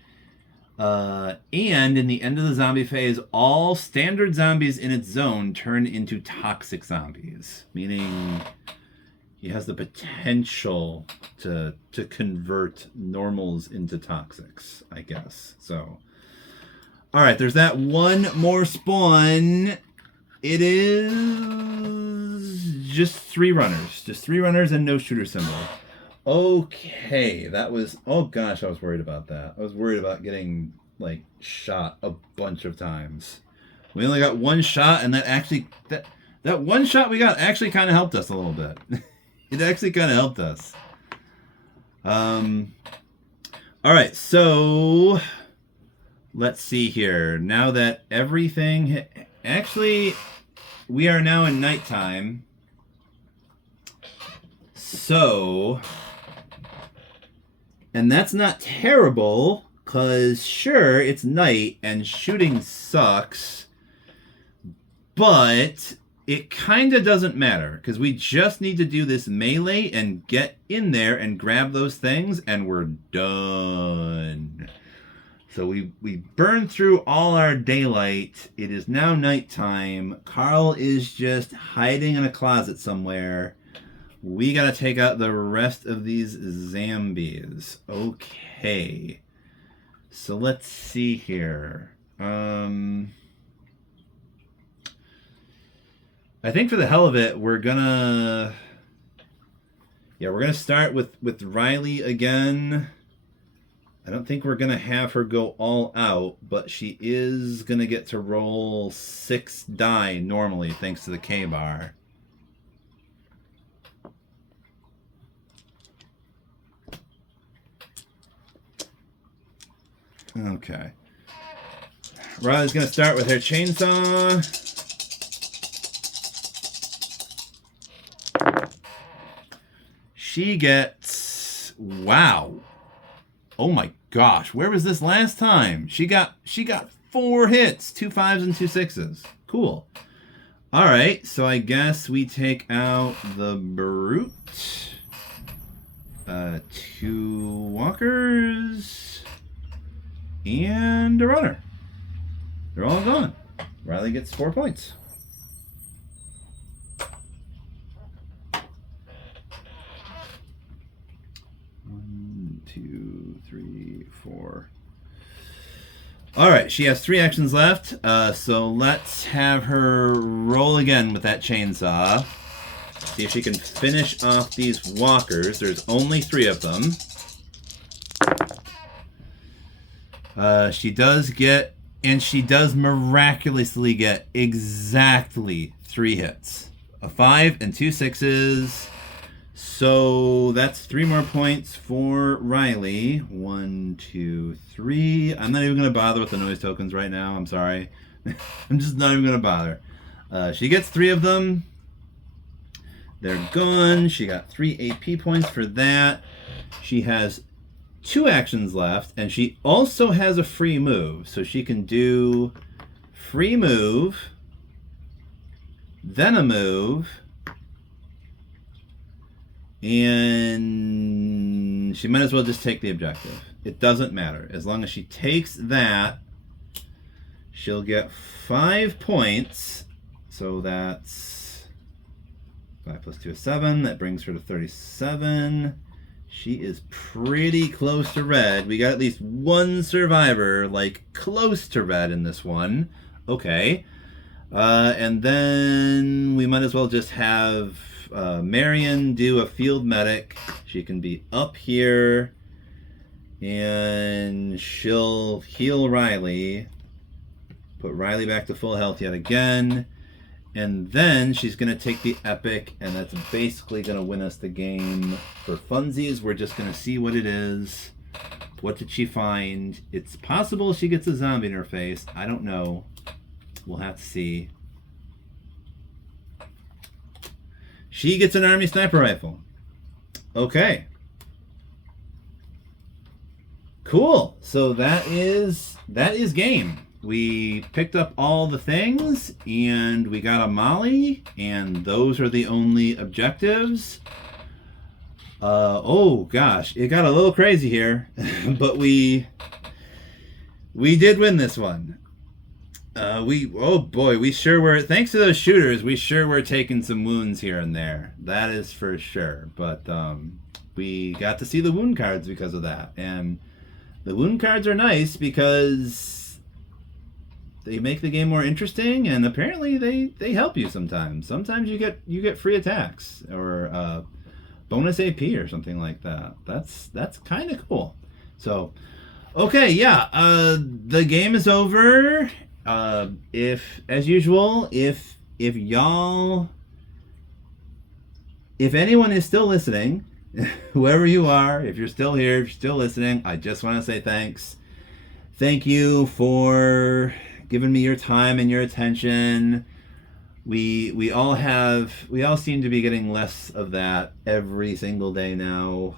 And in the end of the zombie phase, all standard zombies in its zone turn into toxic zombies, meaning he has the potential to convert normals into toxics, I guess. So, all right, there's that one more spawn. It is just 3 runners. Just 3 runners and no shooter symbol. Okay, that was... Oh, gosh, I was worried about that. I was worried about getting, like, shot a bunch of times. We only got 1 shot, and that actually... That 1 shot we got actually kind of helped us a little bit. It actually kind of helped us. All right, so let's see here. Now that everything... Actually, we are now in nighttime. So... And that's not terrible, because sure, it's night, and shooting sucks. But... it kind of doesn't matter, because we just need to do this melee and get in there and grab those things, and we're done. So we burned through all our daylight. It is now nighttime. Carl is just hiding in a closet somewhere. We got to take out the rest of these zombies. Okay. So let's see here. I think for the hell of it, we're gonna start with Riley again. I don't think we're gonna have her go all out, but she is gonna get to roll 6 die normally, thanks to the K bar. Okay. Riley's gonna start with her chainsaw. She gets... Wow. Oh my gosh. Where was this last time? She got 4 hits. 2 5s and 2 6s. Cool. Alright, so I guess we take out the Brute. 2 walkers. And a runner. They're all gone. Riley gets 4 points. 2, 3, 4. All right, she has 3 actions left. So let's have her roll again with that chainsaw. See if she can finish off these walkers. There's only 3 of them. She does get, and she does miraculously get exactly 3 hits. A 5 and 2 6s. So that's 3 more points for Riley. 1, 2, 3. I'm not even going to bother with the noise tokens right now. I'm sorry. I'm just not even going to bother. She gets 3 of them. They're gone. She got 3 AP points for that. She has 2 actions left, and she also has a free move. So she can do free move, then a move, and she might as well just take the objective. It doesn't matter. As long as she takes that, she'll get 5 points. So that's 5 plus 2 is 7. That brings her to 37. She is pretty close to red. We got at least 1 survivor, like, close to red in this one. Okay. And then we might as well just have Marion do a field medic. She can be up here, and she'll heal Riley. Put Riley back to full health yet again. And then she's going to take the epic, and that's basically going to win us the game. For funsies, we're just going to see what it is. What did she find? It's possible she gets a zombie in her face. I don't know. We'll have to see. She gets an army sniper rifle. Okay. Cool. So that is game. We picked up all the things, and we got a Molly, and those are the only objectives. Oh gosh, it got a little crazy here, but we did win this one. Oh boy, we sure were, thanks to those shooters, we sure were taking some wounds here and there. That is for sure. But we got to see the wound cards because of that, and the wound cards are nice because they make the game more interesting, and apparently they help you sometimes. Sometimes you get free attacks or bonus AP or something like that. That's kind of cool. So, okay, yeah, the game is over. If, as usual, if anyone is still listening, whoever you are, if you're still here, if you're still listening, I just want to say thanks. Thank you for giving me your time and your attention. We all seem to be getting less of that every single day now,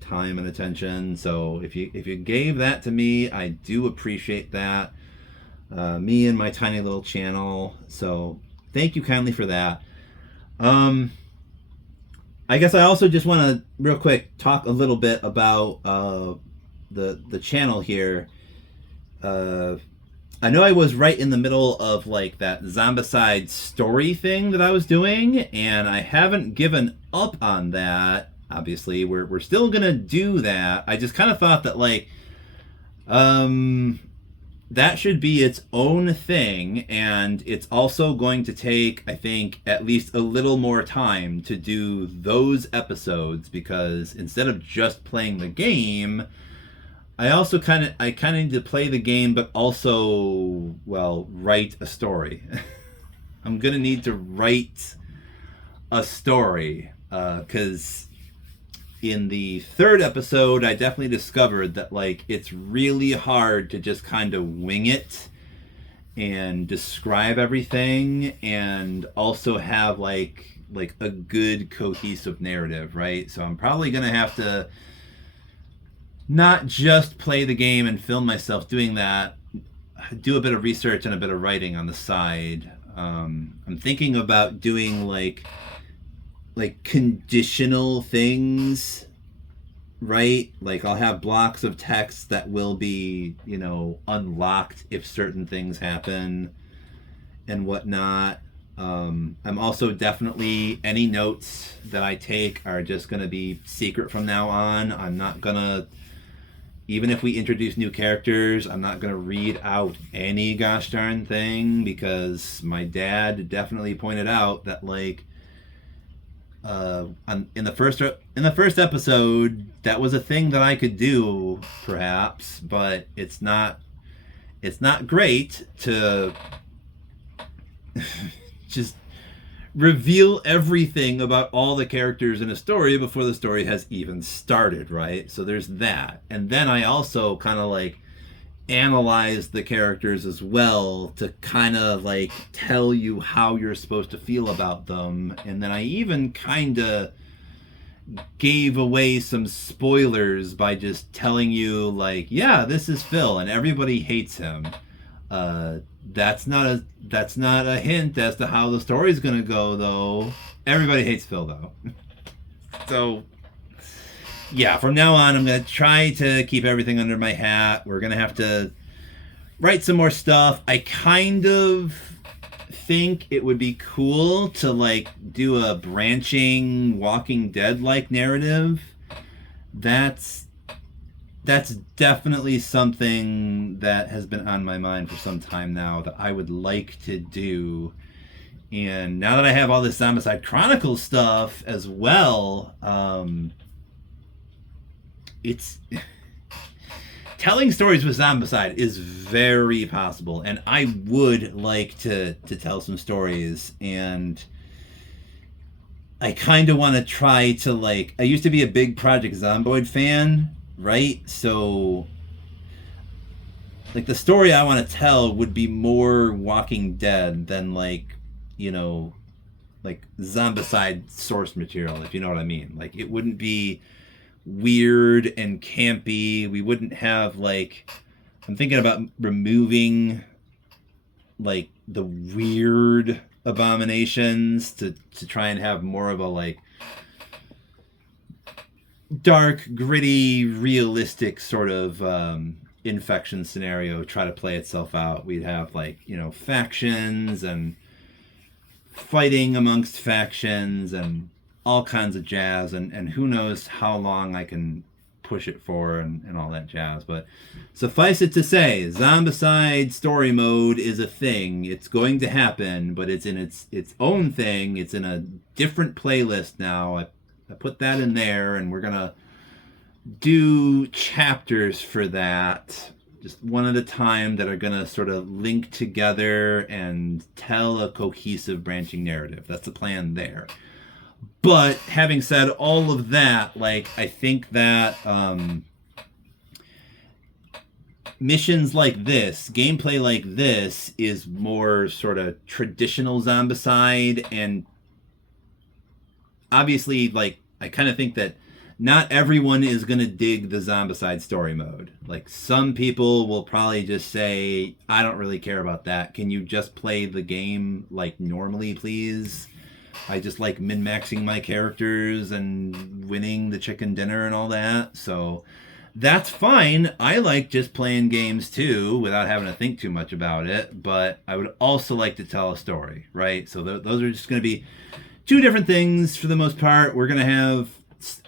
time and attention. So if you gave that to me, I do appreciate that. Me and my tiny little channel. So thank you kindly for that. I guess I also just want to real quick talk a little bit about the channel here. I know I was right in the middle of like that Zombicide story thing that I was doing, and I haven't given up on that. Obviously, we're still gonna do that. I just kind of thought that like that should be its own thing, and it's also going to take, I think, at least a little more time to do those episodes, because instead of just playing the game, I kind of need to play the game, but also, write a story. I'm gonna need to write a story, because in the third episode, I definitely discovered that like it's really hard to just kind of wing it and describe everything, and also have like a good cohesive narrative, right? So I'm probably gonna have to not just play the game and film myself doing that, do a bit of research and a bit of writing on the side. I'm thinking about doing like conditional things, right? Like I'll have blocks of text that will be, unlocked if certain things happen and whatnot. I'm also definitely, any notes that I take are just going to be secret from now on. I'm not going to, even if we introduce new characters, I'm not going to read out any gosh darn thing, because my dad definitely pointed out that like in the first episode, that was a thing that I could do perhaps, but it's not great to just reveal everything about all the characters in a story before the story has even started, right? So there's that. And then I also kind of like analyze the characters as well to kind of like tell you how you're supposed to feel about them. And then I even kind of gave away some spoilers by just telling you like, yeah, this is Phil and everybody hates him. That's not a hint as to how the story's gonna go, though. Everybody hates Phil, though. So, yeah, from now on, I'm gonna try to keep everything under my hat. We're gonna have to write some more stuff. I kind of think it would be cool to like do a branching Walking Dead like narrative. That's definitely something that has been on my mind for some time now that I would like to do And now that I have all this Zombicide Chronicles stuff as well, it's telling stories with Zombicide is very possible, and I would like to tell some stories. And I kind of want to try to, like, I used to be a big Project Zomboid fan, right? So, like, the story I want to tell would be more Walking Dead than, like, you know, like Zombicide source material, if you know what I mean. Like, it wouldn't be weird and campy. We wouldn't have, like, I'm thinking about removing, like, the weird abominations to try and have more of a, like, dark, gritty, realistic sort of infection scenario try to play itself out. We'd have, like, you know, factions and fighting amongst factions and all kinds of jazz, and who knows how long I can push it for, and all that jazz. But suffice it to say, Zombicide story mode is a thing. It's going to happen, but it's in its own thing. It's in a different playlist now. I put that in there, and we're gonna do chapters for that, just one at a time, that are gonna sort of link together and tell a cohesive branching narrative. That's the plan there. But having said all of that, like, I think that missions like this, gameplay like this, is more sort of traditional Zombicide. And obviously, like, I kind of think that not everyone is going to dig the Zombicide story mode. Like, some people will probably just say, I don't really care about that. Can you just play the game like normally, please? I just like min-maxing my characters and winning the chicken dinner and all that. So that's fine. I like just playing games too without having to think too much about it. But I would also like to tell a story, right? So those are just going to be two different things for the most part. We're going to have...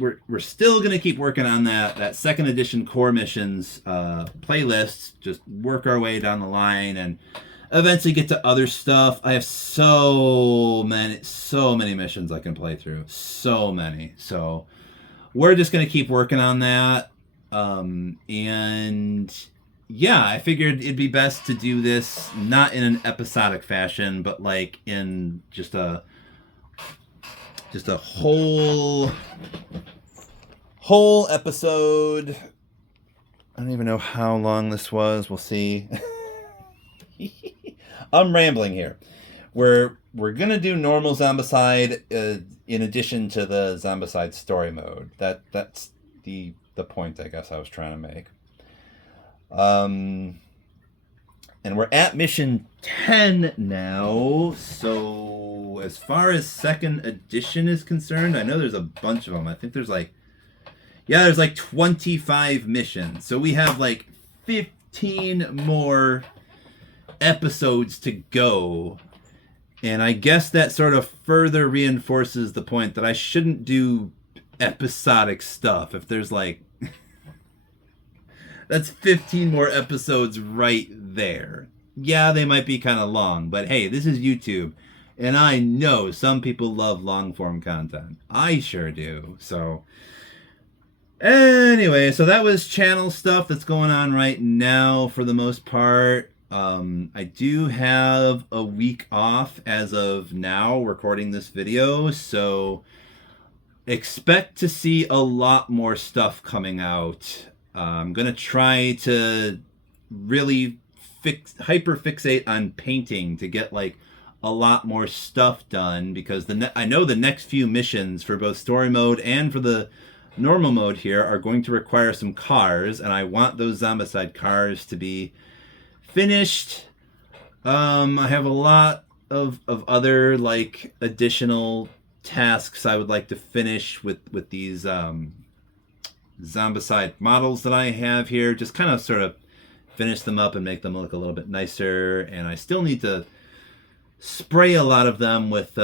We're still going to keep working on that second edition core missions playlist. Just work our way down the line and eventually get to other stuff. I have so many missions I can play through. So many. So we're just going to keep working on that. And yeah, I figured it'd be best to do this not in an episodic fashion, but like in just a whole episode. I don't even know how long this was. We'll see. I'm rambling here. We're gonna do normal Zombicide in addition to the Zombicide story mode. That's the point I guess I was trying to make. And we're at mission 10 now. So as far as second edition is concerned, I know there's a bunch of them. I think there's like 25 missions. So we have like 15 more episodes to go. And I guess that sort of further reinforces the point that I shouldn't do episodic stuff. If there's like... That's 15 more episodes right there. Yeah, they might be kind of long, but hey, this is YouTube. And I know some people love long-form content. I sure do. So... Anyway, so that was channel stuff that's going on right now for the most part. I do have a week off as of now recording this video, so expect to see a lot more stuff coming out. I'm going to try to really hyper-fixate on painting to get like a lot more stuff done, because I know the next few missions for both story mode and for the normal mode here are going to require some cars, and I want those Zombicide cars to be finished. I have a lot of other like additional tasks I would like to finish with these Zombicide models that I have here. Just kind of sort of finish them up and make them look a little bit nicer. And I still need to spray a lot of them with